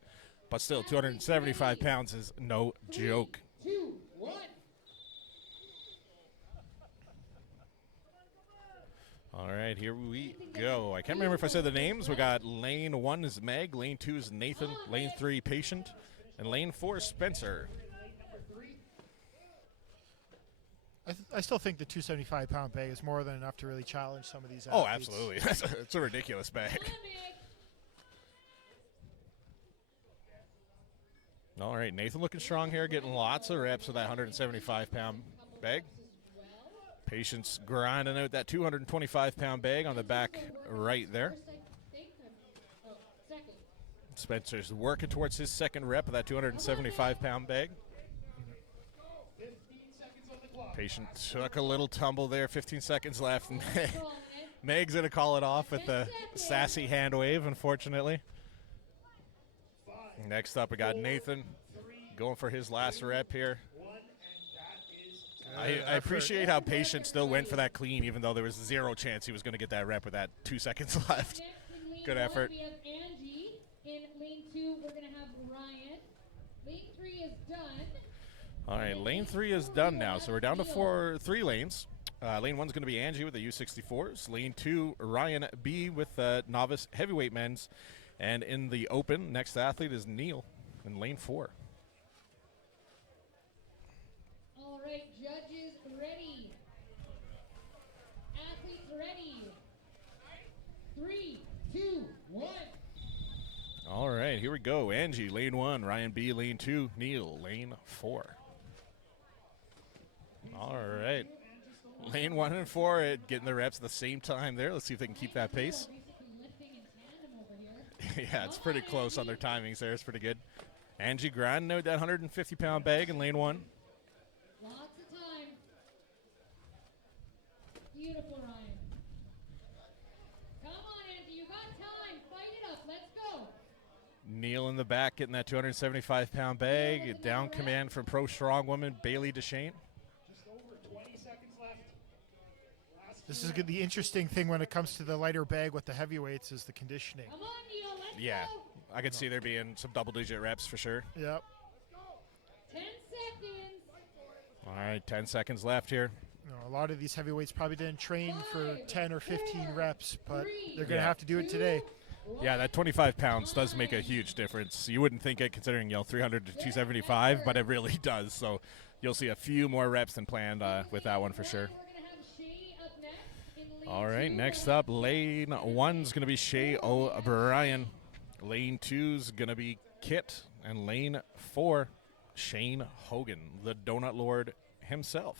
But still, 275 pounds is no joke. 2, 1. All right, here we go. I can't remember if I said the names. We got lane 1 is Meg, lane 2 is Nathan, lane 3 Patient, and lane 4 Spencer. I still think the 275-pound bag is more than enough to really challenge some of these Oh, athletes. absolutely. It's a ridiculous bag. All right, Nathan looking strong here, getting lots of reps with that 175-pound bag. Patience grinding out that 225-pound bag on the back right there. Spencer's working towards his second rep of that 275-pound bag. 15 seconds on the clock. Patient took a little tumble there, 15 seconds left. Meg's going to call it off with the sassy hand wave, unfortunately. Next up, we got Nathan going for his last rep here. I appreciate how Patient still went for that clean, even though there was zero chance he was going to get that rep with that 2 seconds left. Good effort. We have Angie. In lane 2, we're going to have Ryan. Lane 3 is done. All right, lane 3 is done now, so we're down to 3 lanes. Lane 1 is going to be Angie with the U64s. Lane 2, Ryan B with the novice heavyweight men's. And in the open, next athlete is Neil in lane 4. All right, judges ready. Athletes ready. 3, 2, 1. All right, here we go. Angie, lane 1. Ryan B, lane 2. Neil, lane 4. All right. Lane 1 and 4 getting the reps at the same time there. Let's see if they can keep that pace. Yeah, it's pretty close on their timings there. It's pretty good. Angie grinding out that 150-pound bag in lane 1. Lots of time. Beautiful, Ryan. Come on, Angie. You got time. Fight it up. Let's go. Neil in the back getting that 275-pound bag. Down command from pro strong woman Bailey DeShane. Just over 20 seconds left. This is the interesting thing when it comes to the lighter bag with the heavyweights is the conditioning. Come on, Neil. Let's Yeah, go. I could see there being some double-digit reps for sure. Yep. 10 seconds. All right, 10 seconds left here. You know, a lot of these heavyweights probably didn't train for 10 or 15 reps, but they're going to Yeah. have to do it today. Yeah, that 25 pounds does make a huge difference. You wouldn't think it considering, 300 to 275, but it really does. So you'll see a few more reps than planned with that one for sure. We're going to have Shay up next in lane All right, 2. next up, lane 1's going to be Shay O'Brien. Lane 2's going to be Kit. And lane 4, Shane Hogan, the Donut Lord himself.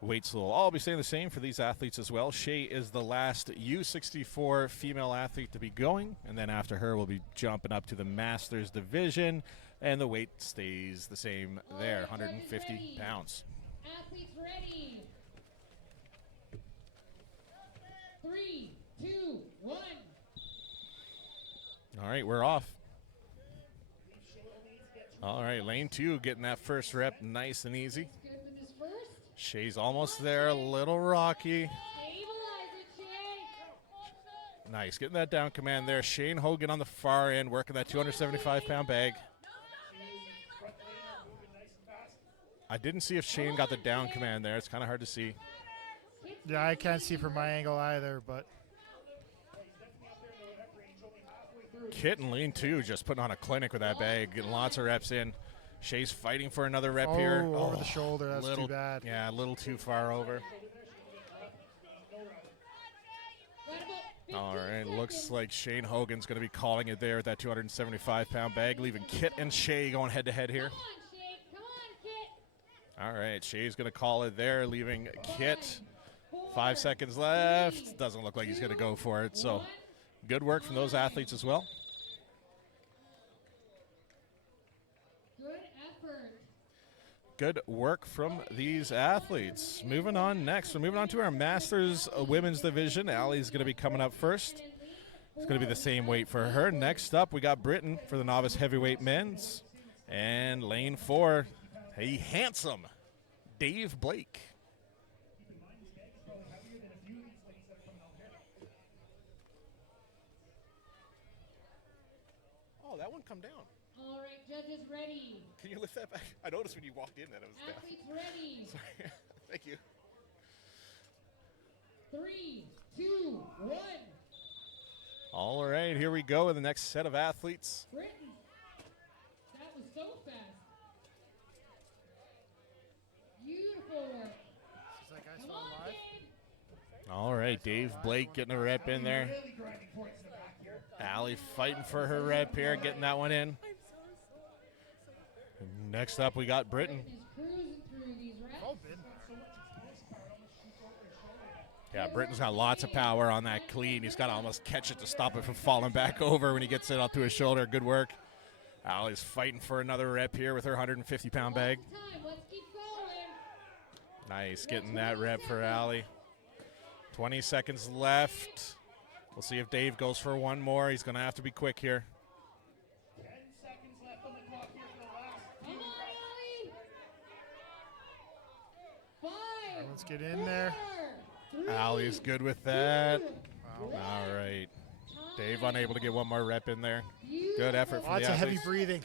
Weights will all be staying the same for these athletes as well. Shay is the last U64 female athlete to be going, and then after her we'll be jumping up to the Masters division, and the weight stays the same there, 150 pounds. Athletes ready. 3, 2, 1. All right, we're off. All right, lane 2 getting that first rep nice and easy. Good for this first. Shay's almost there, a little rocky. Stabilize it, Shay. Nice, getting that down command there. Shane Hogan on the far end, working that 275-pound bag. I didn't see if Shane got the down command there. It's kind of hard to see. Yeah, I can't see from my angle either, but Kit and lane 2 just putting on a clinic with that bag, getting lots of reps in. Shay's fighting for another rep here. over the shoulder. That's little, too bad. Yeah, a little too far over. All right, looks like Shane Hogan's going to be calling it there with that 275-pound bag, leaving Kit and Shay going head-to-head here. Come on, Shay. Come on, Kit. All right, Shay's going to call it there, leaving Kit. 5 seconds left. Doesn't look like he's going to go for it, so Good work from those athletes as well. Good effort. Good work from these athletes. Moving on next, we're moving on to our Masters Women's Division. Allie's going to be coming up first. It's going to be the same weight for her. Next up, we got Britain for the novice heavyweight men's. And lane 4, a handsome Dave Blake. Oh, that one come down. All right, judges ready. Can you lift that back? I noticed when you walked in that it was down. Athletes ready. Sorry. Thank you. 3, 2, 1. All right, here we go with the next set of athletes. Britain. That was so fast. Beautiful work. Is that guy Come still on, alive? Dave. All right, Dave Blake getting a rep in there. Really grinding for it in the back here. Allie fighting for her rep here, getting that one in. Next up, we got Britain. Britain is cruising through these reps. Oh, Ben. Yeah, Britain's got lots of power on that clean. He's got to almost catch it to stop it from falling back over when he gets it up to his shoulder. Good work. Allie's fighting for another rep here with her 150-pound bag. Time. Let's keep going. Nice, getting that rep for Allie. 20 seconds left. We'll see if Dave goes for one more. He's going to have to be quick here. 10 seconds left on the clock here for the last. Come on, Allie. 5. Let's get in there. 4, 3, Allie's good with that. 2, All right. Time. Dave unable to get one more rep in there. Good effort from Lots the of heavy athletes. breathing.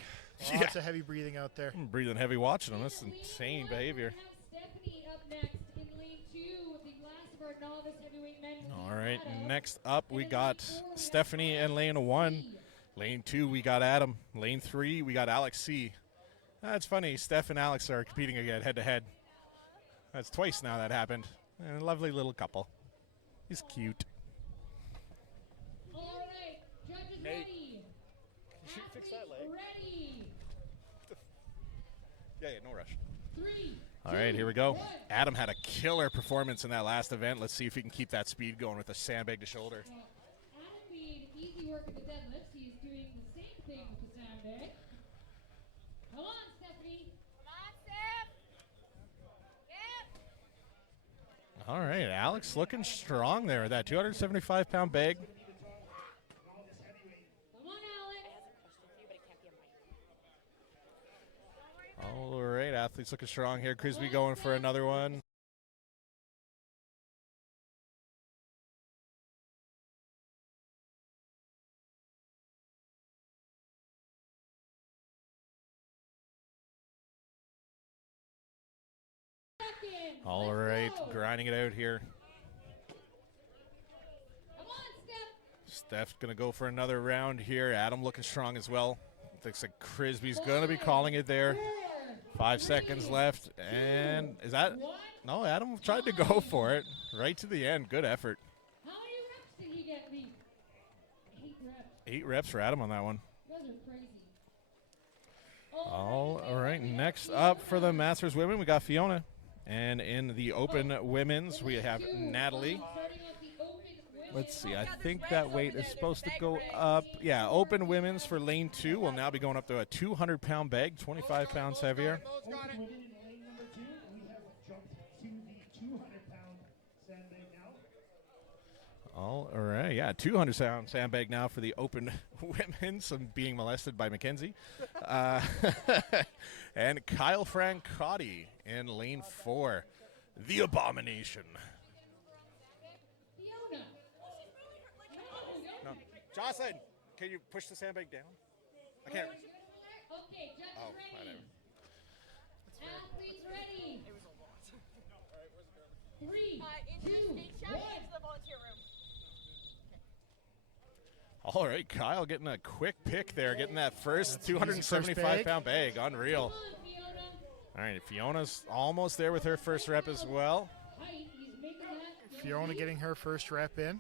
Yeah. Lots of heavy breathing out there. I'm breathing heavy watching him. That's insane behavior. We have Stephanie up next in lane 2 with the last of our novice heavyweight men. All right, next up we got Stephanie in lane 1. Lane 2 we got Adam. Lane 3 we got Alex C. That's funny. Steph and Alex are competing again head to head. That's twice now that happened. And a lovely little couple. He's cute. All right, judges Nate, ready. you fix that Athletes leg? ready. Yeah, no rush. 3. All right, here we go. Adam had a killer performance in that last event. Let's see if he can keep that speed going with the sandbag to shoulder. Adam being easy work with the deadlifts, he's doing the same thing with the sandbag. Come on, Stephanie. Come on, Steph. Yep. All right, Alex looking strong there with that 275-pound bag. Come on, Alex. All right, athletes looking strong here. Crisby going for another one. Seconds. All Let's right, go. grinding it out here. Come on, Steph. Steph's going to go for another round here. Adam looking strong as well. Looks like Crisby's going to be calling it there. 5 seconds left. And is that? No, Adam tried to go for it right to the end. Good effort. How many reps did he get, Lee? 8 reps. 8 reps for Adam on that one. You guys are crazy. All right, next up for the Masters women, we got Fiona. And in the open women's, we have Natalie. Starting with the open women. Let's see, I think that weight is supposed to go up. Yeah, open women's for lane 2 will now be going up to a 200-pound bag, 25 pounds heavier. Open women in lane number 2, we have jumped to the 200-pound sandbag now. All right, yeah, 200-pound sandbag now for the open women's. I'm being molested by Mackenzie. And Kyle Francotti in lane 4, the Abomination. Fiona. No. Jocelyn, can you push the sandbag down? I can't. Okay, judges Oh, ready. whatever. Athletes ready. 3, Into 2, the 1. into the volunteer room. All right, Kyle getting a quick pick there, getting that first Easy first 275-pound bag. Unreal. Come on, Fiona. All right, Fiona's almost there with her first rep as well. Height, he's making that. Fiona getting her first rep in.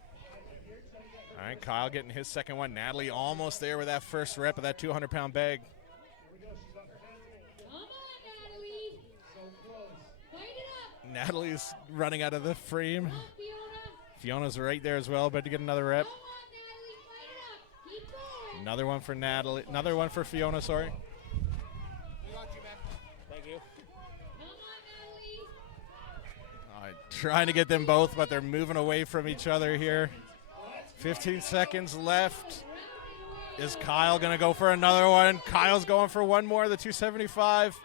All right, Kyle getting his second one. Natalie almost there with that first rep of that 200-pound bag. Come on, Natalie. Fight it up. Natalie's running out of the frame. Come on, Fiona. Fiona's right there as well, but to get another rep. Come on, Natalie. Another one for Natalie. Another one for Fiona, sorry. Thank you. Come on, Natalie. Trying to get them both, but they're moving away from each other here. 15 seconds left. Is Kyle going to go for another one? Kyle's going for one more, the 275.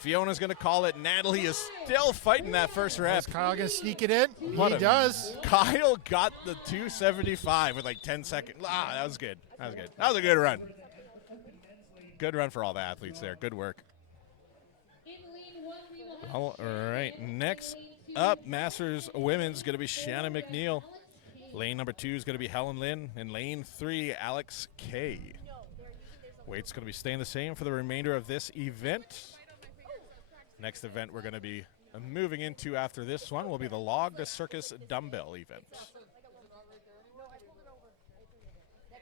Fiona's going to call it. Natalie is still fighting that first rep. Is Kyle going to sneak it in? What He a- does. Kyle got the 275 with like 10 seconds. That was good. That was good. That was a good run. Good run for all the athletes there. Good work. In lane 1, we will have All right. Next up, Masters Women's going to be Shannon McNeil. Lane number 2 is going to be Helen Lynn. And lane 3, Alex Kay. Weight's going to be staying the same for the remainder of this event. Next event we're going to be moving into after this one will be the Log to Circus Dumbbell event. That's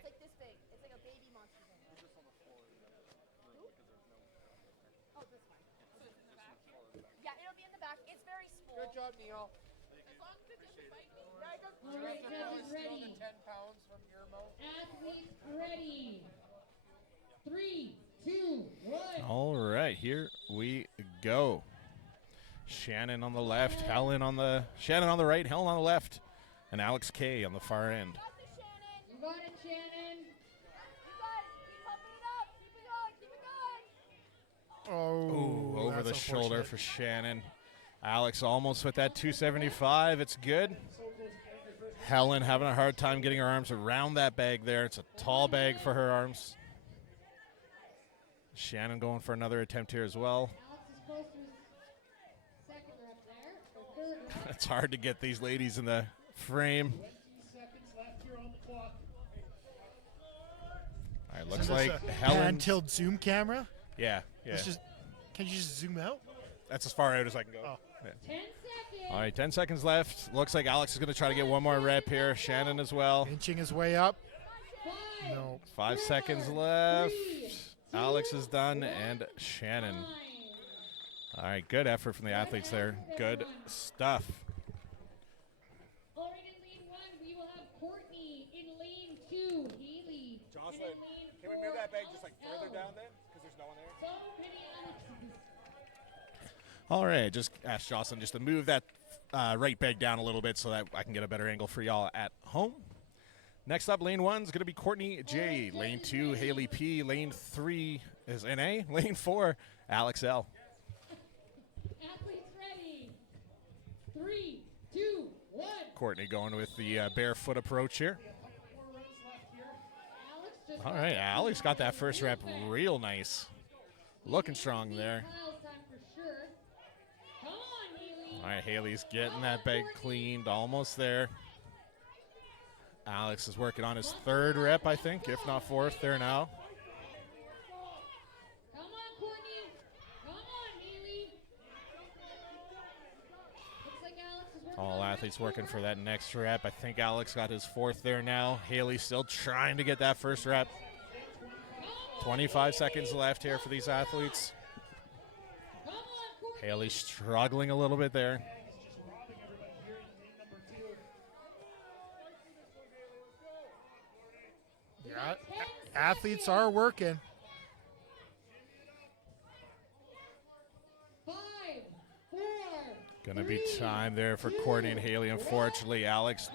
like this big. It's like a baby monster. Oh, this one. Yeah, it'll be in the back. It's very small. Good job, Neil. All right, judges ready. 10 pounds from your mouth. Athletes ready. 3, 2, 1. All right, here we go. Shannon on the left, Shannon on the right, Helen on the left, and Alex Kay on the far end. Got this, Shannon. You got it, Shannon. You got it. Keep pumping it up. Keep it going. Keep it going. Oh, Over the that's shoulder unfortunate. for Shannon. Alex almost with that 275. It's good. Helen having a hard time getting her arms around that bag there. It's a tall bag for her arms. Shannon going for another attempt here as well. Alex is close to his second rep there. Or third rep. It's hard to get these ladies in the frame. 20 seconds left here on the clock. All right, looks Is like this a Helen. hand-tilt zoom camera? Yeah. Can you just zoom out? That's as far out as I can go. Oh. Yeah. 10 seconds. All right, 10 seconds left. Looks like Alex is going to try to get one more rep here. Shannon as well. Inching his way up. 5, No. 5 seconds left. Alex is done, and Shannon. 9. All right, good effort from the athletes there. Good stuff. All right, in lane 1, we will have Courtney. In lane 2, Haley. Jocelyn, And in lane can we 4, move that bag just like Alex further L. down then? Because there's no one there. So many Alexes. All right, just ask Jocelyn just to move that right bag down a little bit so that I can get a better angle for y'all at home. Next up, lane 1 is going to be Courtney J. Lane 2, Haley P. Lane 3 is NA. Lane 4, Alex L. Athletes ready. 3, 2, 1. Courtney going with the barefoot approach here. Alex just All right, Alex got that first rep real nice. Looking strong there. Kyle's time for sure. Come on, Haley. All right, Haley's getting that bag cleaned, almost there. Alex is working on his third rep, I think, if not fourth there now. Come on, Courtney. Come on, Haley. Looks like Alex is working All on athletes rep working 4. for that next rep. I think Alex got his fourth there now. Haley still trying to get that first rep. 25 seconds left here for these athletes. Come on, Courtney. Haley struggling a little bit there. Yeah, athletes are working. 5, 4. Gonna be time there for Courtney and Haley. Unfortunately, Alex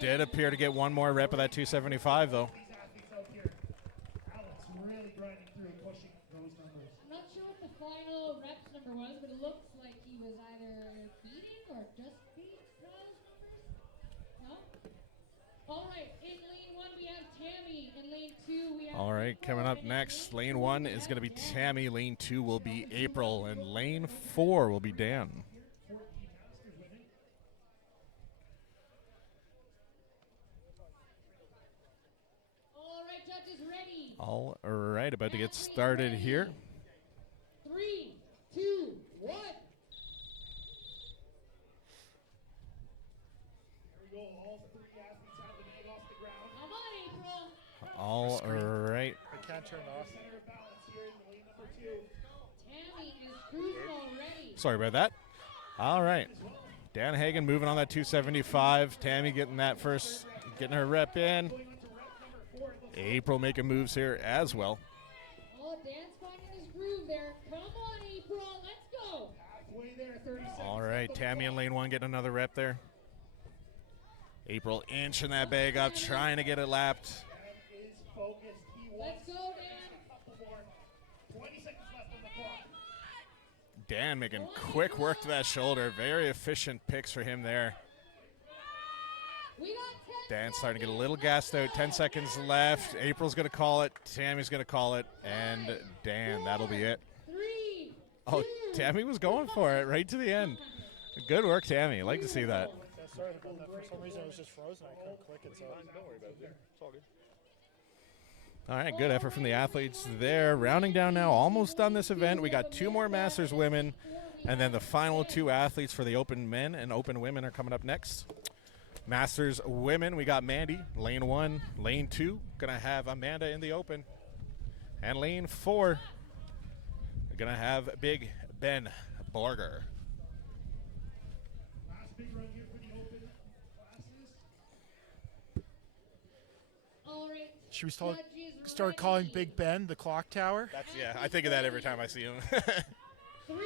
did appear to get one more rep of that 275 though. These athletes out here. Alex really grinding through and pushing those numbers. I'm not sure what the final reps number was, but it looks like he was either beating or just beat Kyle's numbers. No? All right, in lane 1 we have Tammy. In lane 2 we have All right, coming up April. And in next, lane lane 3 1 we is have going to be Dan. Tammy, lane 2 will be April, and lane 4 will be Dan. 14 Masters women. All right, judges ready. All right, about to get started here. 3, 2, 1. Here we go. All three athletes have the bag off the ground. Come on, April. All right. I can't turn it off. Center of balance here in lane number 2. Tammy is cruising already. Sorry about that. All right. Dan Hagen moving on that 275. Tammy getting that first, getting her rep in. Going on to rep number 4. It looks April making moves here as well. Oh, Dan's finding his groove there. Come on, April. Let's go. Halfway there, 30 seconds. All right, Tammy in lane 1 getting another rep there. April inching that bag up, trying to get it lapped. Dan is focused. He Let's wants go, Dan. up before 20 seconds left on the clock. Dan making quick work to that shoulder. Very efficient picks for him there. We got 10 Dan's starting to get a little gassed out. 10 seconds left. April's going to call it. Tammy's going to call it. And Dan, that'll be it. 3. Oh, Tammy was going for it right to the end. Good work, Tammy. Like to see that. Sorry about that. For some reason, it was just frozen. I couldn't click it. So All right, good effort from the athletes there. Rounding down now, almost done this event. We got 2 more Masters women, and then the final 2 athletes for the Open men and Open women are coming up next. Masters women, we got Mandy, lane 1. Lane 2, gonna have Amanda in the Open. And lane 4, we're gonna have Big Ben Borger. Last big run here for the open classes. All right. should we Judges start calling ready. Big Ben the clock tower? Yeah, I think of that every time I see him. 3,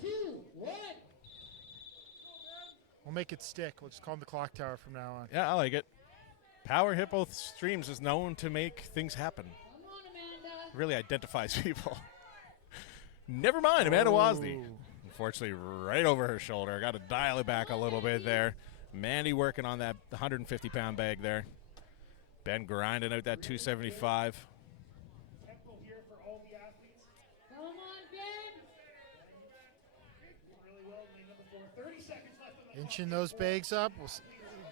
2, 1. We'll make it stick. We'll just call him the clock tower from now on. Yeah, I like it. Power Hippo Streams is known to make things happen. Come on, Amanda. Really identifies people. Never mind, Amanda Wozni. Unfortunately, right over her shoulder. Got to dial it back a little bit there. Mandy working on that 150-pound bag there. Ben grinding out that 275. Tempo here for all the athletes. Come on, Ben. Doing really well in lane number 4. 30 seconds left on the clock. Inching those bags up.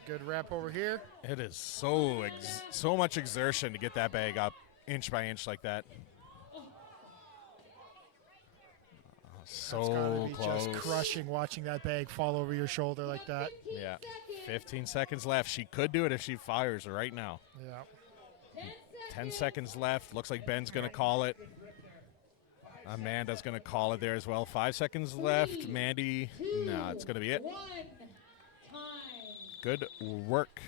Good rep over here. It is so much exertion to get that bag up inch by inch like that. It's gotta So be close. just crushing watching that bag fall over your shoulder like that. 15 Yeah, seconds. 15 seconds left. She could do it if she fires right now. Yeah. 10 seconds left. Looks like Ben's going to call it. Amanda's going to call it there as well. 5 seconds left. Mandy, no, it's going to be it. 1. Time. Good work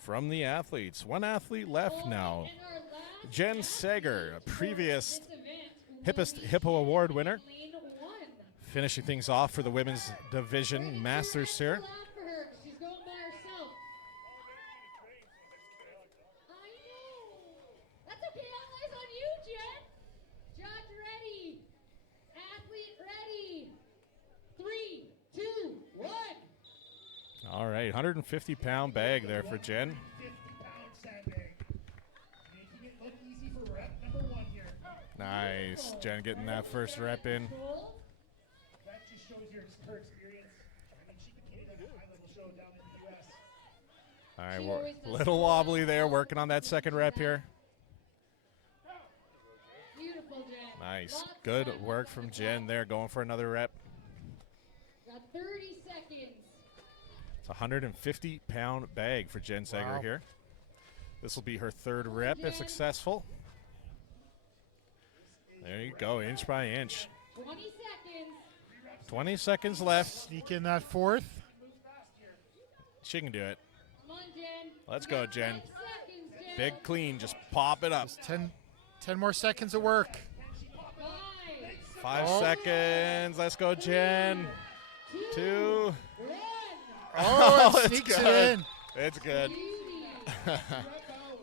from the athletes. One athlete left now. And our last Jen Sager, a previous this event Hippest Hippo Award winner, lane 1. finishing things off for the women's division Masters here. Loud for her. She's going by herself. I know. That's okay. All eyes on you, Jen. Judge ready. Athlete ready. 3, 2, 1. All right, 150-pound bag there for Jen. 50-pound sandbag. Making it look easy for rep number 1 here. Nice. Jen getting that first rep in. That just shows her experience. I mean, she became at a high-level show down in the U.S. All right, She we're always a does little so wobbly well. there, working on that second rep here. Beautiful, Jen. Nice. Lots of Good time work left from on the Jen clock. there, going for another rep. Got 30 seconds. It's a 150-pound bag for Jen Sager Wow. here. This will be her third rep if successful. There you go, inch by inch. 20 seconds. 20 seconds left. Sneak in that fourth. She can do it. Come on, Jen. Let's go, Jen. 10 seconds, Jen. Big clean, just pop it up. Just 10 more seconds of work. 5, 5 Oh. seconds. Let's go, Jen. 2. 1. Oh, it it's sneaks good. it in. It's good. Beauty.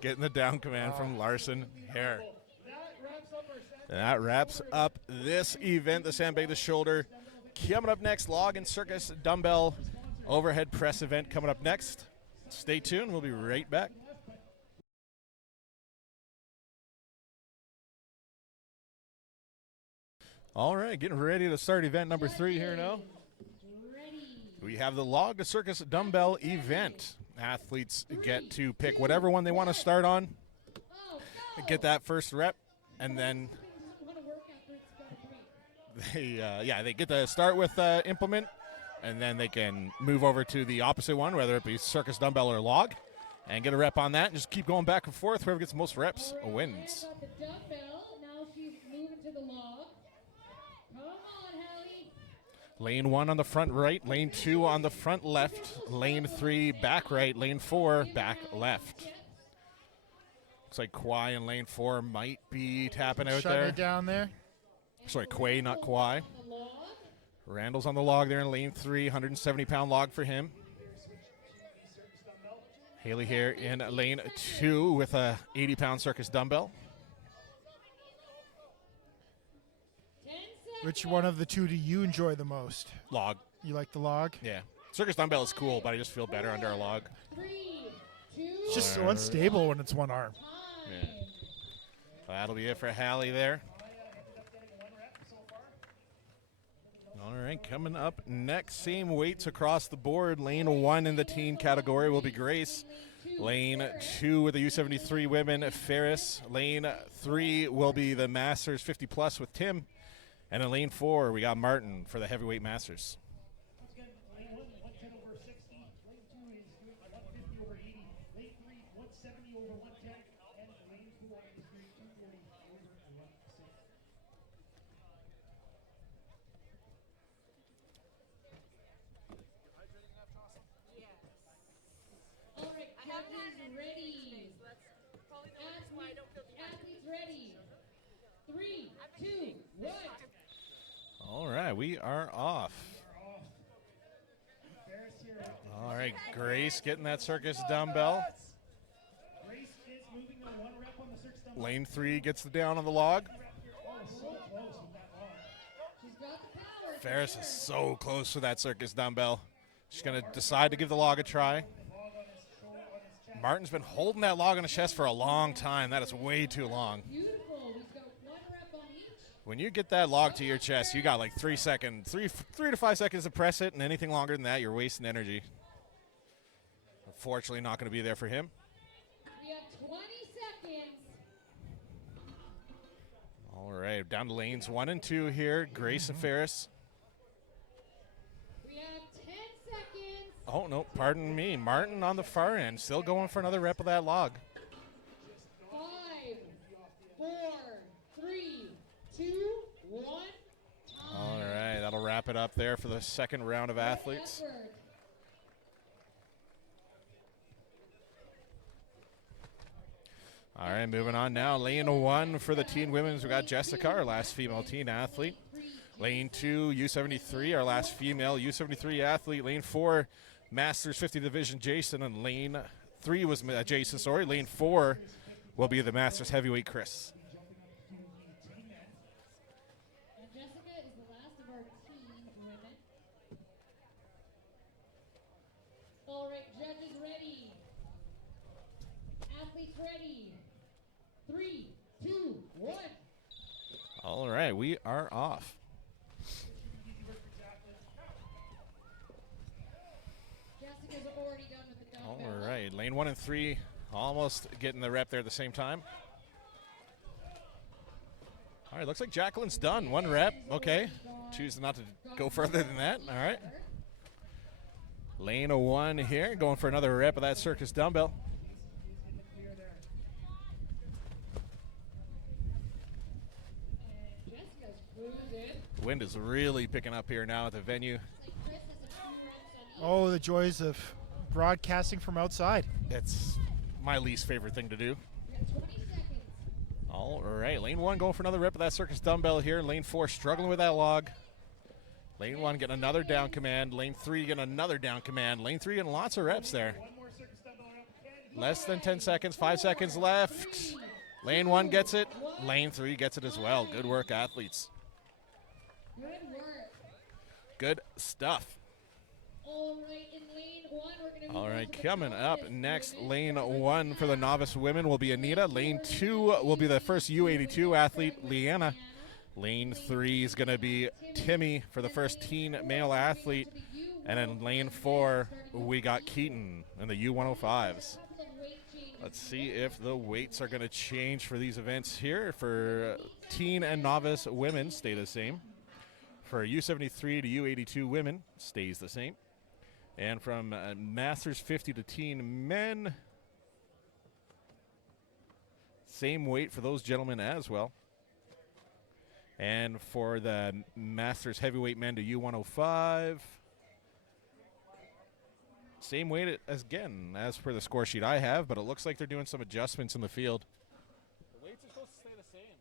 Getting the down command from Larson here. That wraps up our sandbag. And that wraps up this event, the Sandbag the Shoulder. Coming up next, Log and Circus Dumbbell Overhead Press event coming up next. Stay tuned. We'll be right back. All right, getting ready to start event number 3 here now. Ready. We have the Log and Circus Dumbbell event. Athletes get to pick whatever one they want to start on, Oh, go. get that first rep, and then Doesn't want to work after it's got a break. they get to start with implement, and then they can move over to the opposite one, whether it be circus dumbbell or log, and get a rep on that. And just keep going back and forth. Whoever gets the most reps All right, wins. Jen got the dumbbell. Now she's moving to the log. Come on, Hallie. Lane 1 on the front right, lane 2 on the front left, lane 3 back right, lane 4 back left. Looks like Kwai in lane 4 might be tapping out Shutting there. it down there. Sorry, Quay, not Kwai. The log. Randall's on the log there in lane 3, 170-pound log for him. Haley here in lane 2 with a 80-pound circus dumbbell. 10 seconds. Which one of the two do you enjoy the most? Log, You like the log? yeah. Circus dumbbell is cool, but I just feel better under a log. 3, 2, It's just so unstable when it's one arm. time. Yeah. That'll be it for Hallie there. All right, coming up next, same weights across the board. Lane 1 in the teen category will be Grace. Lane 2 with the U73 women, Ferris. Lane 3 will be the Masters 50 plus with Tim. And in lane 4, we got Martin for the heavyweight Masters. Once again, lane 1, 110 over 60. Lane 2 is doing 150 over 80. Lane 3, 170 over 110. And lane 4 is doing 240 over 160. All right, judges ready. Athletes ready. 3, 2, 1. All right, we are off. All right, Grace getting that circus dumbbell. Grace is moving to 1 rep on the circus dumbbell. Lane 3 gets the down on the log. Oh, so close with that log. She's got the power. for Ferris sure. is so close to that circus dumbbell. She's going to decide to give the log a try. Martin's been holding that log on his chest for a long time. That is way too long. Beautiful. We've got 1 rep on each. When you get that log to your chest, you got like 3 seconds, 3 to 5 seconds to press it, and anything longer than that, you're wasting energy. Unfortunately, not going to be there for him. We have 20 seconds. All right, down to lanes 1 and 2 here. Grace and Ferris. We have 10 seconds. Oh, no, pardon me. Martin on the far end, still going for another rep of that log. 5, 4, 3, 2, 1. All right, that'll wrap it up there for the second round of athletes. Effort. All right, moving on now. Lane 1 for the teen women's. We got Jessica, our last female teen athlete. Lane 2, U73, our last female U73 athlete. Lane 4, Masters 50 Division Jason. And lane 3 was Jason, sorry. Lane 4 will be the Masters heavyweight Chris. And Jessica is the last of our teen women. All right, judges ready. Athletes ready. 3, 2, 1. All right, we are off. Jessica's already done with the All dumbbell. right, lane 1 and 3 almost getting the rep there at the same time. All right, looks like Jacqueline's done. 1 rep, okay. Choosing not to go further than that, all right. Lane 1 here, going for another rep of that circus dumbbell. And Jessica's cruising. Wind is really picking up here now at the venue. Like Chris has a few reps on each. Oh, the joys of broadcasting from outside. It's my least favorite thing to do. We have 20 seconds. All right, lane 1 going for another rep of that circus dumbbell here. Lane 4 struggling with that log. Lane 1 getting another down command. Lane 3 getting another down command. Lane 3 getting lots of reps there. One more circus dumbbell rep. Less than 10 seconds, 5 seconds left. Lane 1 gets it. Lane 3 gets it as well. Good work, athletes. Good work. Good stuff. All right, in lane 1, we're going to move All on right, to the coming up novice next, women. lane Let's 1 for the have novice women will be Anita. Lane 2 will be the first U82 athlete, Leanna. Lane 3 is going to be Timmy for the first teen male athlete. And in lane 4, we got Keaton in the U105s. Let's see if the weights are going to change for these events here. For teen and novice women, stay the same. For U73 to U82 women, stays the same. And from Masters 50 to teen men, same weight for those gentlemen as well. And for the Masters heavyweight men to U105, same weight as per the score sheet I have, but it looks like they're doing some adjustments in the field. same.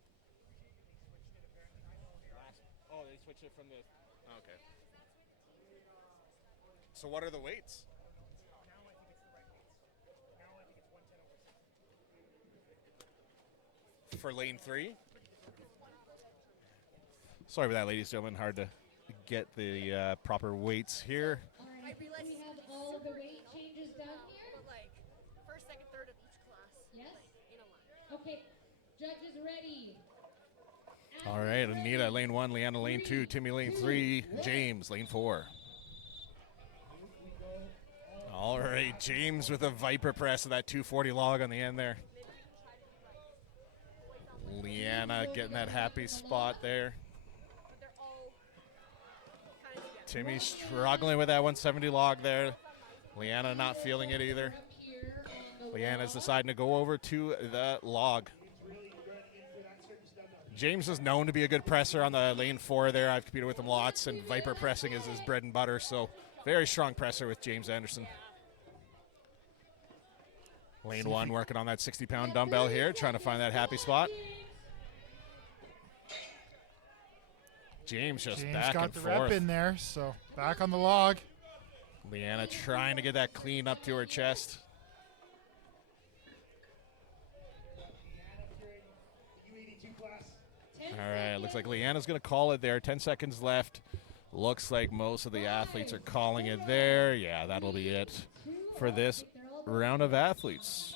Oh, they switched it from the. Okay. So what are the weights? For lane 3? Sorry about that, ladies and gentlemen. Hard to get the proper weights here. All right, we have all of the weight changes done here. But like first, second, third of each class. Yes. Like, in a line. Okay, judges ready. All right, Anita, lane 1, Leanna, lane 2, Timmy, lane 3, James, lane 4. All right, James with a Viper press of that 240 log on the end there. Leanna getting that happy spot there. But they're all kind of together. Timmy struggling with that 170 log there. Leanna not feeling it either. Up here on the Leanna's deciding to go over to the log. James is known to be a good presser on the lane 4 there. I've competed with him lots, and Viper pressing is his bread and butter, so very strong presser with James Anderson. Lane 1 working on that 60-pound dumbbell here, trying to find that happy spot. James just back got and the forth. rep in there, so back on the log. Leanna trying to get that clean up to her chest. All right, looks like Leanna's going to call it there. 10 seconds left. Looks like most of the athletes are calling it there. Yeah, that'll be it for this round of athletes.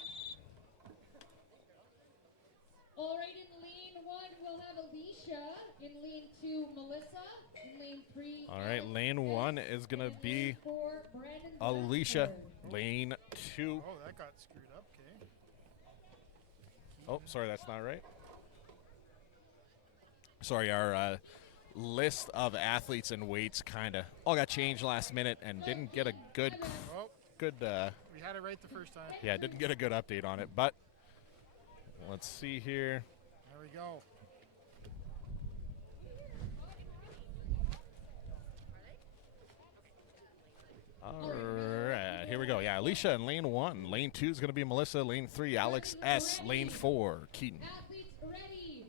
All right, in lane 1, we'll have Alicia. In lane 2, Melissa. In lane 3, All right, lane 1 is going to be lane 4, Brandon Alicia. Blackford. Lane 2. Oh, that got screwed up. Okay. Oh, sorry, that's not right. Sorry, our list of athletes and weights kind of all got changed last minute and didn't get a good, Oh, good. we had it right the first time. Yeah, didn't get a good update on it. But let's see here. There we go. All right, here we go. Yeah, Alicia in lane 1. Lane 2 is going to be Melissa. Lane 3, Alex S. Lane 4, Keaton. Athletes ready.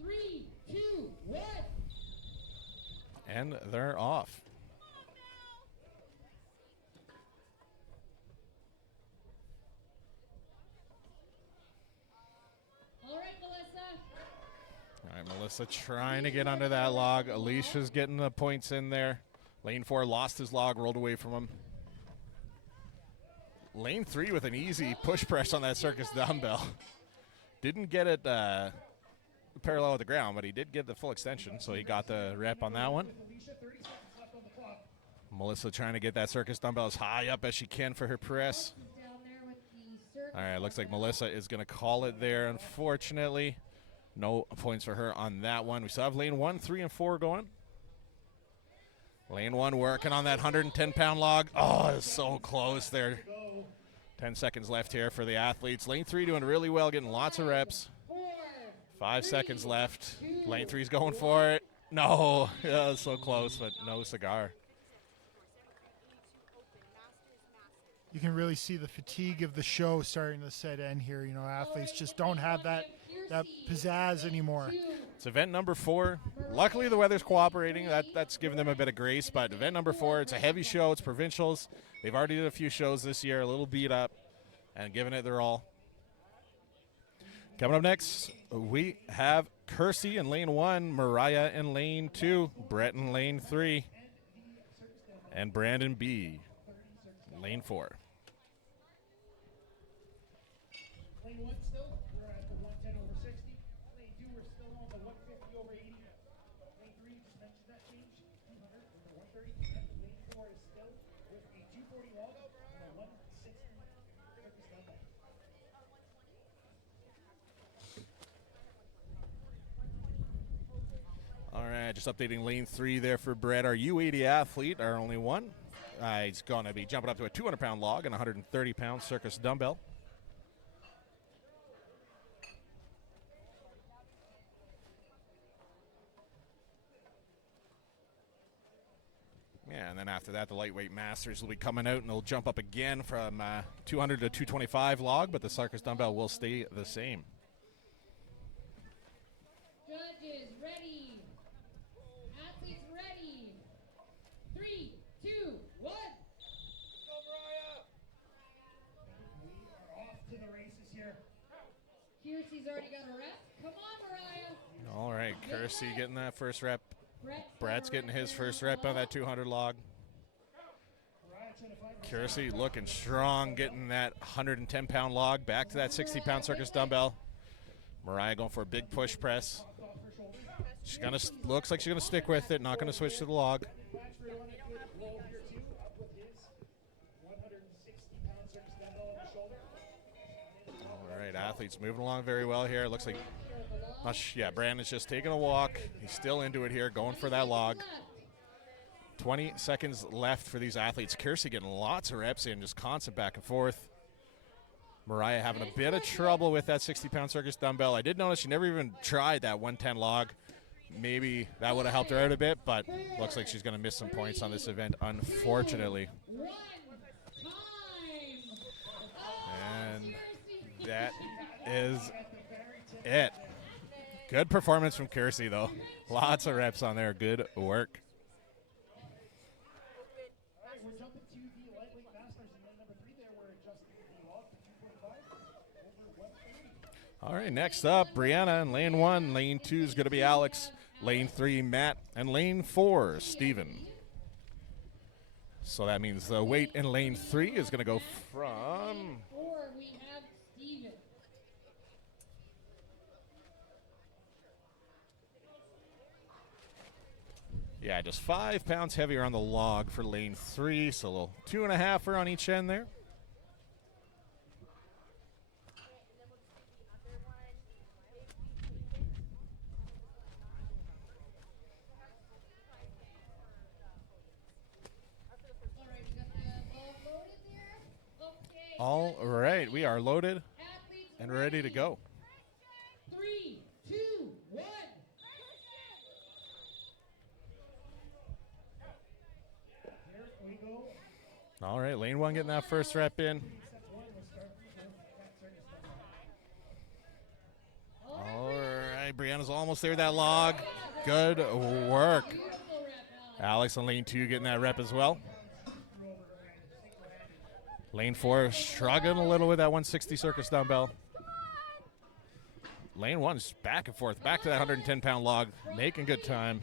3, 2, 1. And they're off. All right, Melissa. All right, Melissa trying to get under that log. Alicia's getting the points in there. Lane 4 lost his log, rolled away from him. Lane 3 with an easy push press on that circus dumbbell. Didn't get it parallel with the ground, but he did get the full extension, so he got the rep on that one. Melissa trying to get that circus dumbbell as high up as she can for her press. Down there with the circle. All right, looks like Melissa is going to call it there, unfortunately. No points for her on that one. We still have lane 1, 3, and 4 going. Lane 1 working on that 110-pound log. Oh, it's so close there. 10 seconds left here for the athletes. Lane 3 doing really well, getting lots of reps. 5 seconds left. Lane 3's going for it. No, yeah, it's so close, but no cigar. You can really see the fatigue of the show starting to set in here. You know, athletes just don't have that pizzazz anymore. It's event number 4. Luckily, the weather's cooperating. That's giving them a bit of grace. But event number 4, it's a heavy show. It's provincials. They've already did a few shows this year, a little beat up, and giving it their all. Coming up next, we have Kersey in lane 1, Mariah in lane 2, Brett in lane 3, and Brandon B. in lane 4. Lane 1 still, we're at the 110 over 60. Lane 2, we're still on the 150 over 80. Lane 3, just mentioned that change, 200 with the 130. Lane 4 is still with a 240 log out and a 160 circus dumbbell. All right, just updating lane 3 there for Brett. Our U80 athlete, our only one. He's going to be jumping up to a 200-pound log and a 130-pound circus dumbbell. Yeah, and then after that, the lightweight masters will be coming out, and they'll jump up again from 200 to 225 log, but the circus dumbbell will stay the same. Judges, ready. Athletes, ready. 3, 2, 1. We are off to the races here. Kiersey's already got a rep. Come on, Mariah. All right, Kersey getting that first rep. Brett's Brad's got a getting his record first rep on that 200 log. Kersey looking strong, getting that 110-pound log back to that 60-pound circus dumbbell. Mariah going for a big push press. She's gonna looks like she's gonna stick with it, not gonna switch to the log. Bachelor on a good roll here too, up with his 160-pound circus dumbbell on the shoulder. All right, athletes moving along very well here. It looks like, yeah, Brandon's just taking a walk. He's still into it here, going for that log. 20 seconds left for these athletes. Kersey getting lots of reps in, just constant back and forth. Mariah having a bit of trouble with that 60-pound circus dumbbell. I did notice she never even tried that 110 log. Maybe that would have helped her out a bit, but looks like she's going to miss some points on this event, unfortunately. And that is it. Good performance from Kersey, though. Lots of reps on there. Good work. All right, we're jumping to the lightweight masters in lane number 3 there. We're adjusting the log to 245 over 130. All right, next up, Brianna in lane 1. Lane 2 is going to be Alex. Lane 3, Matt. And lane 4, Steven. So that means the weight in lane 3 is going to go from... 4, we have Steven. Yeah, just 5 pounds heavier on the log for lane 3. So a little 2.5 on each end there. All right, we are loaded and ready to go. 3, 2, 1. Here we go. All right, lane 1 getting that first rep in. Step 1, we'll start with that circus dumbbell. All right, Brianna's almost there, that log. Good work. Alex on lane 2 getting that rep as well. Lane 4 struggling a little with that 160 circus dumbbell. Lane 1's back and forth, back to that 110-pound log, making good time.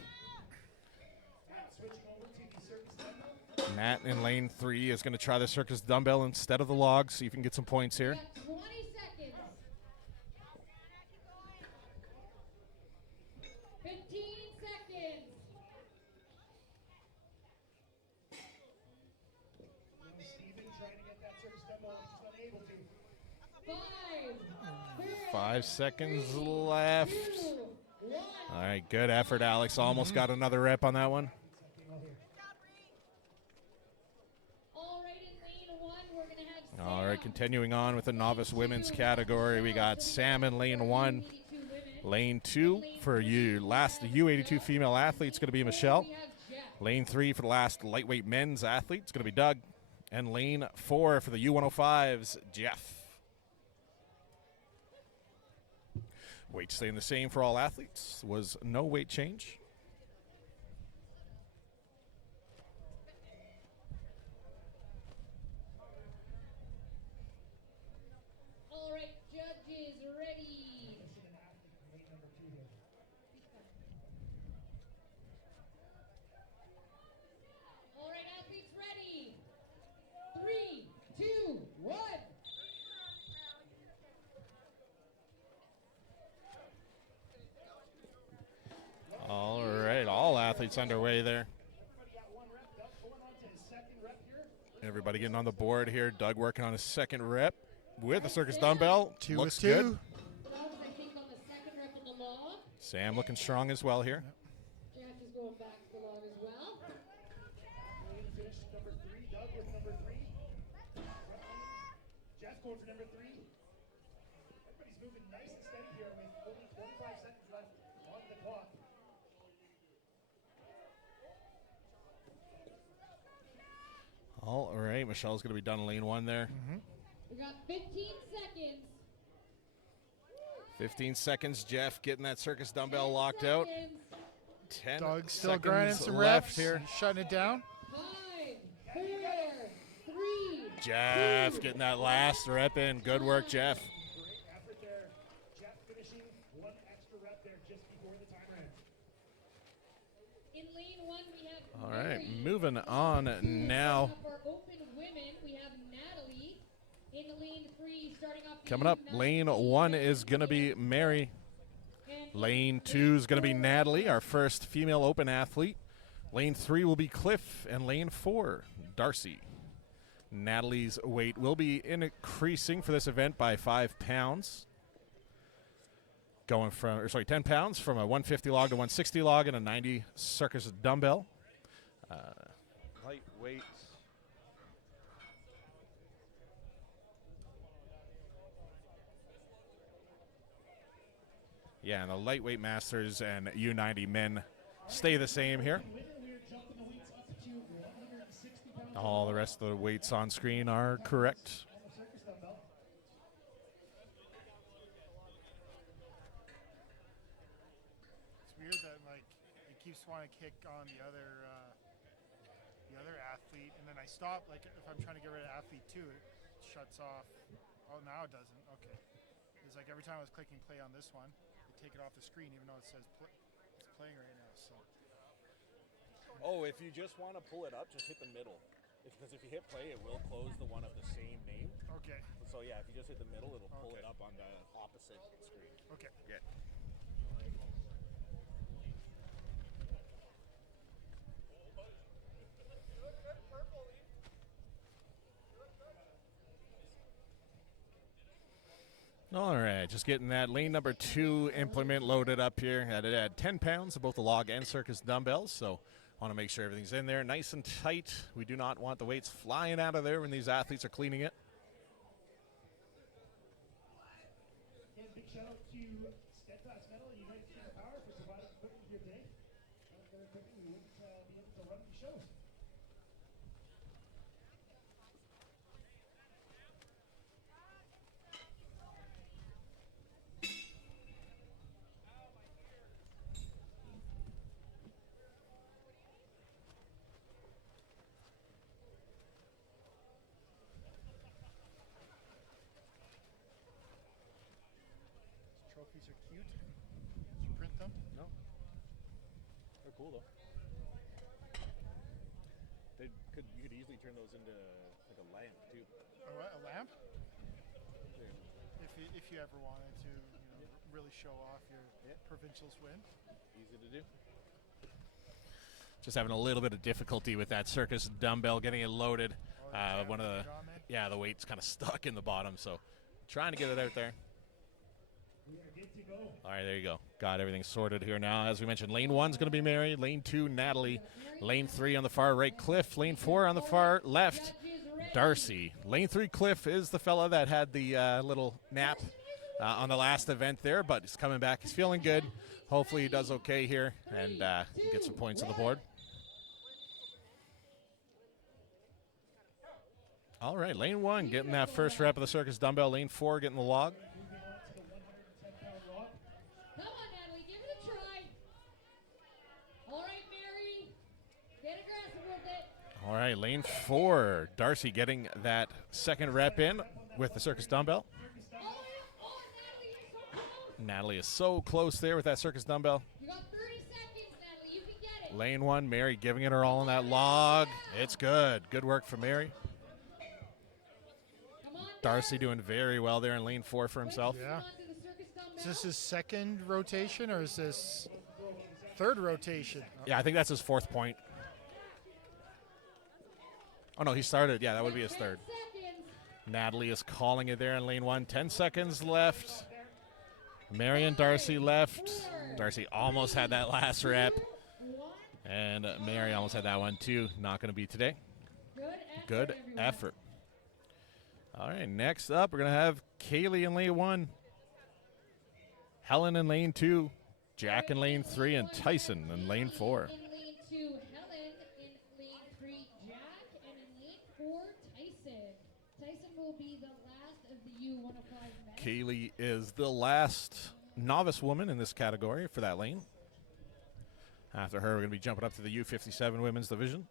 Matt in lane 3 is going to try the circus dumbbell instead of the log, so you can get some points here. 20 seconds. 15 seconds. Steven trying to get that circus dumbbell, he's just unable to. 5, 4, 5 seconds left. 2, 1. All right, good effort, Alex. Almost got another rep on that one. All right, in lane 1, we're going to have All right, continuing on with the novice women's category, we got Sam in lane 1. Lane 2 for you, last U82 female athlete is going to be Michelle. Lane 3 for the last lightweight men's athlete is going to be Doug. And lane 4 for the U105s, Jeff. Weight staying the same for all athletes. Was no weight change. All right, judges, ready. All right, athletes, ready. 3, 2, 1. All right, all athletes underway there. Everybody getting on the board here. Doug working on his second rep with the circus dumbbell. 2 Looks is 2. good. Dogs, I think, on the second rep in the log. Sam looking strong as well here. Jeff is going back to the log as well. Finish number 3, Doug with number 3. Jeff going for number 3. Everybody's moving nice and steady here with only 25 seconds left on the clock. All right, Michelle's going to be done in lane 1 there. We got 15 seconds. 15 seconds, Jeff getting that circus dumbbell locked out. 10 Doug's still seconds grinding some left reps here. He's shutting it down. 5, 4, 3. Jeff getting that last rep in. Good work, Jeff. Great effort there. Jeff finishing one extra rep there just before the timer ends. In lane 1, we have All right, Mary. moving on now. For open women, we have Natalie. In lane 3, starting off. Coming up, lane 1 is going to be Mary. Lane 2 is going to be Natalie, our first female open athlete. Lane 3 will be Cliff, and lane 4, Darcy. Natalie's weight will be increasing for this event by 5 pounds. Going from, 10 pounds from a 150 log to 160 log and a 90 circus dumbbell. Lightweight. Yeah, and the lightweight masters and U90 men stay the same here. All the rest of the weights on screen are correct. It's weird that like it keeps wanting to kick on the other athlete, and then I stop. Like if I'm trying to get rid of athlete 2, it shuts off. Oh, now it doesn't. Okay. It's like every time I was clicking play on this one, it take it off the screen, even though it says it's playing right now. So. Oh, if you just want to pull it up, just hit the middle. Because if you hit play, it will close the one of the same name. Okay. So yeah, if you just hit the middle, it'll pull Okay. it up on the opposite screen. Okay. Yeah. All right, just getting that lane number 2 implement loaded up here. It had 10 pounds of both the log and circus dumbbells, so want to make sure everything's in there nice and tight. We do not want the weights flying out of there when these athletes are cleaning it. Again, big shout out to Steadfast Metal and United Stream Power for providing equipment here today. Without their equipment, we wouldn't be able to run the show. Trophies are cute. Did you print them? No. They're cool though. You could easily turn those into like a lamp too. A lamp? If you ever wanted to, really show off your provincials win. Easy to do. Just having a little bit of difficulty with that circus dumbbell getting it loaded. One of the weight's kind of stuck in the bottom, so trying to get it out there. We are good to go. All right, there you go. Got everything sorted here now. As we mentioned, lane 1's going to be Mary, lane 2, Natalie, lane 3 on the far right, Cliff, lane 4 on the far left, Darcy. Lane 3, Cliff, is the fella that had the little nap on the last event there, but he's coming back. He's feeling good. Hopefully he does okay here and get some points on the board. All right, lane 1 getting that first rep of the circus dumbbell. Lane 4 getting the log. Come on, Natalie, give it a try. All right, Mary, get aggressive with it. All right, lane 4, Darcy getting that second rep in with the circus dumbbell. Oh, Natalie, you're so close. Natalie is so close there with that circus dumbbell. You got 30 seconds, Natalie. You can get it. Lane 1, Mary giving it her all on that log. It's good. Good work from Mary. Come on, Darcy doing very well there in lane 4 for himself. Yeah. onto the circus dumbbell. Is this his second rotation or is this third rotation? Yeah, I think that's his 4th point. Oh, no, he started. Yeah, that would be his 3rd. 10 seconds. Natalie is calling it there in lane 1. 10 seconds left. Mary and Darcy left. Darcy almost had that last rep. And Mary almost had that one too. Not going to be today. Good everyone. effort. All right, next up, we're going to have Kaylee in lane 1. Helen in lane 2. Jack in lane 3. And Tyson in lane 4. In lane 2, Helen. In lane 3, Jack. And in lane 4, Tyson. Tyson will be the last of the U105 men. Kaylee is the last novice woman in this category for that lane. After her, we're going to be jumping up to the U57 women's division.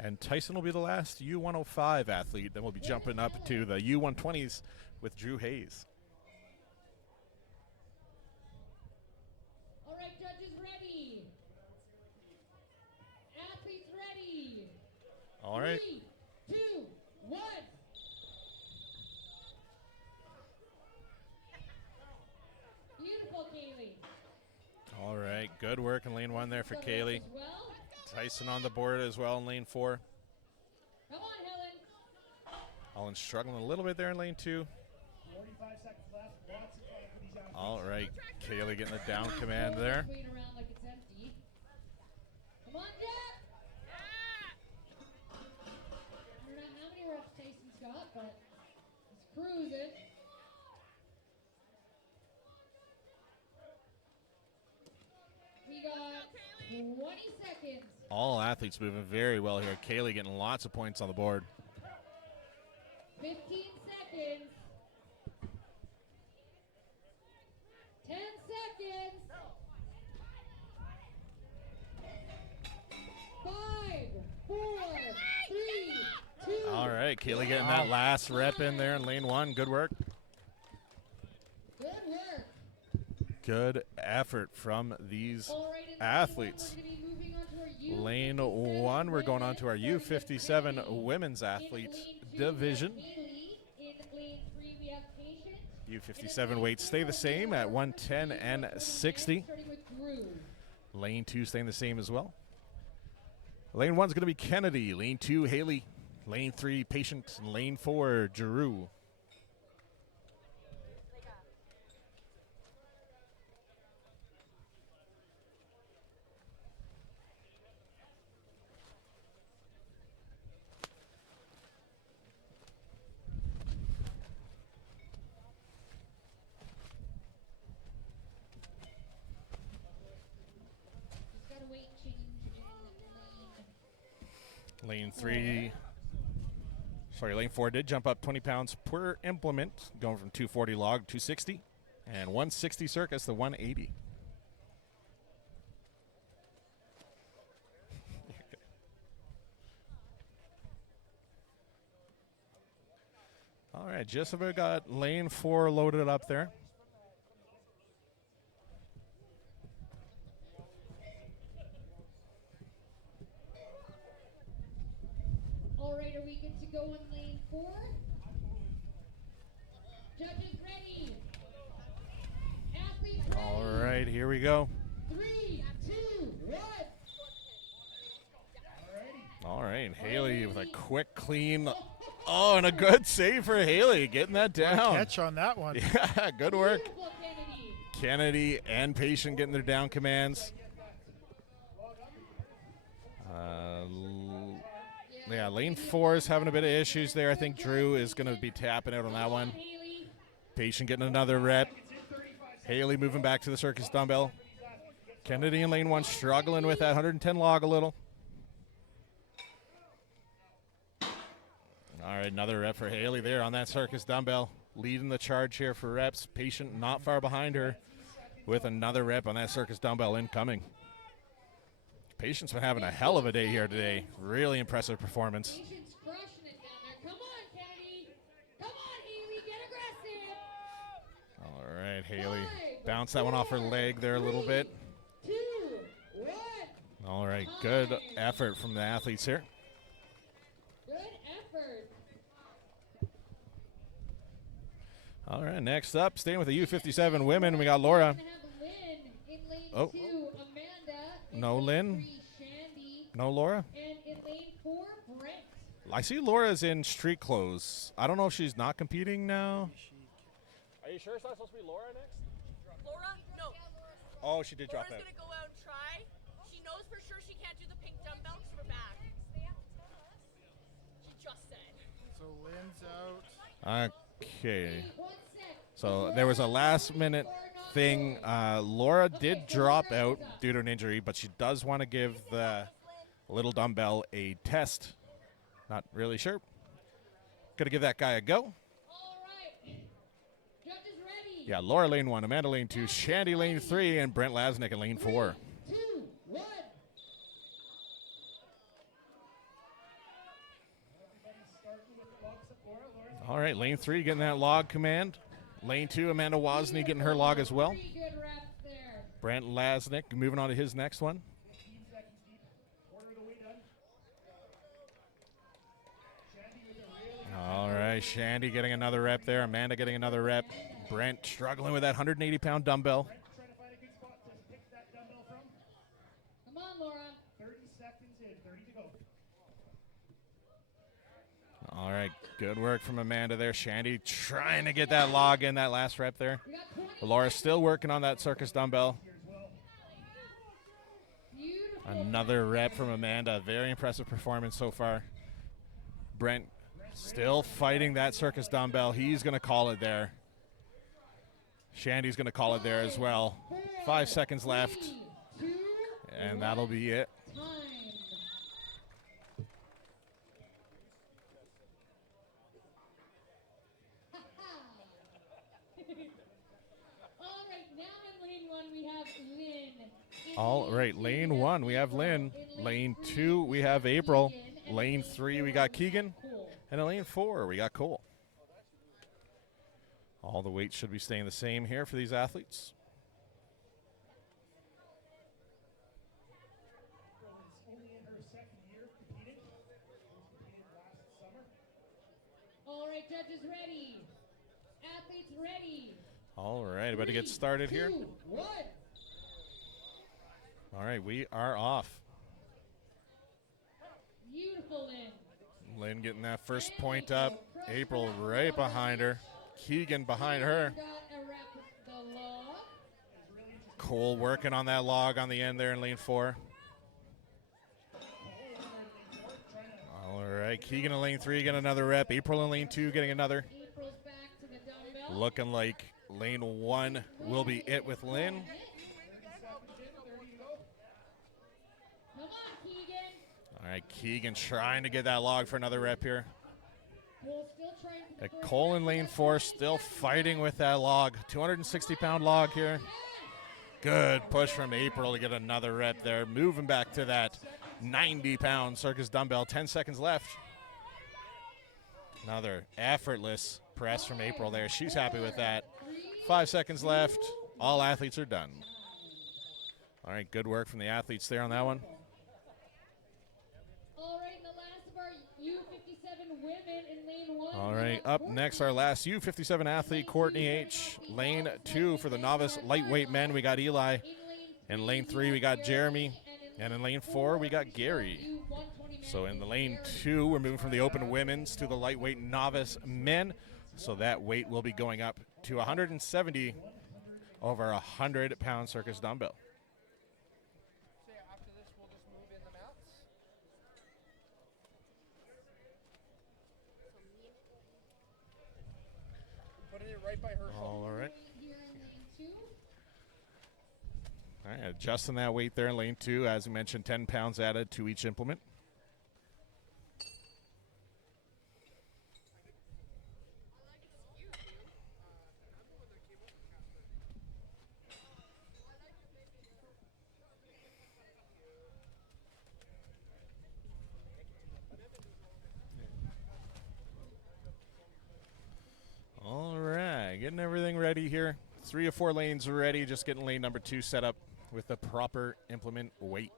And Tyson will be the last U105 athlete. Then we'll be jumping up to the U120s with Drew Hayes. All right, judges ready. Athletes ready. All right. 3, 2, 1. Beautiful, Kaylee. All right. Good work in lane 1 there for So Kaylee. as well. Tyson on the board as well in lane 4. Come on, Helen. Allen's struggling a little bit there in lane 2. 45 seconds left. Lots of time for these athletes. All right. Kaylee getting the down command there. Wait around like it's empty. Come on, Jack. I don't know how many reps Tyson's got, but he's cruising. We got 20 seconds. All athletes moving very well here. Kaylee getting lots of points on the board. 15 seconds. 10 seconds. 5, 4, 3, 2. All right. Kaylee getting that last rep in there in lane 1. Good work. Good work. Good effort from these All right, in athletes. We're gonna be moving on to our Lane U57 1, we're going on to our women's U57 ready. women's In athletes lane 2, division. we have Haley. In lane 3, we have Patient. U57 weights stay the same at 110 and 60. Starting with Drew. Lane 2 staying the same as well. Lane 1's going to be Kennedy. Lane 2, Haley. Lane 3, Patient. And lane 4, Giroux. He's got a weight change in Lane 3. Sorry, lane 4 did jump up 20 pounds per implement, going from 240 log to 260, and 160 circus to 180. All right, just about got lane 4 loaded up there. All right, are we good to go in lane 4? Judges ready. Athletes ready. All right, here we go. 3, 2, 1. All right, Haley with a quick, clean. Oh, and a good save for Haley, getting that down. Catch on that one. Yeah, good work. Beautiful, Kennedy. Kennedy and Patient getting their down commands. Yeah, lane 4 is having a bit of issues there. I think Drew is going to be tapping out on that one. Haley. Patient getting another rep. Haley moving back to the circus dumbbell. Kennedy in lane 1 struggling with that 110 log a little. All right, another rep for Haley there on that circus dumbbell. Leading the charge here for reps. Patient not far behind her with another rep on that circus dumbbell incoming. Patient's been having a hell of a day here today. Really impressive performance. Patient's crushing it down there. Come on, Kennedy. Come on, Haley. Get aggressive. All right, Haley. Bounce that one off her leg there a little bit. 2, 1. All right, good effort from the athletes here. Good effort. All right, next up, staying with the U57 women, we got Laura. We're gonna have Lynn in lane Oh. 2, Amanda. In No lane Lynn. 3, Shandy. No Laura? And in lane 4, Brent. I see Laura's in street clothes. I don't know if she's not competing now. Are you sure it's not supposed to be Laura next? Laura? No. Oh, she did drop Laura's out. gonna go out and try. She knows for sure she can't do the pink dumbbell because we're back. She just said. So Lynn's out. Okay. 1 sec. So there was a last minute thing. Laura did drop out due to an injury, but she does want to give the little dumbbell a test. Not really sure. Gonna give that guy a go. All right. Yeah, Laura lane 1, Amanda lane 2, Shandy lane 3, and Brent Lasnik in lane 4. 2, 1. All right, lane 3 getting that log command. Lane 2, Amanda Wozni getting her log as well. 3 good reps there. Brent Lasnik moving on to his next one. 15 seconds deep. Quarter of the way done. Shandy with a really All right, Shandy getting another rep there. Amanda getting another rep. Brent struggling with that 180-pound dumbbell. trying to find a good spot to pick that dumbbell from. Come on, Laura. 30 seconds in, 30 to go. All right, good work from Amanda there. Shandy trying to get that log in that last rep there. We got 20. Laura's still working on that circus dumbbell. Beautiful. Another rep from Amanda. Very impressive performance so far. Brent still fighting that circus dumbbell. He's going to call it there. Shandy's going to call it there as well. 5 seconds left, 3, 2, and that'll be it. time. All right, now in lane 1 we have Lynn. In All right, lane 1, we have Lynn. Lane 2, we have April. Lane 3, we got Keegan. Cole. And in lane 4, we got Cole. All the weights should be staying the same here for these athletes. Is only in her second year competing. Competed last summer. All right, judges ready. Athletes ready. All right, about to get started here. 2, 1. All right, we are off. Beautiful, Lynn. Lynn getting that first point up. April right behind her. Keegan behind her. Got a rep the log. Cole working on that log on the end there in lane 4. All right, Keegan in lane 3 getting another rep. April in lane 2 getting another. April's back to the dumbbell. Looking like lane 1 will be it with Lynn. Come on, Keegan. All right, Keegan trying to get that log for another rep here. Cole still trying for the first Cole in rep. lane 4 still fighting with that log. 260-pound log here. Good push from April to get another rep there. Moving back to that 90-pound circus dumbbell. 10 seconds left. Another effortless press from April there. She's happy with that. 5 seconds left. All athletes are done. All right, good work from the athletes there on that one. All right, and the last of our U57 women in lane 1. All right, up next, our last U57 athlete, Courtney H. Lane 2 for the novice lightweight men, we got Eli. In lane 3, we got Jeremy. And in lane 4, we got Gary. So in the lane 2, we're moving from the open women's to the lightweight novice men. So that weight will be going up to 170 over a 100-pound circus dumbbell. So yeah, after this, we'll just move in the mats. Putting it right by her shoulder. All right. Here in lane 2. All right, adjusting that weight there in lane 2. As we mentioned, 10 pounds added to each implement. All right, getting everything ready here. 3 or 4 lanes ready, just getting lane number 2 set up with the proper implement weight.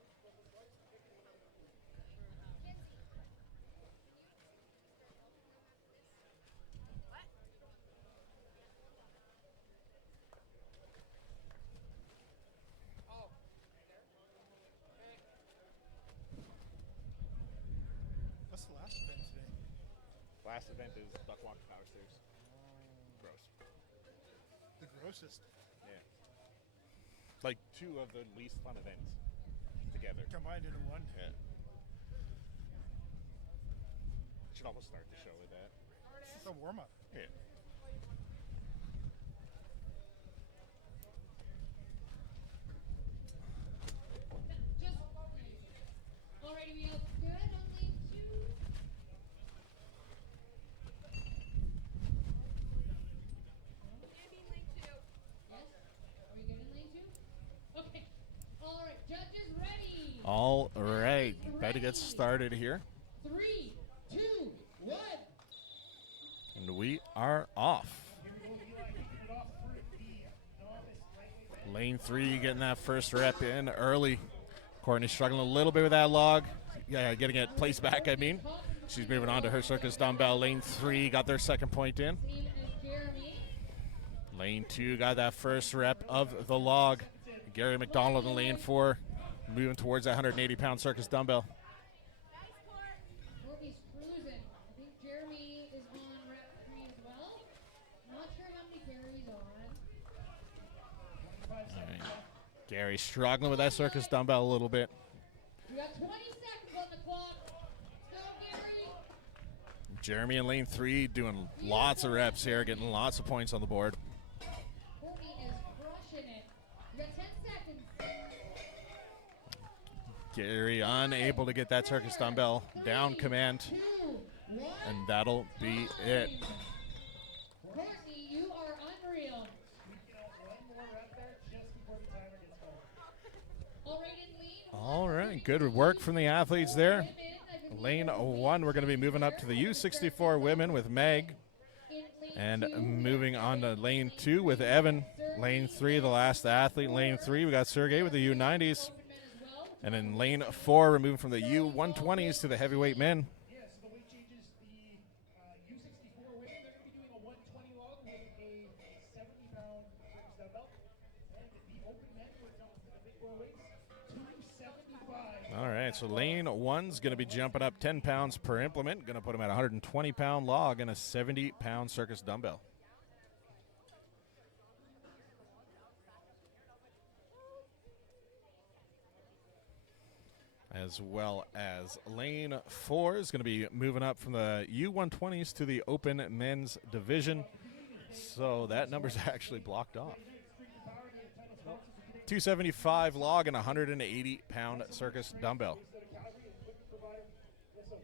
What's the last event today? Last event is Duckwalk Power Stairs. Gross. The grossest. Yeah. Like 2 of the least fun events together. Combined into one. Yeah. Should almost start the show with that. It's a warm up. Yeah. Just. Alrighty, we look good on lane 2. Andy, lane 2. All right, about to get started here. 3, 2, 1. And we are off. Lane 3 getting that first rep in early. Courtney struggling a little bit with that log. Yeah, getting it placed back, I mean. She's moving on to her circus dumbbell. Lane 3 got their second point in. Lane 2 got that first rep of the log. Gary McDonald in lane 4 moving towards that 180-pound circus dumbbell. Courtney's cruising. I think Jeremy is on rep 3 as well. Not sure how many Gary's on. All right. Gary struggling with that circus dumbbell a little bit. We got 20 seconds on the clock. Go, Gary. Jeremy in lane 3 doing lots of reps here, getting lots of points on the board. Courtney is crushing it. We got 10 seconds. Gary unable to get that circus dumbbell down command, 2, 1. and that'll be it. Courtney, you are unreal. All right, in lead. All right, good work from the athletes there. Lane 1, we're going to be moving up to the U64 women with Meg. And moving on to lane 2 with Evan. Lane 3, the last athlete. Lane 3, we got Sergey with the U90s. And in lane 4, we're moving from the U120s to the heavyweight men. Yeah, so the weight changes. The U64 women, they're going to be doing a 120 log with a 70-pound circus dumbbell. And the open men would jump to the big boy weights, 275. All right, so lane 1's going to be jumping up 10 pounds per implement. Going to put him at a 120-pound log and a 70-pound circus dumbbell. As well as lane 4 is going to be moving up from the U120s to the open men's division. So that number's actually blocked off. 275 log and 180-pound circus dumbbell.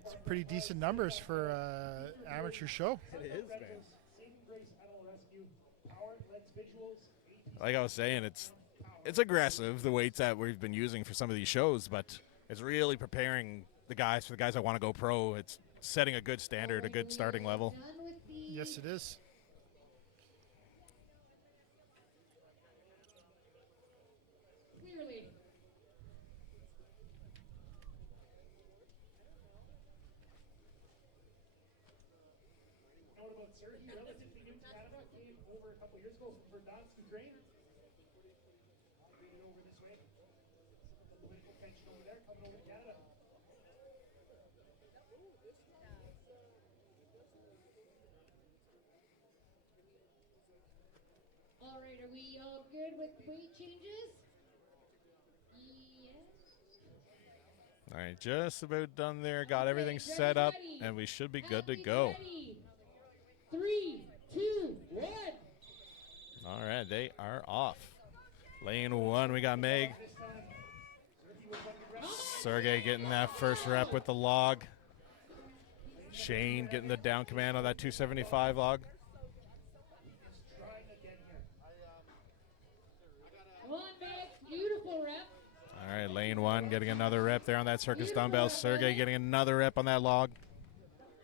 It's pretty decent numbers for amateur show. It is, man. Like I was saying, it's aggressive, the weights that we've been using for some of these shows, but it's really preparing the guys for the guys that want to go pro. It's setting a good standard, a good starting level. Yes, it is. Clearly. What about Sergey? Relatively new to Canada, came over a couple years ago from Verdansk, Ukraine. Bring it over this way. The political tension over there, coming over to Canada. All right, are we all good with weight changes? Yes. All right, just about done there. Got everything set up, and we should be good to go. 3, 2, 1. All right, they are off. Lane 1, we got Meg. Sergey getting that first rep with the log. Shane getting the down command on that 275 log. Come on, Meg. Beautiful rep. All right, lane 1 getting another rep there on that circus dumbbell. Sergey getting another rep on that log.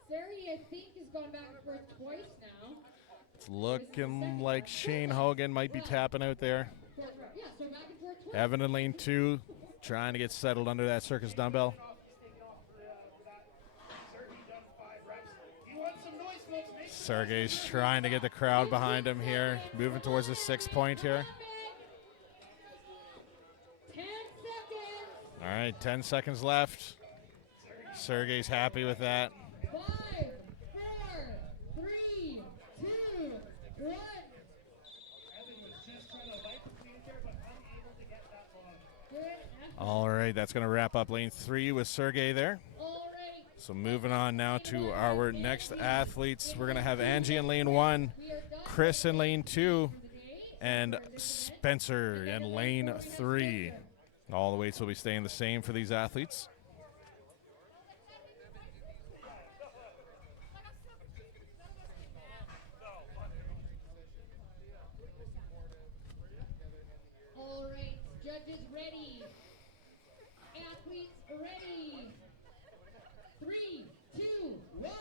Sergey, I think, has gone back and forth twice now. It's looking like Shane Hogan might be tapping out there. Yeah, so back and forth twice. Evan in lane 2 trying to get settled under that circus dumbbell. Sergey's trying to get the crowd behind him here, moving towards the 6 point here. 10 seconds. All right, 10 seconds left. Sergey's happy with that. 5, 4, 3, 2, 1. Evan was just trying to wipe the clean there, but unable to get that long. Good effort. All right, that's going to wrap up lane 3 with Sergey there. All right. So moving on now to our next athletes. We're going to have Angie in lane 1, Chris in lane 2, and Spencer in lane 3. All the weights will be staying the same for these athletes. All right, judges ready. Athletes ready. 3, 2, 1.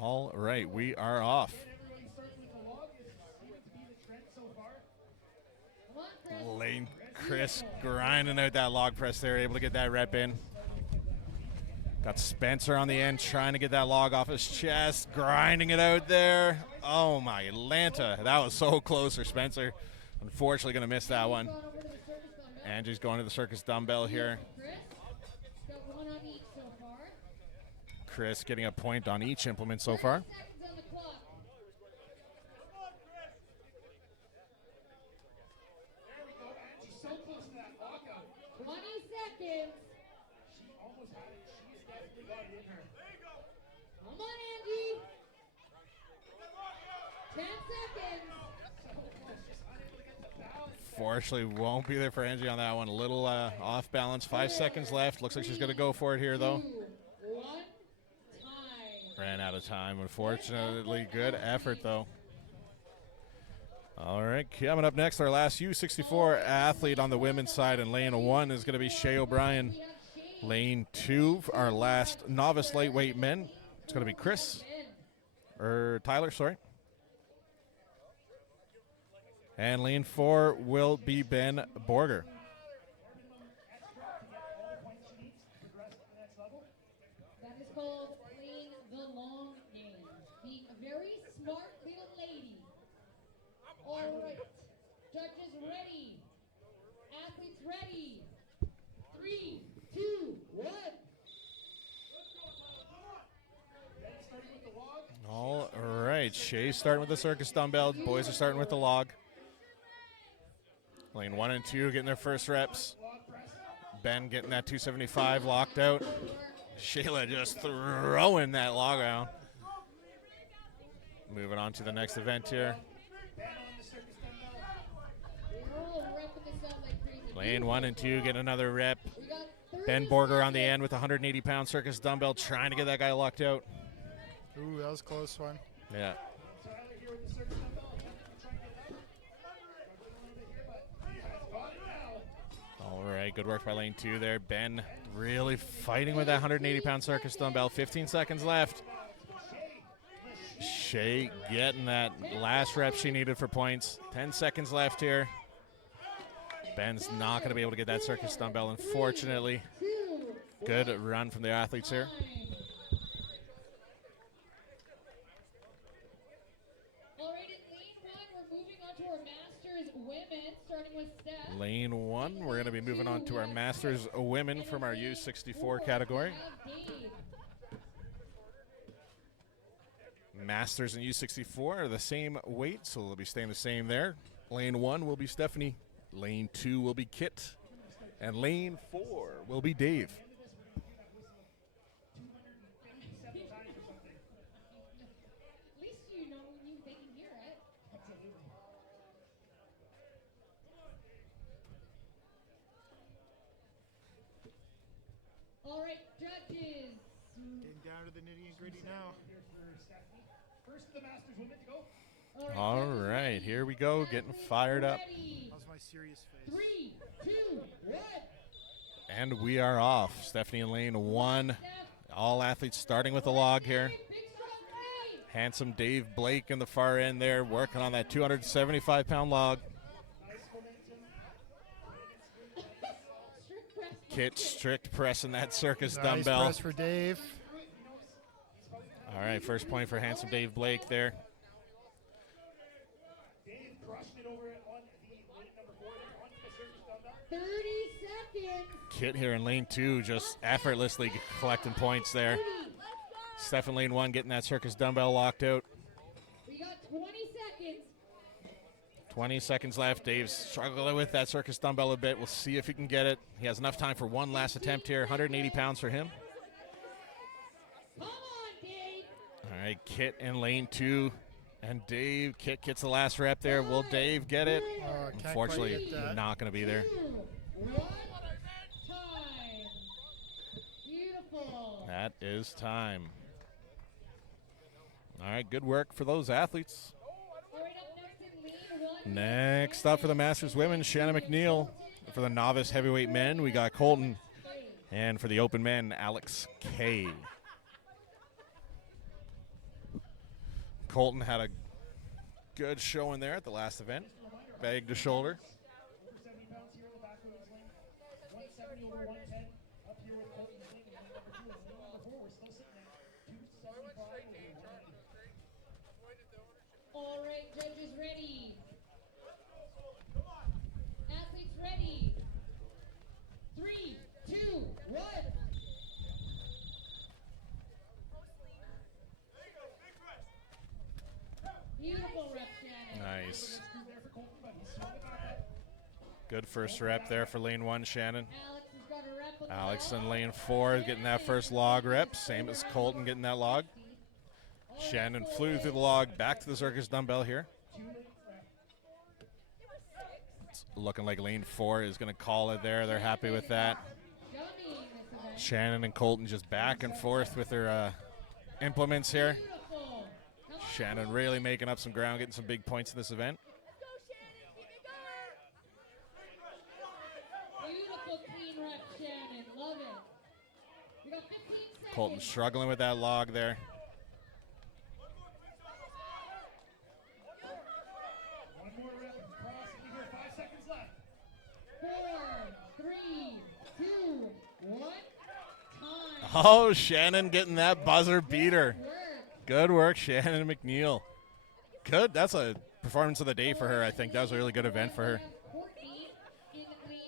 All right, we are off. Everybody starting with the log is seeming to be the trend so far. Come on, Chris. Lane Chris grinding out that log press there, able to get that rep in. Got Spencer on the end trying to get that log off his chest, grinding it out there. Oh my Atlanta, that was so close for Spencer. Unfortunately going to miss that one. Gone over to the circus dumbbell. Angie's going to the circus dumbbell here. Chris, got 1 on each so far. Chris getting a point on each implement so far. 30 seconds on the clock. There we go, and she's so close to that lockout. 20 seconds. She almost had it. She's definitely got it in her. Come on, Angie. 10 seconds. Fortunately, won't be there for Angie on that one. A little off balance. 5 seconds left. Looks like she's going to go for it here, though. 2, 1, time. Ran out of time, unfortunately. Good effort, though. All right, coming up next, our last U64 athlete on the women's side in lane 1 is going to be Shay O'Brien. Lane 2, our last novice lightweight men, it's going to be Tyler, sorry. And lane 4 will be Ben Borger. That is called playing the long game. Being a very smart little lady. All right. Judges ready. Athletes ready. 3, 2, 1. All right, Shay's starting with the circus dumbbell. Boys are starting with the log. Lane 1 and 2 getting their first reps. Ben getting that 275 locked out. Shayla just throwing that log around. Moving on to the next event here. We're all repping this out like crazy. Lane 1 and 2 getting another rep. We got 30 Ben Borger on the seconds. end with a 180-pound circus dumbbell trying to get that guy locked out. Ooh, that was a close one. Yeah. All right, good work by lane 2 there. Ben really fighting with that 180-pound circus dumbbell. 15 seconds left. Shay getting that last rep she needed for points. 10 seconds left here. Ben's not going to be able to get that circus dumbbell, unfortunately. Good run from the athletes here. All right, in lane 1, we're moving on to our Masters women, starting with Steph. Lane 1, we're going to be moving on to our Masters women from our U64 category. We have Dave. Masters and U64 are the same weight, so they'll be staying the same there. Lane 1 will be Stephanie. Lane 2 will be Kit. And lane 4 will be Dave. At least you know they can hear it. All right, judges. Getting down to the nitty and gritty now. First of the Masters women to go. All right, here we go, getting fired up. How's my serious face? 3, 2, 1. And we are off. Stephanie in lane 1. All athletes starting with the log here. Big strong right. Handsome Dave Blake in the far end there, working on that 275-pound log. Strict press. Kit strict pressing that circus Nice dumbbell. press for Dave. All right, first point for handsome Dave Blake there. Dave crushed it over on the lane number 4 onto the circus dumbbell. 30 seconds. Kit here in lane 2 just effortlessly collecting points there. 30. Steph in lane 1 getting that circus dumbbell locked out. We got 20 seconds. 20 seconds left. Dave's struggling with that circus dumbbell a bit. We'll see if he can get it. He has enough time for one last attempt here. 180 pounds for him. Come on, Dave. All right, Kit in lane 2. And Dave, Kit gets the last rep there. Will Dave get it? Can't Unfortunately, quite get that. not going to be there. 2, 1. Time. Beautiful. That is time. All right, good work for those athletes. All right, up next in lane 1. Next up for the Masters women, Shannon McNeil for the novice heavyweight men, we got Colton. And for the open men, Alex K. Colton had a good showing there at the last event. Bag to shoulder. Over 70 pounds here in the back of his lane. 170 over 110. Up here with Colton's lane. And then number 2 and lane number 4. We're still sitting at 275 over 190. All right, judges ready. Athletes ready. 3, 2, 1. Beautiful rep, Shannon. Nice. Good first rep there for lane 1, Shannon. Alex has got a rep with Alex in lane 4 getting that first log rep. Same as Colton getting that log. Shannon flew through the log back to the circus dumbbell here. It's looking like lane 4 is going to call it there. They're happy with that. Shannon and Colton just back and forth with their implements here. Shannon really making up some ground, getting some big points in this event. Beautiful clean rep, Shannon. Love it. We got 15 seconds. Colton struggling with that log there. One more rep. Crossing here. 5 seconds left. 4, 3, 2, 1. Time. Oh, Shannon getting that buzzer beater. Work. Good work, Shannon McNeil. Good. That's a performance of the day for her, I think. That was a really good event for her.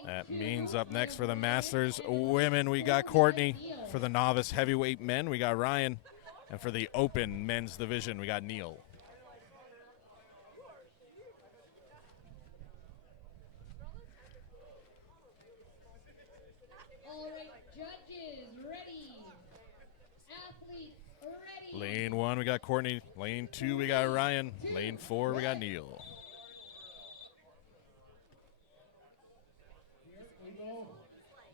That means up next for the Masters women, we got Courtney. For the novice heavyweight men, we got Ryan. And for the open men's division, we got Neil. All right, judges ready. Athletes ready. Lane 1, we got Courtney. Lane 2, we got Ryan. Lane 4, we got Neil. Here we go.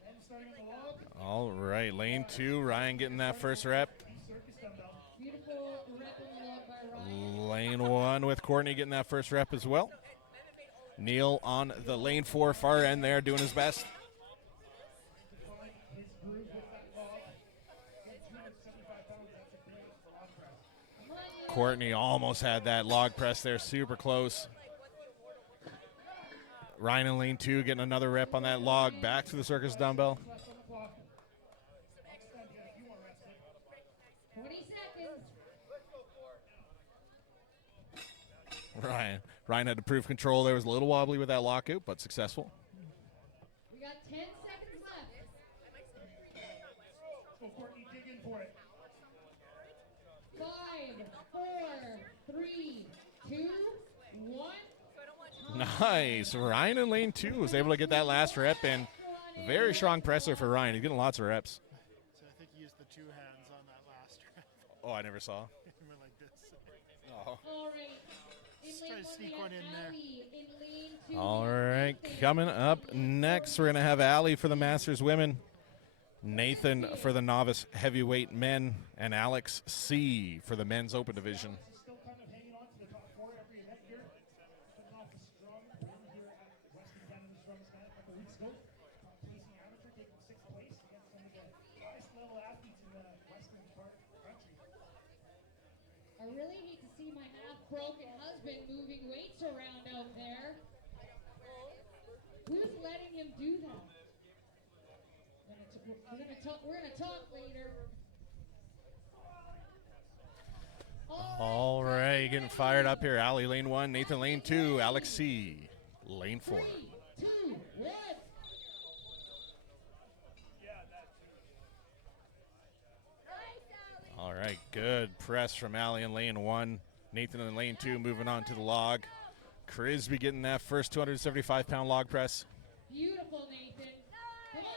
Men starting on the log. All right, lane 2, Ryan getting that first rep. Circus dumbbell. Beautiful rep on the log by Ryan. Lane 1 with Courtney getting that first rep as well. Neil on the lane 4 far end there doing his best. Find his groove with that log. Again, 275 pounds. That's a big log press. Courtney almost had that log press there, super close. Ryan in lane 2 getting another rep on that log, back to the circus dumbbell. Left on the clock. Extend here if you want to rest it. 20 seconds. Ryan had to prove control. There was a little wobbly with that lockout, but successful. We got 10 seconds left. Let's go, Courtney. Dig in for it. 5, 4, 3, 2, 1. Nice. Ryan in lane 2 was able to get that last rep in. Very strong presser for Ryan. He's getting lots of reps. So I think he used the 2 hands on that last rep. Oh, I never saw. He went like this. Oh. All right. In Let's lane try to 1, sneak we one have in there. Allie. In lane 2, we All have right, Nathan. coming up next, we're going to have Allie for the Masters women, Nathan for the novice heavyweight men, and Alex C for the men's open division. Still kind of hanging on to the top 4 every event here. Coming off a strong win here at Western Canada's Strongest Man a couple weeks ago. Top-placing amateur taking 6th place against some of the highest level athletes in the western part of the country. I really hate to see my half-broken husband moving weights around out there. Who's letting him do that? We're gonna talk later. All right, getting fired up here. Allie lane 1, Nathan lane 2, Alex C lane 4. 3, 2, 1. All right, good press from Allie in lane 1. Nathan in lane 2 moving on to the log. Crisby getting that first 275-pound log press. Beautiful, Nathan. Come on,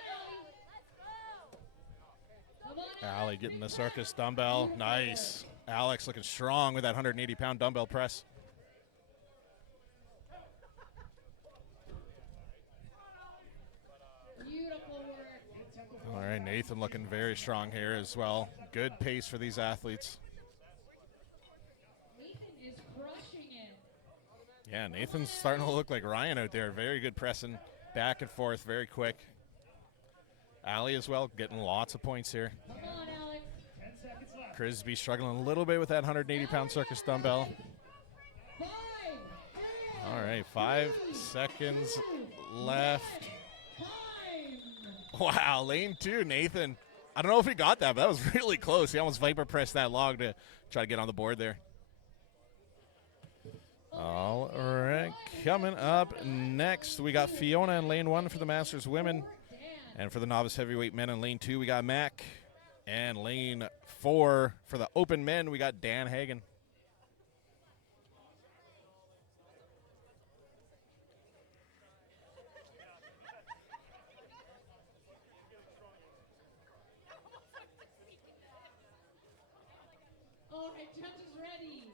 Allie. Come on, Allie getting the circus dumbbell. Nice. Alex looking strong with that 180-pound dumbbell press. Beautiful work. All right, Nathan looking very strong here as well. Good pace for these athletes. Nathan is crushing it. Yeah, Nathan's starting to look like Ryan out there. Very good pressing. Back and forth very quick. Allie as well, getting lots of points here. Come on, Alex. 10 seconds left. Frisbee struggling a little bit with that 180-pound circus dumbbell. 5, 4, All right, 5 seconds left. time. Wow, lane 2, Nathan. I don't know if he got that, but that was really close. He almost Viper pressed that log to try to get on the board there. All right, coming up next, we got Fiona in lane 1 for the Masters women. And for the novice heavyweight men in lane 2, we got Mac. And lane 4 for the open men, we got Dan Hagen. All right, judges ready.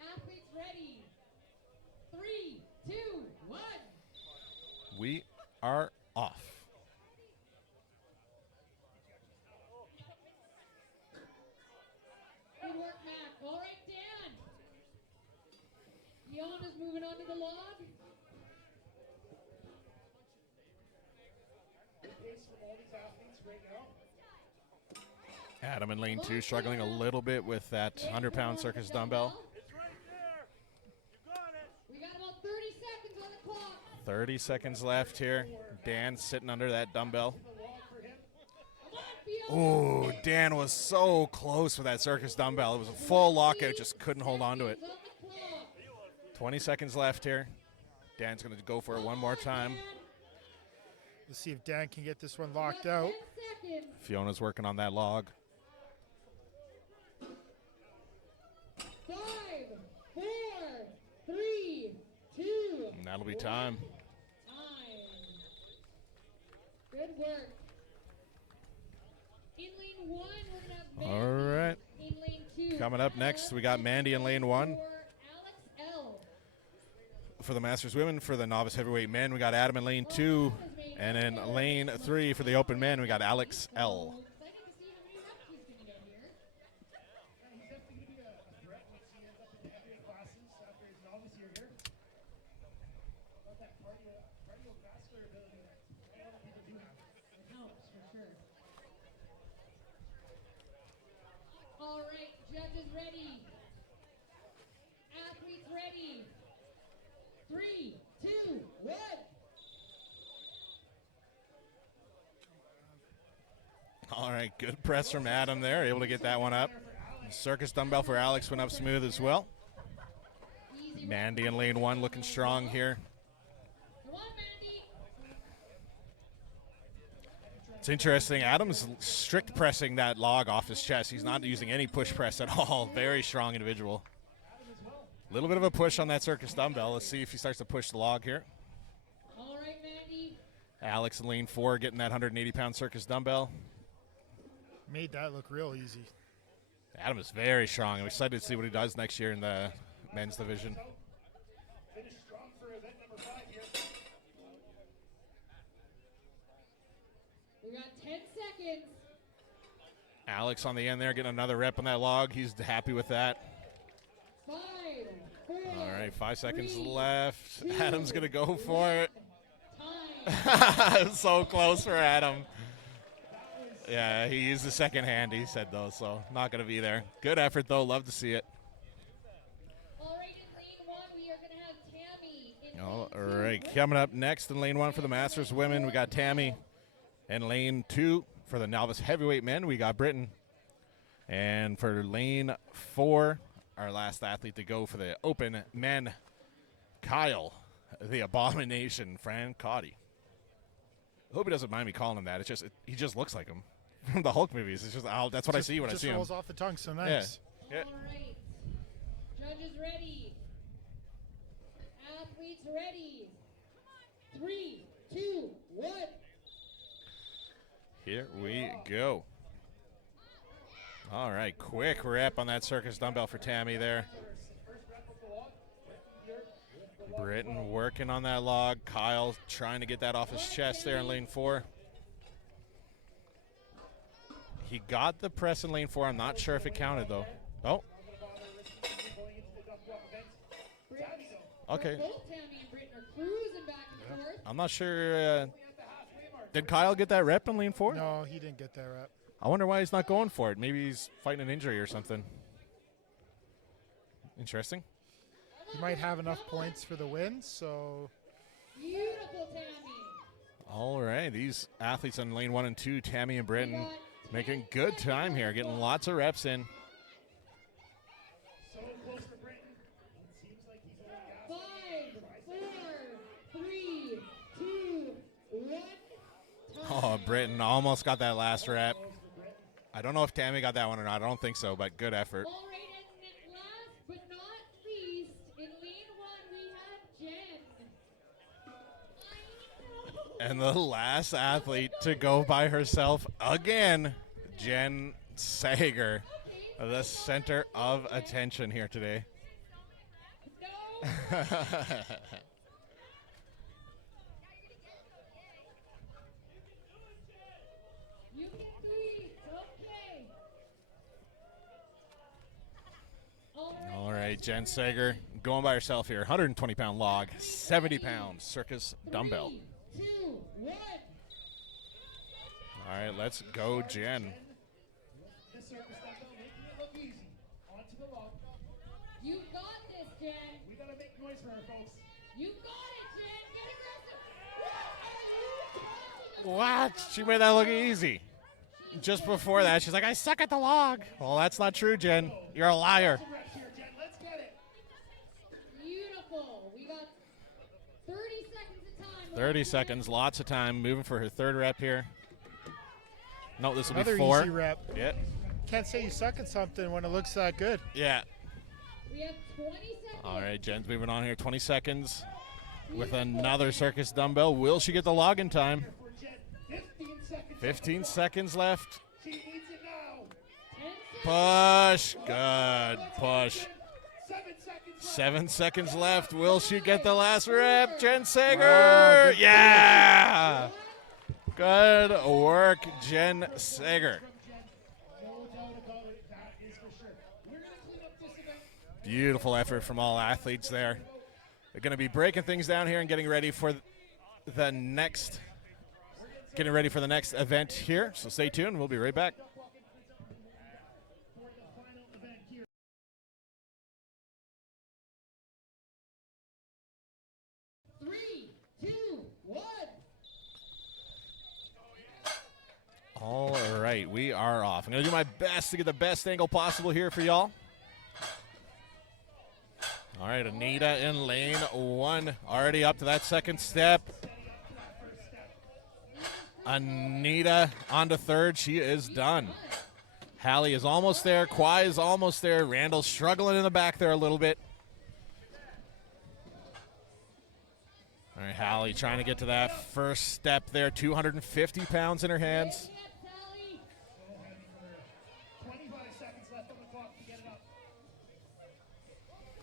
Athletes ready. 3, 2, 1. We are off. Good work, Mac. All right, Dan. Fiona's moving on to the log. Good pace from all these athletes right now. Adam in lane 2 struggling a little bit with that 100-pound circus dumbbell. We got about 30 seconds on the clock. 30 seconds left here. Dan sitting under that dumbbell. Come on, Fiona. Ooh, Dan was so close with that circus dumbbell. It was a full lockout, just couldn't hold on to it. On the clock. 20 seconds left here. Dan's going to go for it one more time. Let's see if Dan can get this one locked Got out. 10 seconds. Fiona's working on that log. 5, 4, 3, 2. And that'll be time. Good work. In lane 1, we're going to have All Mandy. right. In lane 2. Coming up next, we got Mandy in lane 1. For Alex L. For the Masters women, for the novice heavyweight men, we got Adam in lane 2. And in lane 3 for the open men, we got Alex L. Excited to see how many reps he's going to get here. He's definitely going to be a threat once he ends up in the heavyweight classes after his novice year here. Got that cardiovascular ability that a lot of people do have. It helps for sure. All right, judges ready. Athletes ready. 3, 2, 1. All right, good press from Adam there, able to get that one up. Circus dumbbell for Alex went up smooth as well. Easy. Mandy in lane 1 looking strong here. Come on, Mandy. It's interesting, Adam's strict pressing that log off his chest. He's not using any push press at all. Very strong individual. A little bit of a push on that circus dumbbell. Let's see if he starts to push the log here. All right, Mandy. Alex in lane 4 getting that 180-pound circus dumbbell. Made that look real easy. Adam is very strong. I'm excited to see what he does next year in the men's division. Finish strong for event number 5 here. We got 10 seconds. Alex on the end there getting another rep on that log. He's happy with that. 5, 4. All right, 5 seconds 3, left. 2, Adam's going to go for it. Time. So close for Adam. Yeah, he used the second hand, he said, though, so not going to be there. Good effort, though. Love to see it. All right, in lane 1, we are going to have Tammy. In All lane 2. right, coming up next in lane 1 for the Masters women, we got Tammy. In lane 2 for the novice heavyweight men, we got Britton. And for lane 4, our last athlete to go for the open men, Kyle, the Abomination, Fran Cotty. I hope he doesn't mind me calling him that. It's just he just looks like him from the Hulk movies. It's just that's what I see when I see him. Just rolls off the tongue so nice. Yeah. All right. Judges ready. Athletes ready. 3, 2, 1. Here we go. All right, quick rep on that circus dumbbell for Tammy there. Britton working on that log. Kyle trying to get that off his chest there in lane 4. He got the press in lane 4. I'm not sure if it counted, though. Oh. Okay. Both Tammy and Britton are cruising back and forth. I'm not sure. Did Kyle get that rep in lane 4? No, he didn't get that rep. I wonder why he's not going for it. Maybe he's fighting an injury or something. Interesting. He might have enough points for the win, so. Beautiful Tammy. All right, these athletes on lane 1 and 2, Tammy and Britton, making good time here, getting lots of reps in. So close to Britton. It seems like he's only got 5, 4, 3, 2, 1. Oh, Britton almost got that last rep. I don't know if Tammy got that one or not. I don't think so, but good effort. All right, and last but not least, in lane 1 we have Jen. And the last athlete to go by herself again, Jen Sager, the center of attention here today. No. You get 3. Okay. All right, Jen Sager going by herself here. 120-pound log, 70-pound circus dumbbell. 3, 2, 1. All right, let's go, Jen. this circus dumbbell, making it look easy. Onto the log. You got this, Jen. We gotta make noise for her, folks. You got it, Jen. Get aggressive. What? She made that look easy. Just before that, she's like, I suck at the log. Well, that's not true, Jen. You're a liar. Some reps here, Jen. Let's get it. Beautiful. We got 30 seconds of time. 30 seconds, lots of time. Moving for her third rep here. No, this will Another be 4. easy rep. Yeah. Can't say you suck at something when it looks that good. Yeah. We have 20 seconds. All right, Jen's moving on here. 20 seconds with another circus dumbbell. Will she get the log in time? For Jen, 15 seconds. 15 seconds left. She needs it now. 10 Push. seconds. Good push. 7 seconds. 7 seconds left. Will she get the last rep? Jen Sager. Oh, good Yeah. Good work, Jen Sager. No doubt about it. That is for sure. We're gonna clean up this event. Beautiful effort from all athletes there. They're going to be breaking things down here and getting ready for the next event here. So stay tuned. We'll be right back. For the final event here. Three, two, 1. All right, we are off. I'm going to do my best to get the best angle possible here for y'all. All right, Anita in lane 1, already up to that second step. Anita on to third. She is done. Hallie is almost there. Kwai is almost there. Randall's struggling in the back there a little bit. All right, Hallie trying to get to that first step there. 250 pounds in her hands. 25 seconds left on the clock to get it up.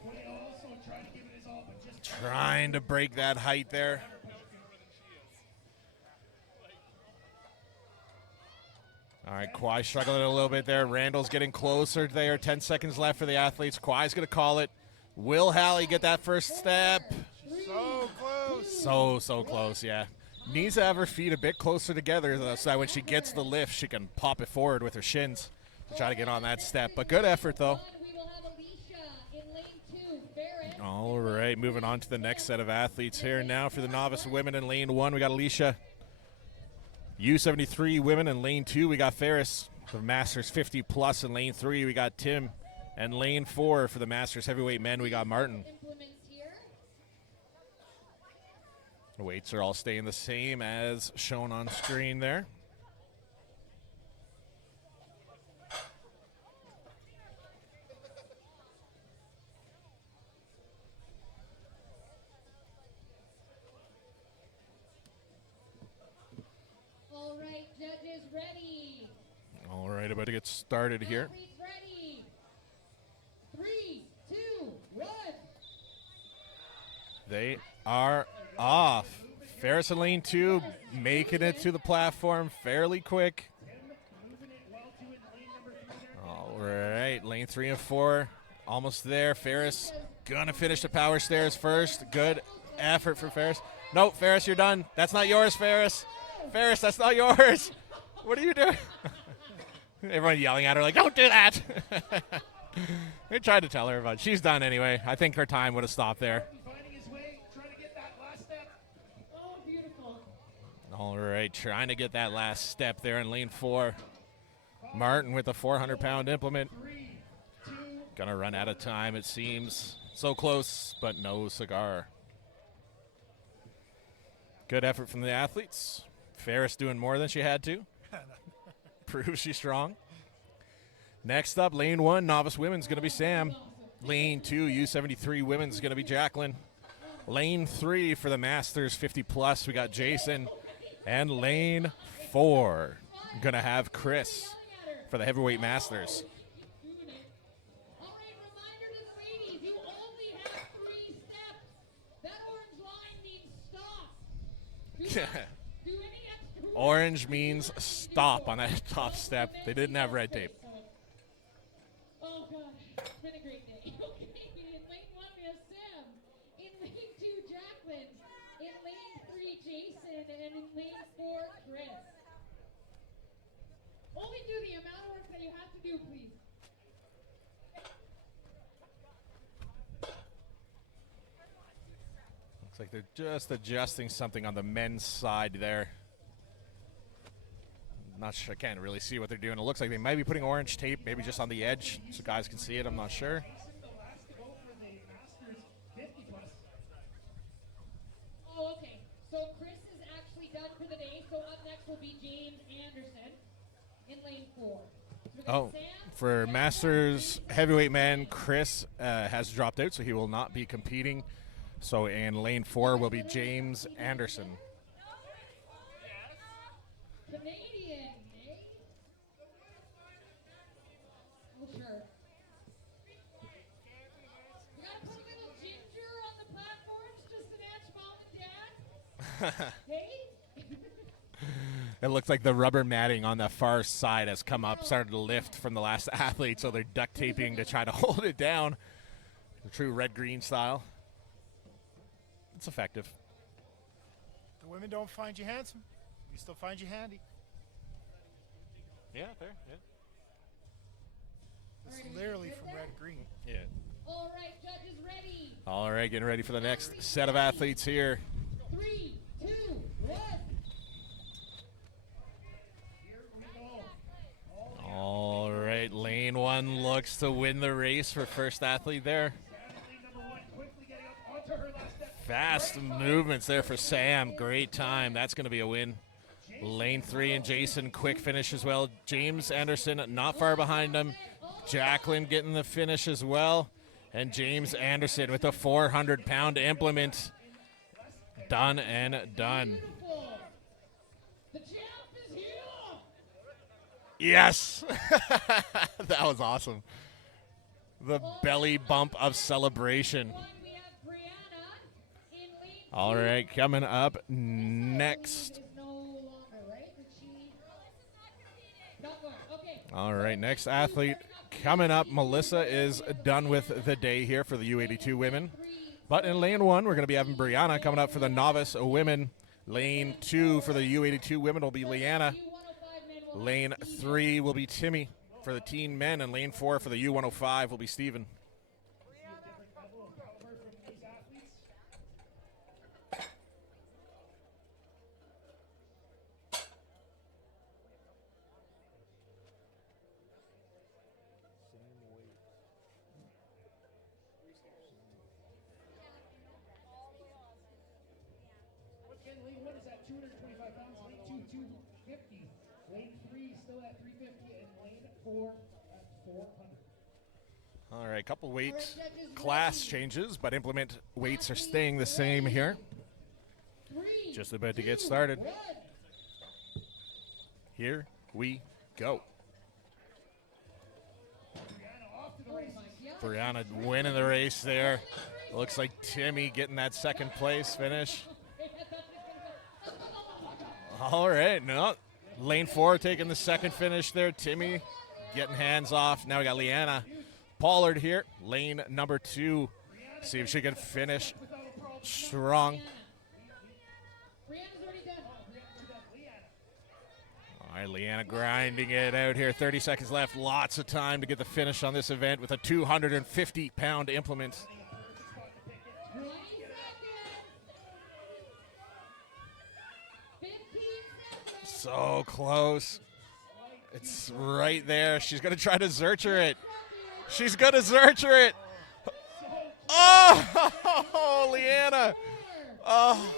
20 also trying to give it his all, but just Trying to break that height there. All right, Kwai struggling a little bit there. Randall's getting closer there. 10 seconds left for the athletes. Kwai's going to call it. Will Hallie get that first step? So close. So close, yeah. Needs to have her feet a bit closer together though, so that when she gets the lift, she can pop it forward with her shins to try to get on that step. But good effort, though. We will have Alicia in lane 2. Ferris. All right, moving on to the next set of athletes here now for the novice women in lane 1. We got Alicia. U73 women in lane 2. We got Ferris for Masters 50 plus in lane 3. We got Tim. And lane 4 for the Masters heavyweight men, we got Martin. Implements here. The weights are all staying the same as shown on screen there. All right, judges ready. All right, about to get started here. Athletes ready. 3, 2, 1. They are off. Ferris in lane 2, making it to the platform fairly quick. All right, lane 3 and 4, almost there. Ferris, Gonna finish the power stairs first. Good effort for Ferris. No, Ferris, you're done. That's not yours, Ferris. Ferris, that's not yours. What are you doing? Everyone yelling at her like, don't do that. They tried to tell her, but she's done anyway. I think her time would have stopped there. Finding his way, trying to get that last step. Oh, beautiful. All right, trying to get that last step there in lane 4. Martin with the 400-pound implement. 3, 2, Gonna run out of time, it seems. So close, but no cigar. Good effort from the athletes. Ferris doing more than she had to. Proves she's strong. Next up, lane 1, novice women's going to be Sam. Lane 2, U73 women's going to be Jacqueline. Lane 3 for the Masters 50+, we got Jason. And lane 4, going to have Chris for the heavyweight Masters. All right, reminder to the ladies, you only have 3 steps. That orange line means stop. Do not do any extra work. Orange means stop on that top step. They didn't have red tape. Oh gosh, it's been a great day. Okay, in lane 1 we have Sam. In lane 2, Jacqueline. In lane 3, Jason. And in lane 4, Chris. Only do the amount of work that you have to do, please. Looks like they're just adjusting something on the men's side there. Not sure, I can't really see what they're doing. It looks like they might be putting orange tape, maybe just on the edge, so guys can see it. I'm not sure. the last to go for the Masters 50+. Oh, okay. So Chris is actually done for the day. So up next will be James Anderson in lane 4. So we got Oh, Sam, for Jessica, Masters Jason, heavyweight man, Chris has dropped out, so he will not be competing. So in lane 4 will be James Anderson. Canadian, eh? Oh, sure. We gotta put a little ginger on the platforms just to match mom and dad. Hey? It looks like the rubber matting on the far side has come up, started to lift from the last athlete, so they're duct taping to try to hold it down. The true red-green style. It's effective. The women don't find you handsome. We still find you handy. Yeah, fair. Yeah. It's literally from red green. Yeah. All right, judges ready. All right, getting ready for the next set of athletes here. 3, 2, 1. All right, lane 1 looks to win the race for first athlete there. Fast movements there for Sam. Great time. That's going to be a win. Lane 3 and Jason, quick finish as well. James Anderson not far behind him. Jacqueline getting the finish as well. And James Anderson with a 400-pound implement. Done and done. The champ is here. Yes! That was awesome. The belly bump of celebration. We have Brianna in lane All right, coming up next. is no longer, right? Did she? Not going. Okay. All right, next athlete coming up. Melissa is done with the day here for the U82 women. But in lane 1, we're going to be having Brianna coming up for the novice women. Lane 2 for the U82 women will be Leanna. Lane 3 will be Timmy for the teen men, and lane 4 for the U105 will be Steven. Again, lane 1 is at 225 pounds, lane 2, 250. Lane 3 still at 350, and lane 4 at 400. All right, couple weight class changes, but implement weights are staying the same here. Just about to get started. Here we go. Brianna winning the race there. Looks like Timmy getting that second place finish. All right, no. Lane 4 taking the second finish there. Timmy getting hands off. Now we got Leanna Pollard here. Lane number 2 See if she can finish strong. Brianna's already done. All right, Leanna grinding it out here. 30 seconds left. Lots of time to get the finish on this event with a 250-pound implement. 20 seconds. 15 seconds. So close. It's right there. She's going to try to Zercher it. She's going to Zercher it. Oh, Leanna. Oh,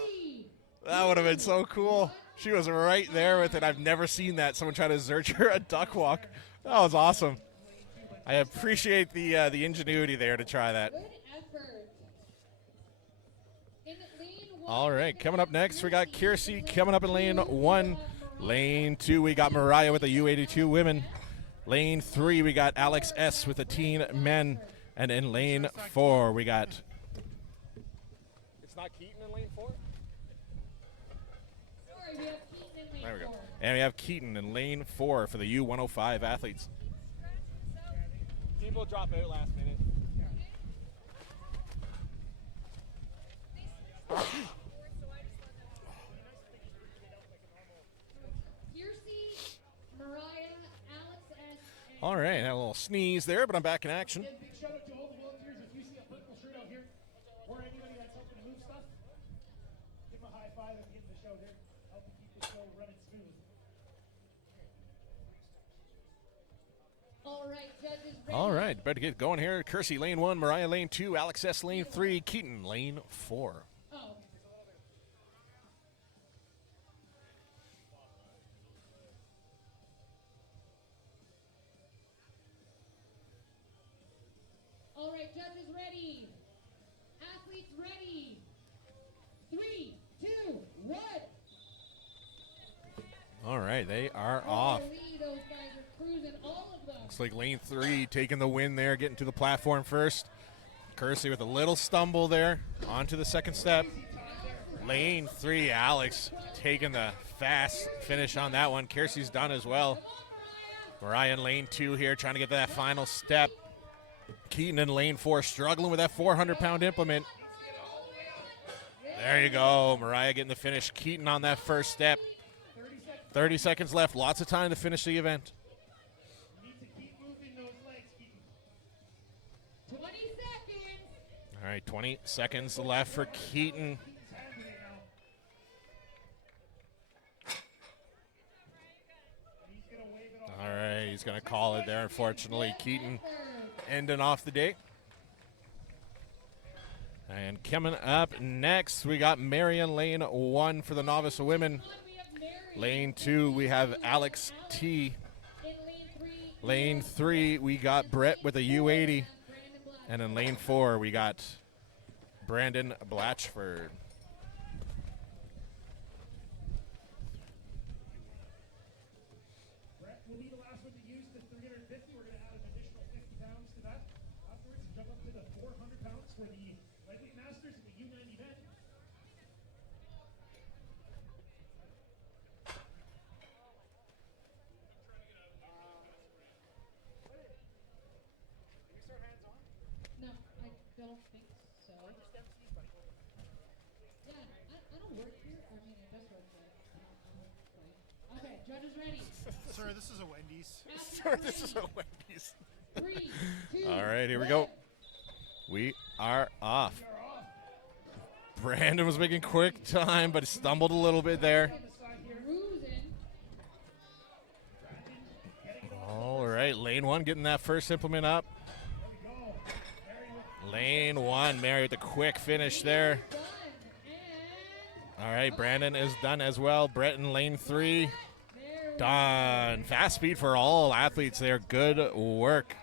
that would have been so cool. She was right there with it. I've never seen that. Someone try to Zercher a duck walk. That was awesome. I appreciate the ingenuity there to try that. Good effort. In lane 1. All right, coming up next, we got Kiersey coming up in lane 1. Lane 2, we got Mariah with the U82 women. Lane 3, we got Alex S. with the teen men. And in lane 4, we got... It's not Keaton in lane 4? Sorry, we have Keaton in lane There we go. 4. And we have Keaton in lane 4 for the U105 athletes. People drop out last minute. Kiersey, Mariah, Alex S. and All right, had a little sneeze there, but I'm back in action. Again, big shout out to all the volunteers. If you see a purple shirt out here, or anybody that's helping to move stuff, give them a high five at the end of the show here. Helping keep the show running smooth. All right, judges ready. All right, better get going here. Kiersey lane 1, Mariah lane 2, Alex S lane 3, Keaton lane 4. Oh. All right, judges ready. Athletes ready. 3, 2, 1. All right, they are off. Holy, those guys are cruising, all of them. Looks like lane 3 taking the win there, getting to the platform first. Kiersey with a little stumble there, onto the second step. Lane 3, Alex taking the fast finish on that one. Kiersey's done as well. Mariah in lane 2 here, trying to get to that final step. Keaton in lane 4, struggling with that 400-pound implement. There you go, Mariah getting the finish. Keaton on that first step. 30 seconds left, lots of time to finish the event. You need to keep moving those legs, Keaton. 20 seconds. All right, 20 seconds left for Keaton. Keaton's handling it now. He's gonna wave it off. All right, he's going to call it there, unfortunately. Keaton ending off the day. And coming up next, we got Marion lane 1 for the novice women. We have Mary. Lane 2, we have Alex T. In lane 3. Lane 3, we got Brett with a U80. Brandon Black. And in lane 4, we got Brandon Blatchford. Brett will be the last one to use the 350. We're going to add an additional 50 pounds to that afterwards and jump up to the 400 pounds for the lightweight masters in the U90 event. No, I don't think so. Yeah, I don't work here. I mean, I just work here. Okay, judges ready. Sir, this is a Wendy's. Sir, this is a Wendy's. 3, 2. All right, here we go. We are off. Brandon was making quick time, but stumbled a little bit there. Cruising. All right, lane 1 getting that first implement up. Lane 1, Mary with the quick finish there. Done. And All right, Brandon is done as well. Brett in lane 3, there done. Fast speed for all athletes there. Good work.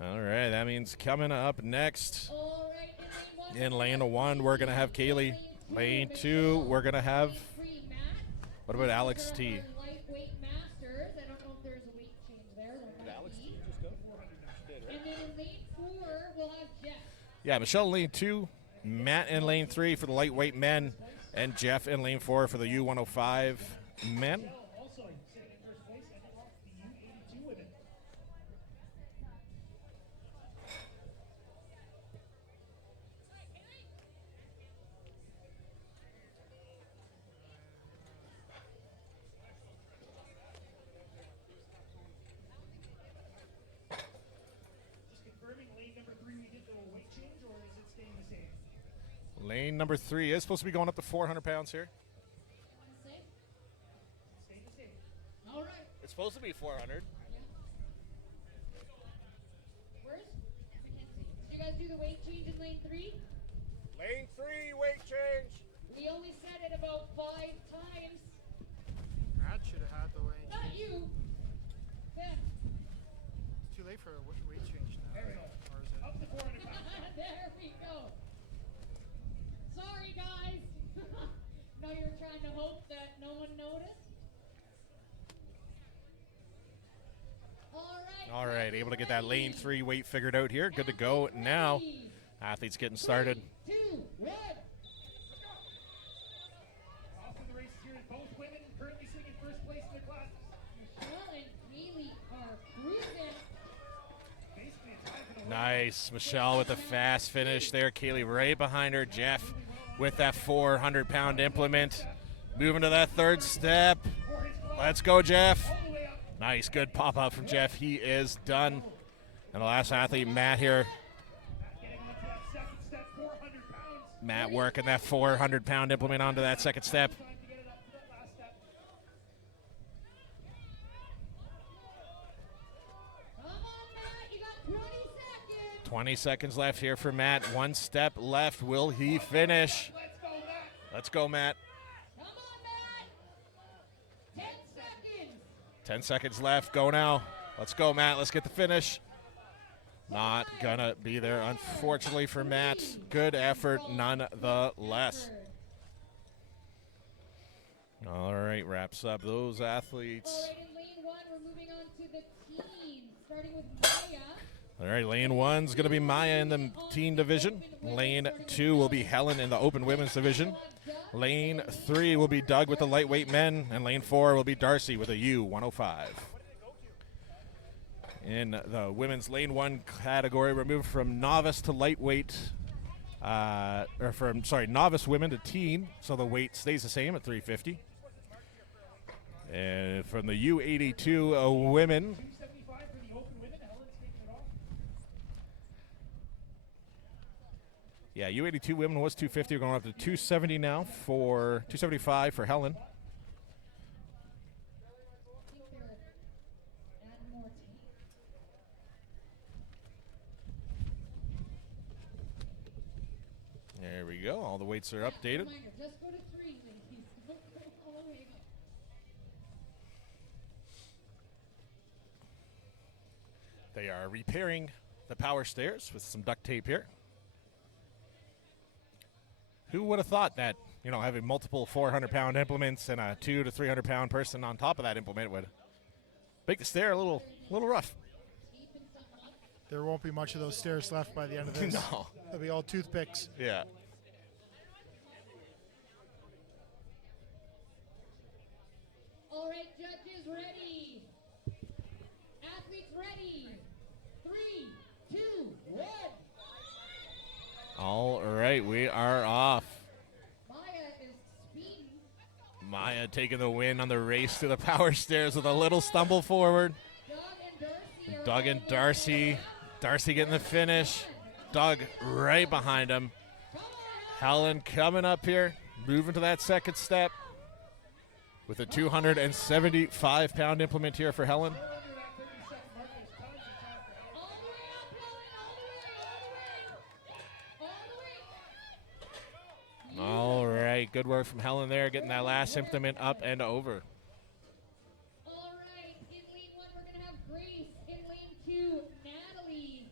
All right, that means coming up next All right, in lane 1, we're going to have Kaylee. Lane 2, we're going to have, what about Alex T? Lightweight masters. I don't know if there's a weight change there. There might be. And then in lane 4, we'll have Jeff. Yeah, Michelle in lane 2, Matt in lane 3 for the lightweight men, and Jeff in lane 4 for the U105 men. Also sitting in first place and off the U82 women. Lane number 3 is supposed to be going up to 400 pounds here. Say? Stay the same. All right. It's supposed to be 400. Where's? Did you guys do the weight change in lane 3? Lane 3, weight change. We only said it about 5 times. Matt should have had the weight. Not you. Ben. It's too late for a weight change now. There we go. Or is it? Up to 400 pounds. There we go. Sorry, guys. Now you're trying to hope that no one noticed. All right, able to get that lane 3 weight figured out here. Good to go now. Athletes getting started. 3, 2, 1. Off to the races here. Both women currently sitting in first place in their classes. Michelle and Kaylee are cruising. Basically, a tie for the win. Nice. Michelle with the fast finish there. Kaylee right behind her. Jeff with that 400-pound implement. Moving to that third step. Let's go, Jeff. All the way up. Nice. Good pop-up from Jeff. He is done. And the last athlete, Matt here. Getting onto that second step, 400 pounds. Matt working that 400-pound implement onto that second step. Time to get it up to that last step. Come on, Matt. You got 20 seconds. 20 seconds left here for Matt. 1 step left. Will he finish? Let's go, Matt. Let's go, Matt. Come on, Matt. 10 seconds. 10 seconds left. Go now. Let's go, Matt. Let's get the finish. Not gonna be there, unfortunately, for Matt. Good effort, nonetheless. All right, wraps up those All athletes. right, in lane 1, we're moving on to the teens, starting with Maya. All right, lane 1's going to be Maya in the teen division. Lane 2 will be Helen in the open women's division. Lane 3 will be Doug with the lightweight men. And lane 4 will be Darcy with a U105. In the women's lane 1 category, we're moving from novice to lightweight, novice women to teen, so the weight stays the same at 350. And from the U82 women, 275 for the open women. Helen's taking it off. yeah, U82 women was 250. We're going up to 270 now for 275 for Helen. I think they're adding more tape. There we go. All the weights are updated. Reminder, just go to 3, ladies. Don't go all the way up. They are repairing the power stairs with some duct tape here. Who would have thought that, having multiple 400-pound implements and a 200 to 300-pound person on top of that implement would make the stair a little rough. Taping something up. There won't be much of those stairs left by the end of this. No. They'll be all toothpicks. Yeah. All right, judges ready. Athletes ready. 3, 2, 1. All right, we are off. Maya is speeding. Maya taking the win on the race to the power stairs with a little stumble forward. Doug and Darcy are Doug and right Darcy. Darcy getting the finish. Doug right behind him. Helen coming up here, moving to that second step with a 275-pound implement here for Helen. Under that 30-second mark, there's tons of time for Helen. All the way up, Helen. All the way. All right, good work from Helen there, getting that last implement up and over. All right. In lane 1, we're going to have Grace. In lane 2, Natalie.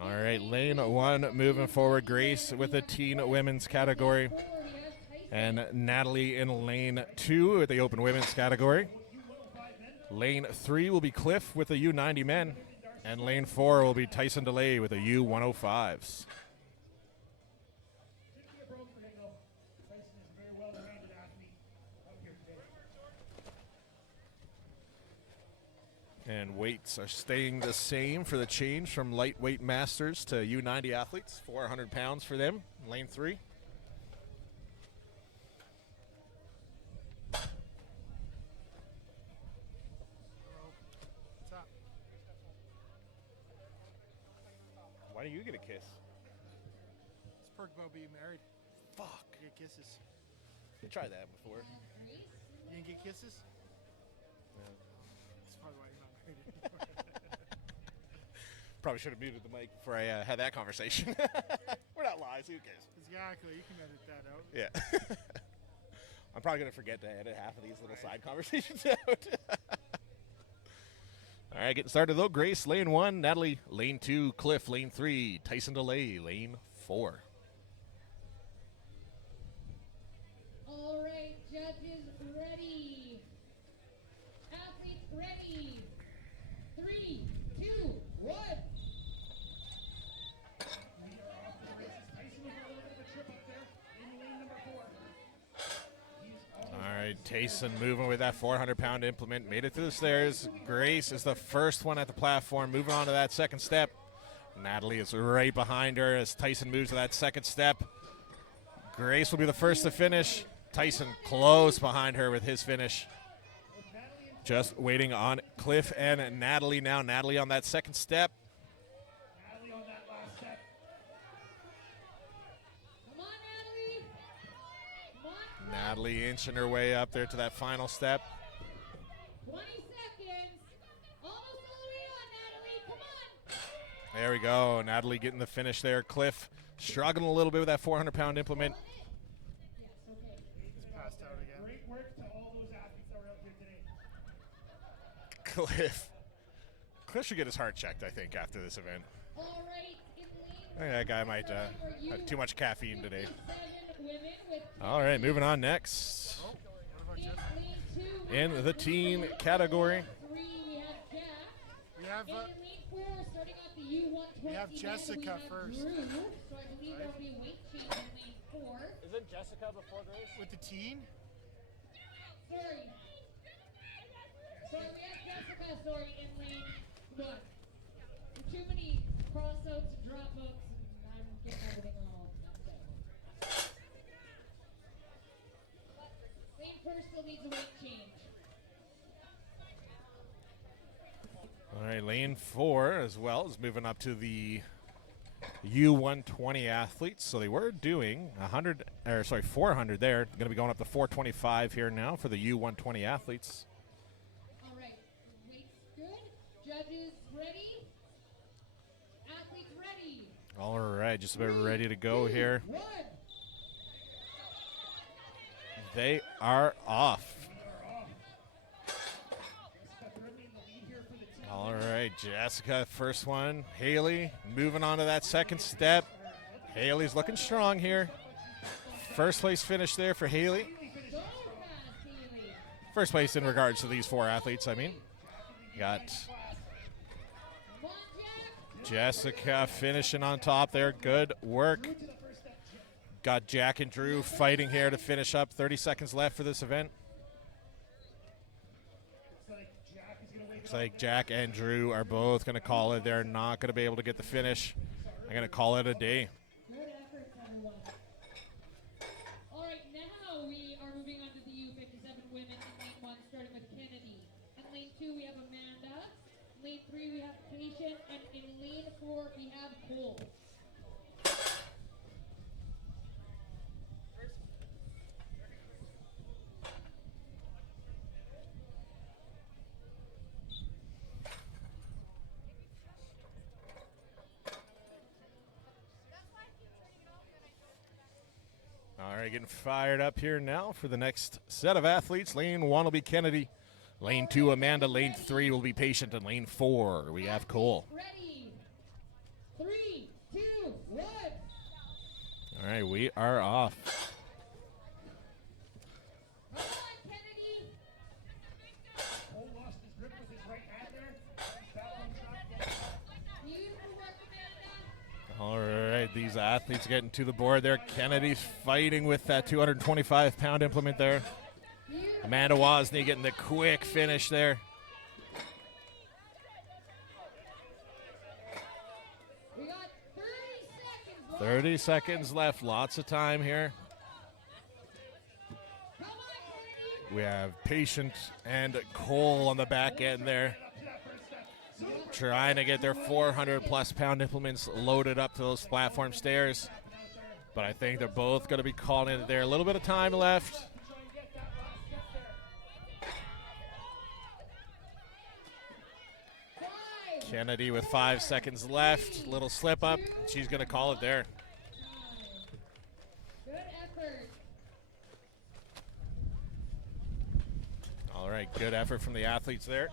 All right, lane 1 moving forward. Grace with the teen women's category. 4, we have Tyson. And Natalie in lane 2 with the open women's category. Lane 3 will be Cliff with the U90 men. And lane 4 will be Tyson DeLay with the U105s. Shouldn't be a broke for him, though. Tyson is a very well-rounded athlete out here today. And weights are staying the same for the change from lightweight masters to U90 athletes. 400 pounds for them, lane 3. What's up? Why do you get a kiss? It's paperwork about being married. Fuck. Get kisses. I tried that before. Grace. You didn't get kisses? That's probably why you're not married anymore. Probably should have muted the mic before I had that conversation. We're not lies. Who cares? Exactly. You can edit that out. Yeah. I'm probably going to forget to edit half of these little side conversations out. All right, getting started though. Grace, lane 1. Natalie, lane 2. Cliff, lane 3. Tyson DeLay, lane 4. All right, judges ready. Athletes ready. 3, 2, 1. All right, Tyson moving with that 400-pound implement. Made it to the stairs. Grace is the first one at the platform, moving on to that second step. Natalie is right behind her as Tyson moves to that second step. Grace will be the first to finish. Tyson close behind her with his finish. Just waiting on Cliff and Natalie now. Natalie on that second step. Natalie on that last step. Come on, Natalie. Come on. Natalie inching her way up there to that final step. 20 seconds. Almost all the way on, Natalie. Come on. There we go. Natalie getting the finish there. Cliff struggling a little bit with that 400-pound implement. Yes, okay. He's passed out again. Great work to all those athletes that were out here today. Cliff should get his heart checked, I think, after this event. All right, in I lane think that guy might have too much caffeine today. 7 women with All right, moving on next. Oh, what about in Jessica? lane 2. In the teen category, 3, we have Jack. We have, In lane 4, starting off the U120. we have men, Jessica we have first. Drew, so I believe there'll be a weight change in lane 4. Isn't Jessica before Grace? with the teen. Sorry. Sorry, we have Jessica, sorry, in lane 1. Too many cross-outs and drop-outs, and I'm getting everything all messed up. Lane 4 still needs a weight change. all right, lane 4 as well is moving up to the U120 athletes. So they were doing 400 there. Going to be going up to 425 here now for the U120 athletes. All right, weight's good. Judges ready. Athletes ready. All right, just about ready to go here. 1. They are off. All right, Jessica, first one. Haley moving on to that second step. Haley's looking strong here. First place finish there for Haley. Go fast, Haley. First place in regards to these 4 athletes, I mean. Got Come on, Jack. Jessica finishing on top there. Good work. Got Jack and Drew fighting here to finish up. 30 seconds left for this event. Looks like Jack and Drew are both going to call it. They're not going to be able to get the finish. I'm going to call it a day. Good efforts, everyone. All right, now we are moving on to the U57 women in lane 1, starting with Kennedy. In lane 2, we have Amanda. In lane 3, we have Patient. And in lane 4, we have Cole. All right, getting fired up here now for the next set of athletes. Lane 1 will be Kennedy. Lane 2, Amanda. Lane 3 will be Patient. And lane 4, we have Cole. Ready? 3, 2, 1. All right, we are off. Come on, Kennedy. Cole lost his grip with his right hand there. That one shot. Beautiful work, Amanda. All right, these athletes getting to the board there. Kennedy's fighting with that 225-pound implement there. Amanda Wozni getting the quick finish there. We got 30 seconds left. 30 seconds left. Lots of time here. Come on, Kennedy. We have Patient and Cole on the back end there, trying to get their 400-plus pound implements loaded up to those platform stairs. But I think they're both going to be calling it there. A little bit of time left. Try and get that last step there. Kennedy with 5 seconds left. Little slip up. She's going to call it there. Good effort. All right, good effort from the athletes there.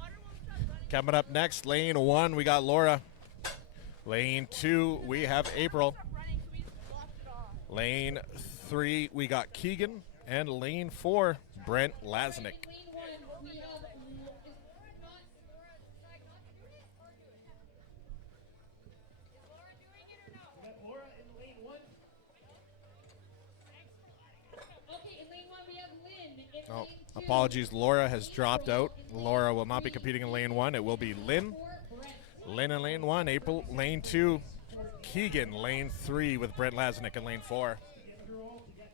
Coming up next, lane 1, we got Laura. Lane 2, we have April. Lane 3, we got Keegan. And lane 4, Brent Lasnik. Lane 1, we have We have Laura in lane 1. okay, in lane 1 we have Lynn. In Oh, lane 2, apologies, Laura has dropped out. Laura will not be competing in lane 1. It will be Lynn. 4, Brent. Lynn in lane 1, April lane 2, Keegan lane 3 with Brent Lasnik in lane 4. Give her all to get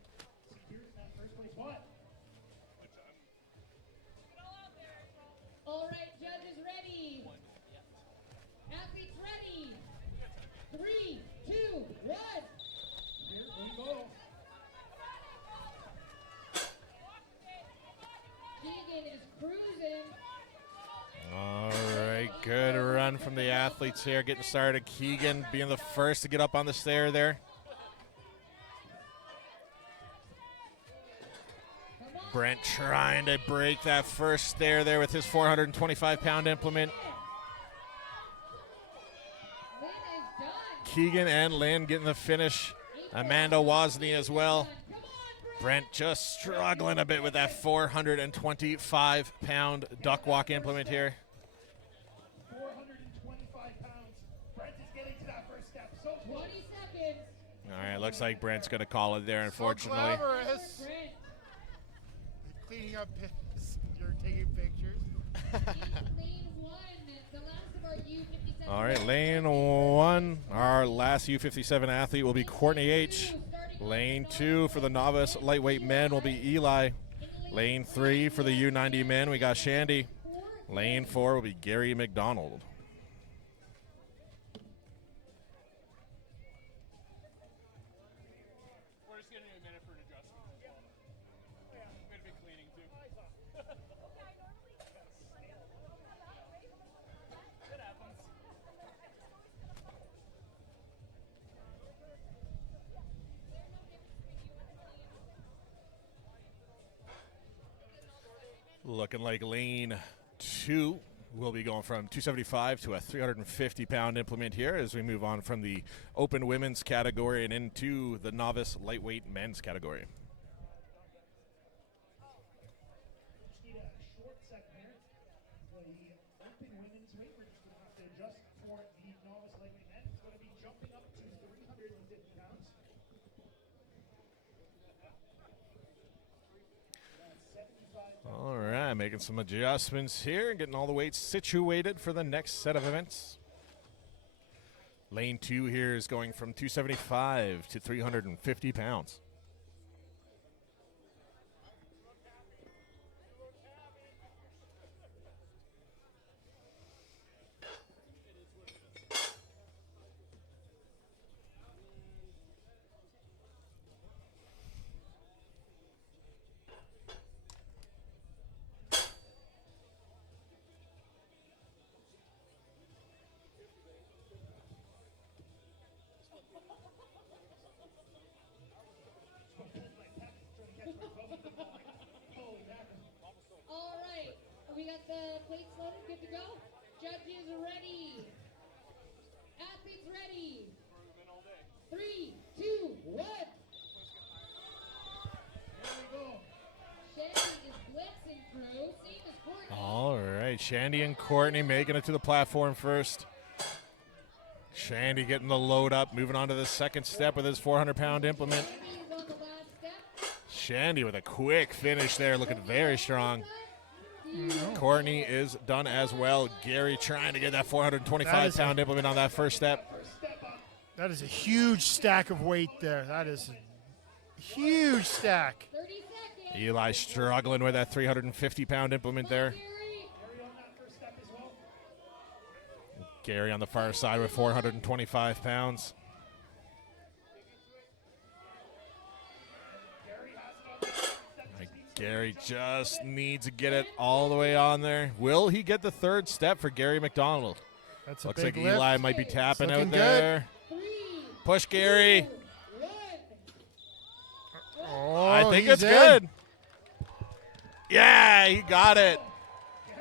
secured in that first place spot. All right, judges ready. Athletes ready. 3, 2, 1. Here we go. Keegan is cruising. All right, good run from the athletes here. Getting started. Keegan being the first to get up on the stair there. Brent trying to break that first stair there with his 425-pound implement. Lynn is done. Keegan and Lynn getting the finish. Amanda Wozni as well. Come on, Brent just struggling a bit with that 425-pound duck walk implement here. 425 pounds. Brent is getting to that first step. So 20 seconds. All right, looks like Brent's going to call it there, unfortunately. So glamorous. Brent. Cleaning up pics. You're taking pictures. Lane 1, the last of our U57. All right, lane 1, our last U57 athlete will be Courtney H. Lane 2 for the novice lightweight men will be Eli. Lane 3 for the U90 men, we got Shandy. Lane 4 will be Gary McDonald. We're just giving you a minute for an adjustment. Yeah. We're gonna be cleaning too. It happens. Looking like lane 2 will be going from 275 to a 350-pound implement here as we move on from the open women's category and into the novice lightweight men's category. just need a short second here. The open women's weight, we're just going to have to adjust for the novice lightweight men. It's going to be jumping up to 350 pounds. That's 75 pounds. All right, making some adjustments here, getting all the weights situated for the next set of events. Lane 2 here is going from 275 to 350 pounds. All right, we got the plates loaded, good to go. Judges ready. Athletes ready. 3, 2, 1. There we go. Shandy is blitzing through. Same as Courtney. All right, Shandy and Courtney making it to the platform first. Shandy getting the load up, moving on to the second step with his 400-pound implement. Shandy is on the last step. Shandy with a quick finish there, looking very strong. Courtney is done as well. Gary trying to get that 425-pound implement on that first step. That is a huge stack of weight there. That is a huge stack. 30 seconds. Eli struggling with that 350-pound implement there. Gary. Gary on that first step as well. Gary on the far side with 425 pounds. Gary just needs to get it all the way on there. Will he get the third step for Gary McDonald? That's a Looks big like lift. Eli might be tapping out looking good. there. Push Gary. Oh, I think he's it's in. good. Yeah, he got it.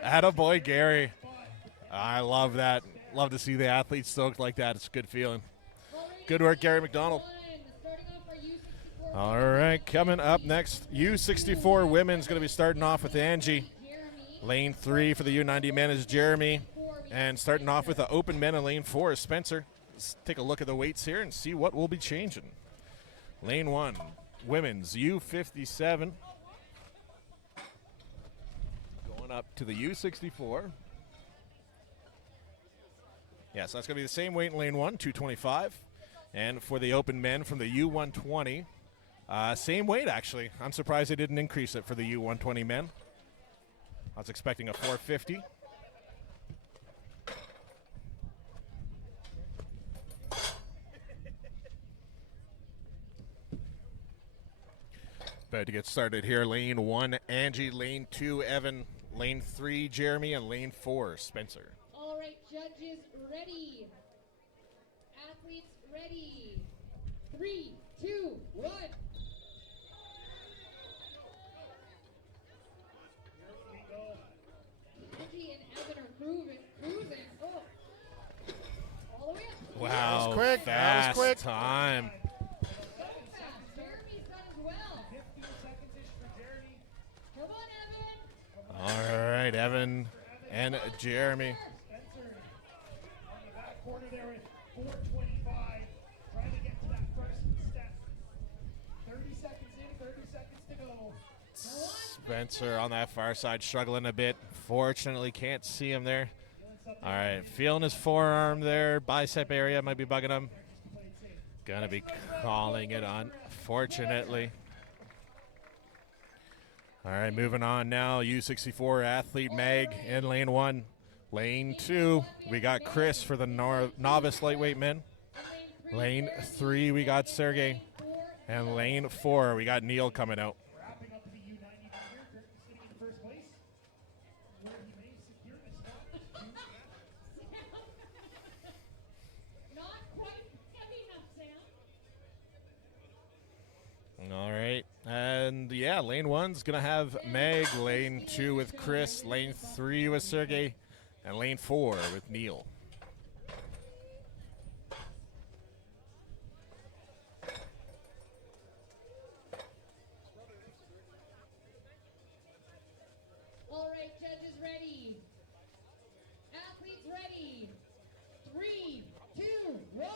Attaboy, Gary. I love that. Love to see the athletes stoked like that. It's a good feeling. Good work, Gary McDonald. All right, coming up next, U64 women's going to be starting off with Angie. Lane 3 for the U90 men is Jeremy. And starting off with the open men in lane 4 is Spencer. Let's take a look at the weights here and see what will be changing. Lane 1, women's U57. Going up to the U64. Yeah, so that's going to be the same weight in lane 1, 225. And for the open men from the U120, same weight, actually. I'm surprised they didn't increase it for the U120 men. I was expecting a 450. About to get started here. Lane 1, Angie. Lane 2, Evan. Lane 3, Jeremy. And lane 4, Spencer. All right, judges ready. Athletes ready. 3, 2, 1. Angie and Evan are cruising. Oh. All the way up. Wow, That was quick. fast That was quick. time. So fast. Jeremy's done as well. 15 seconds-ish for Jeremy. Come on, Evan. All right, Evan and Jeremy. Spencer on the back corner there at 425, trying to get to that first step. 30 seconds in, 30 seconds to go. Spencer on that far side struggling a bit. Fortunately, can't see him there. All right, feeling his forearm there. Bicep area might be bugging him. Gonna be calling it, unfortunately. All right, moving on now. U64 athlete Meg in lane 1. Lane 2, we got Chris for the novice lightweight men. Lane 3, we got Sergey. And lane 4, we got Neil coming out. Wrapping up the U90 here, Kirk sitting in first place, where he may secure this one. Not quite heavy enough, Sam. All right. And yeah, lane 1's going to have Meg. Lane 2 with Chris. Lane 3 with Sergey. And lane 4 with Neil. All right, judges ready. Athletes ready. 3, 2, 1.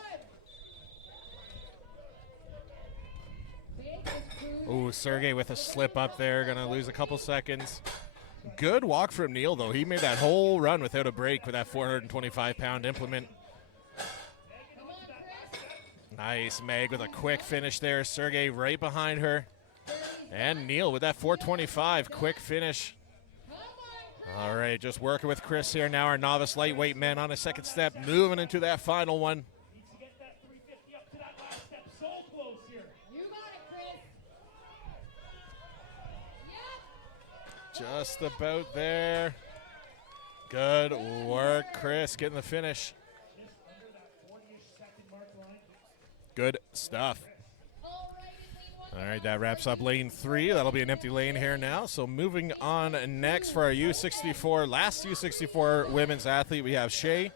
Ooh, Sergey with a slip up there. Going to lose a couple seconds. Good walk from Neil, though. He made that whole run without a break with that 425-pound implement. Nice, Meg with a quick finish there. Sergey right behind her. And Neil with that 425, quick finish. All right, just working with Chris here now, our novice lightweight men on a second step, moving into that final one. Needs to get that 350 up to that last step. So close here. You got it, Chris. Yep. Just about there. Good work, Chris, getting the finish. Just under that 40-ish second mark line. Good stuff. All right, in lane 1. All right, that wraps up lane 3. That'll be an empty lane here now. So moving on next for our U64, last U64 women's athlete, we have Shay.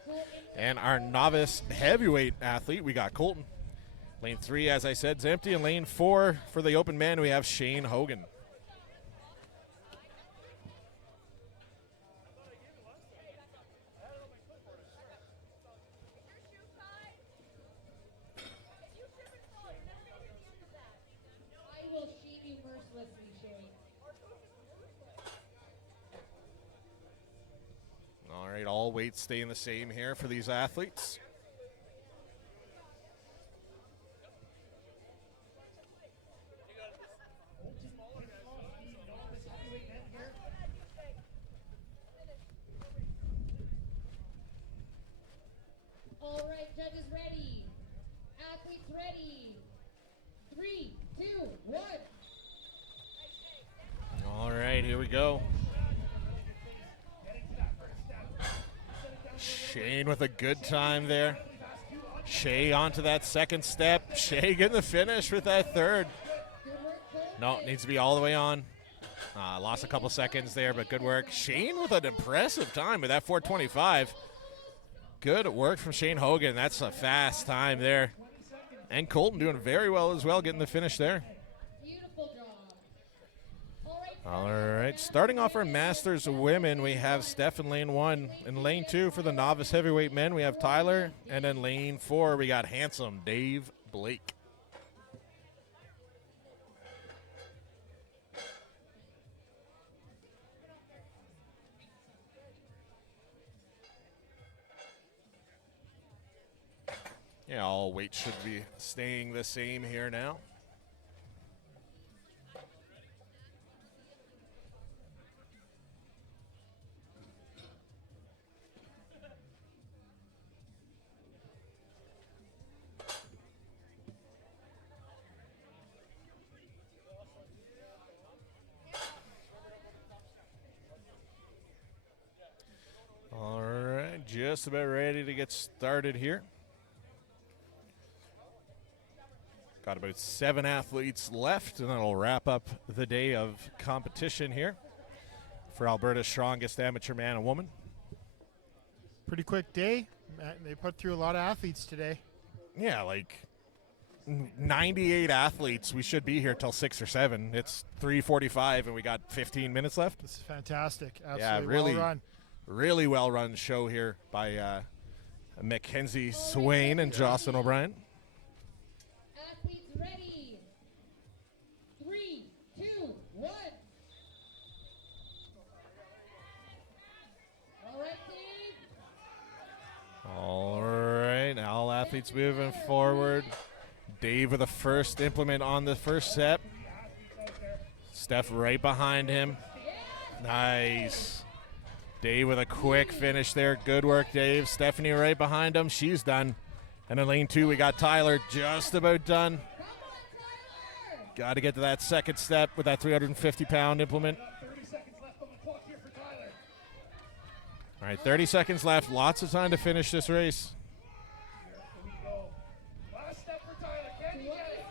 And our novice heavyweight athlete, we got Colton. Lane 3, as I said, is empty. And lane 4 for the open man, we have Shane Hogan. I will shame you mercilessly, Shay. All right, all weights staying the same here for these athletes. All right, judges ready. Athletes ready. 3, 2, 1. right, here we go. Shane with a good time there. Shea onto that second step. Shea getting the finish with that third. No, needs to be all the way on. Lost a couple seconds there, but good work. Shane with an impressive time with that 4:25. Good work from Shane Hogan. That's a fast time there. And Colton doing very well as well, getting the finish there. Beautiful job. All right, starting off our Masters women, we have Steph in lane 1. In lane 2 for the novice heavyweight men, we have Tyler. And in lane 4, we got handsome Dave Blake. Yeah, all weight should be staying the same here now. All right, just about ready to get started here. Got about 7 athletes left, and that'll wrap up the day of competition here for Alberta's strongest amateur man and woman. Pretty quick day. They put through a lot of athletes today. Yeah, like 98 athletes. We should be here till 6 or 7. It's 3:45, and we got 15 minutes left. This is fantastic. Absolutely Yeah, really, well run. really well run show here by Mackenzie Swain and Jocelyn O'Brien. Athletes ready. 3, 2, 1. All right, Dave. All right, all athletes moving forward. Dave with the first implement on the first set. Steph right behind him. Nice. Dave with a quick finish there. Good work, Dave. Stephanie right behind him. She's done. And in lane 2, we got Tyler just about done. Got to get to that second step with that 350-pound implement. 30 seconds left on the clock here for Tyler. All right, 30 seconds left. Lots of time to finish this race. Here we go. Last step for Tyler. Can he get it?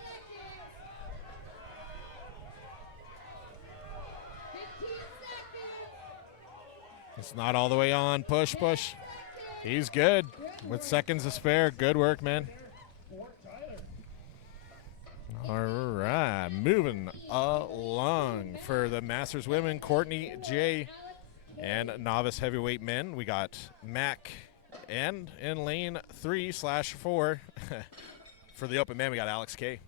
15 seconds. It's not all the way on. Push, push. He's good with seconds to spare. Good work, man. For Tyler. All right, moving along for the Masters women, Courtney J. And novice heavyweight men, we got Mac. And in lane 3/4 for the open men, we got Alex K.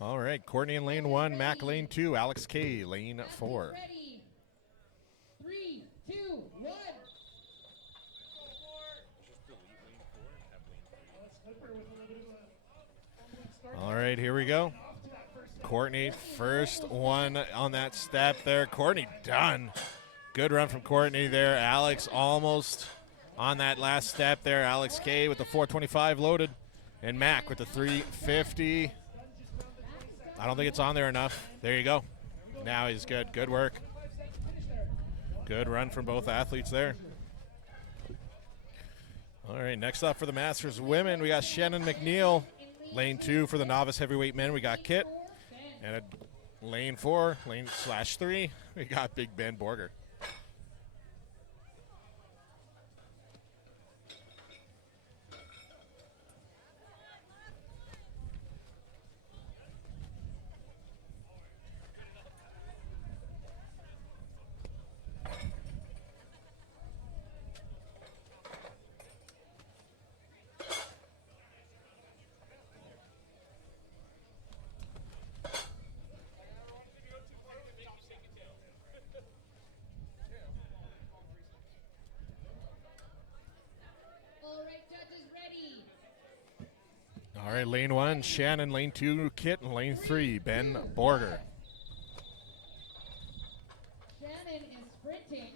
All right, Courtney in lane 1, Mac lane 2, Alex K lane 4. Ready. 3, 2, 1. All right, here we go. Courtney, first one on that step there. Courtney done. Good run from Courtney there. Alex almost on that last step there. Alex K with the 425 loaded. And Mac with the 350. I don't think it's on there enough. There you go. Now he's good. Good work. Good run from both athletes there. All right, next up for the Masters women, we got Shannon McNeil. Lane 2 for the novice heavyweight men, we got Kit. And at lane 4, lane/3, we got Big Ben Borger. All right, lane 1, Shannon. Lane 2, Kit. And lane 3, Ben Borger. Shannon is sprinting.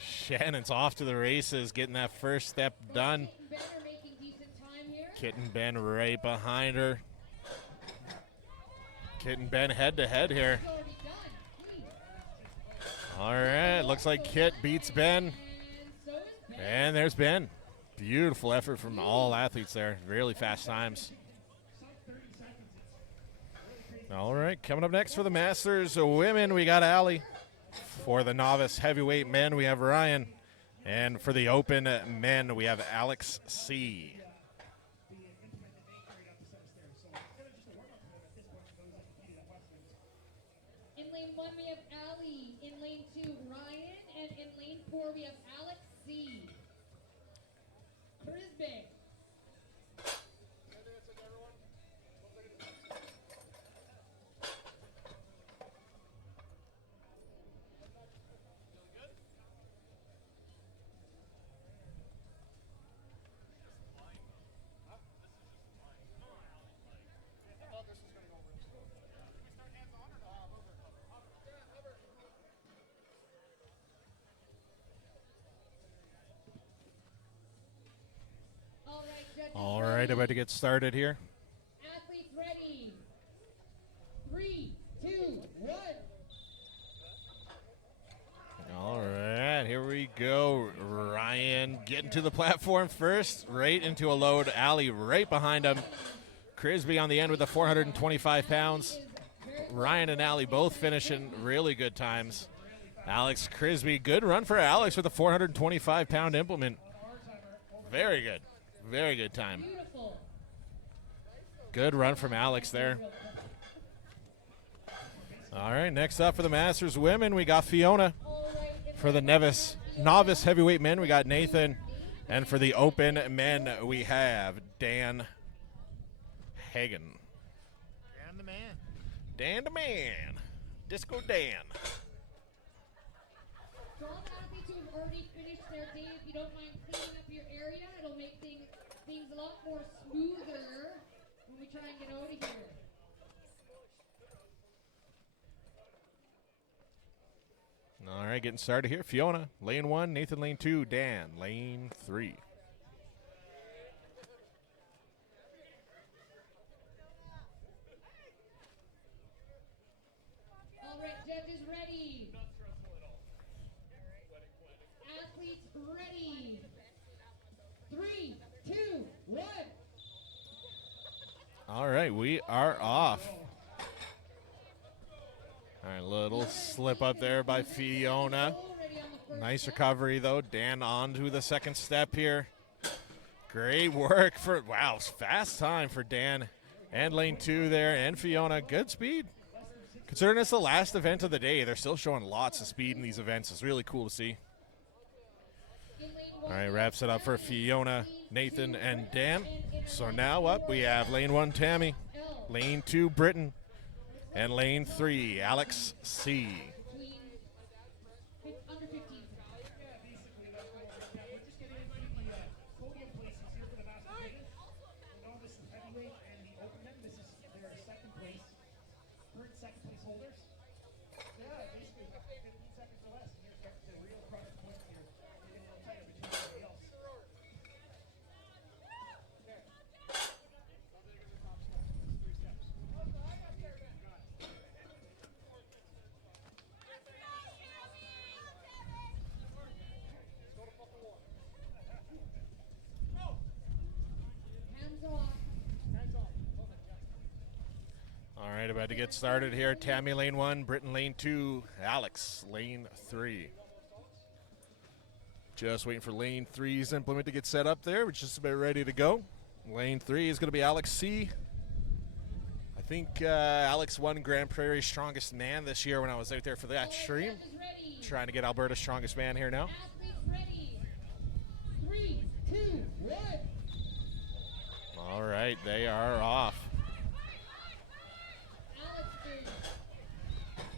Shannon's off to the races, getting that first step done. Kit and Ben are making decent time here. Kit and Ben right behind her. Kit and Ben head to head here. It's already done. Please. All right, looks like Kit beats Ben. And so is Ben. And there's Ben. Beautiful effort from all athletes there. Really fast times. All right, coming up next for the Masters women, we got Allie. For the novice heavyweight men, we have Ryan. And for the open men, we have Alex C. In lane 1, we have Ali. In lane 2, Ryan. And in lane 4, we have Alex C. Frisbee. All right, about to get started here. Athletes ready. 3, 2, 1. All right, here we go. Ryan getting to the platform first, right into a load. Allie right behind him. Crisby on the end with the 425 pounds. Ryan and Allie both finishing really good times. Alex Crisby, good run for Alex with a 425-pound implement. Very good. Very good time. Beautiful. Good run from Alex there. All right, next up for the Masters women, we got Fiona. For the novice heavyweight men, we got Nathan. And for the open men, we have Dan Hagen. Dan the man. Dan the man. Disco Dan. For all the athletes who have already finished their day, if you don't mind cleaning up your area, it'll make things a lot more smoother when we try and get out of here. All right, getting started here. Fiona, lane 1. Nathan, lane 2. Dan, lane 3. All right, judges ready. Athletes ready. 3, 2, 1. All right, we are off. All right, little slip up there by Fiona. Already on the first Nice step. recovery, though. Dan on to the second step here. Great work for, wow, fast time for Dan. And lane 2 there, and Fiona. Good speed. Considering it's the last event of the day, they're still showing lots of speed in these events. It's really cool to see. In lane All 1, right, wraps it up for Fiona, Nathan, and Dan. So now up, we have lane 1, Tammy. Lane 2, Britton. And lane 3, Alex C. between under 15. Basically, that's what we're just getting into the podium places here for the Masters women. The novice heavyweight and the open men. This is their second place. Current second place holders. Yeah, basically 15 seconds or less. And here's the real crush point here. They're getting a little tighter between everybody else. There. 3 steps. Hands off. All right, about to get started here. Tammy, lane 1, Britton, lane 2, Alex, lane 3. Just waiting for lane 3's implement to get set up there. We're just about ready to go. Lane 3 is going to be Alex C. I think Alex won Grand Prairie's Strongest Man this year when I was out there for that stream. Judges ready. Trying to get Alberta's Strongest Man here now. Athletes ready. 3, 2, 1. All right, they are off. Alex is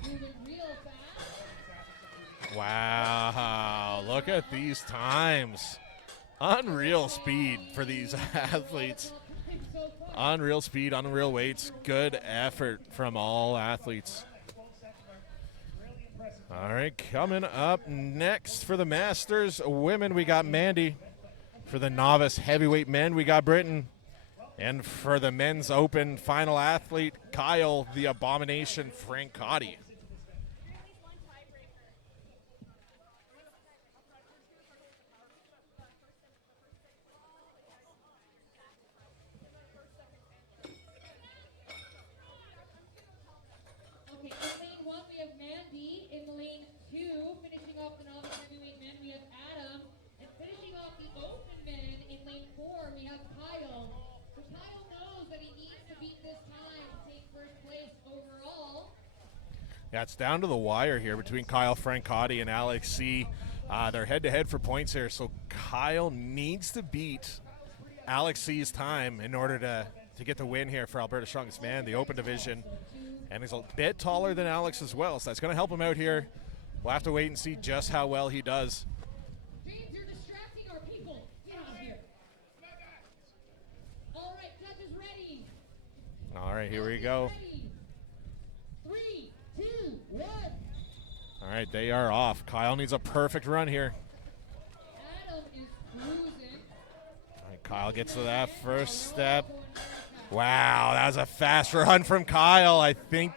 moving real fast. Wow, look at these times. Unreal speed for these athletes. So far. Unreal speed, unreal weights. Good effort from all athletes. All right, coming up next for the Masters women, we got Mandy. For the novice heavyweight men, we got Britain. And for the men's open final athlete, Kyle, the Abomination Francotti. Okay, in lane 1 we have Mandy. In lane 2, finishing off the novice heavyweight men, we have Adam. And finishing off the open men, in lane 4, we have Kyle. So Kyle knows that he needs to beat this time to take first place overall. Yeah, it's down to the wire here between Kyle Francotti and Alex C. They're head-to-head for points here, so Kyle needs to beat Alex C's time in order to get the win here for Alberta Strongest Man, the open division. And he's a bit taller than Alex as well, so that's going to help him out here. We'll have to wait and see just how well he does. James, you're distracting our people. Get out of here. All right, judges ready. All right, here we go. Ready. 3, 2, 1. All right, they are off. Kyle needs a perfect run here. Adam is cruising. All right, Kyle gets to that first step. Wow, that was a fast run from Kyle. I think,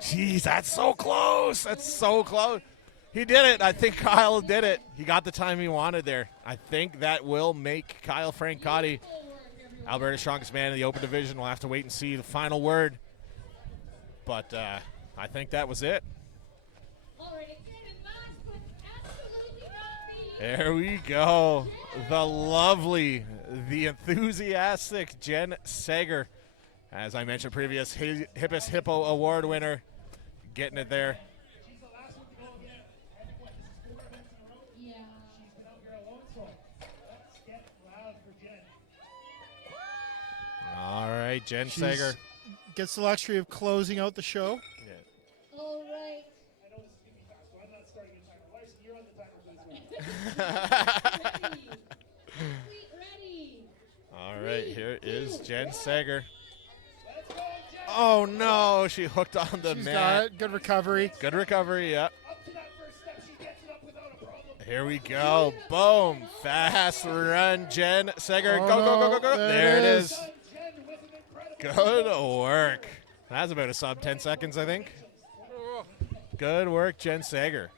geez, that's so close. That's so close. He did it. I think Kyle did it. He got the time he wanted there. I think that will make Kyle Francotti Alberta's strongest man in the open division. We'll have to wait and see the final word. But I think that was it. All right, again in last, but absolutely not me. There we go. The lovely, the enthusiastic Jen Sager. As I mentioned previous, Hippest Hippo Award winner. Getting it there. She's the last one to go again. And what, this is 4 events in a row? Yeah. She's been out here alone, so let's get loud for Jen. All right, Jen She's- Sager. Gets the luxury of closing out the show. All right. I know this is going to be fast, so I'm not starting a timer. Larson, you're on the timer, please. Ready. Complete ready. All right, here is Jen Sager. Let's go, Jen. Oh, no, she hooked on the She's mat. got it. Good recovery. Good recovery, yeah. Up to that first step, she gets it up without a problem. Here we go. Boom. Fast run, Jen Sager. Oh, Go, go, go, no. go, go. There There it it is. is. Jen with an incredible Good work. That's about a sub 10 seconds, I think. Good work, Jen Sager.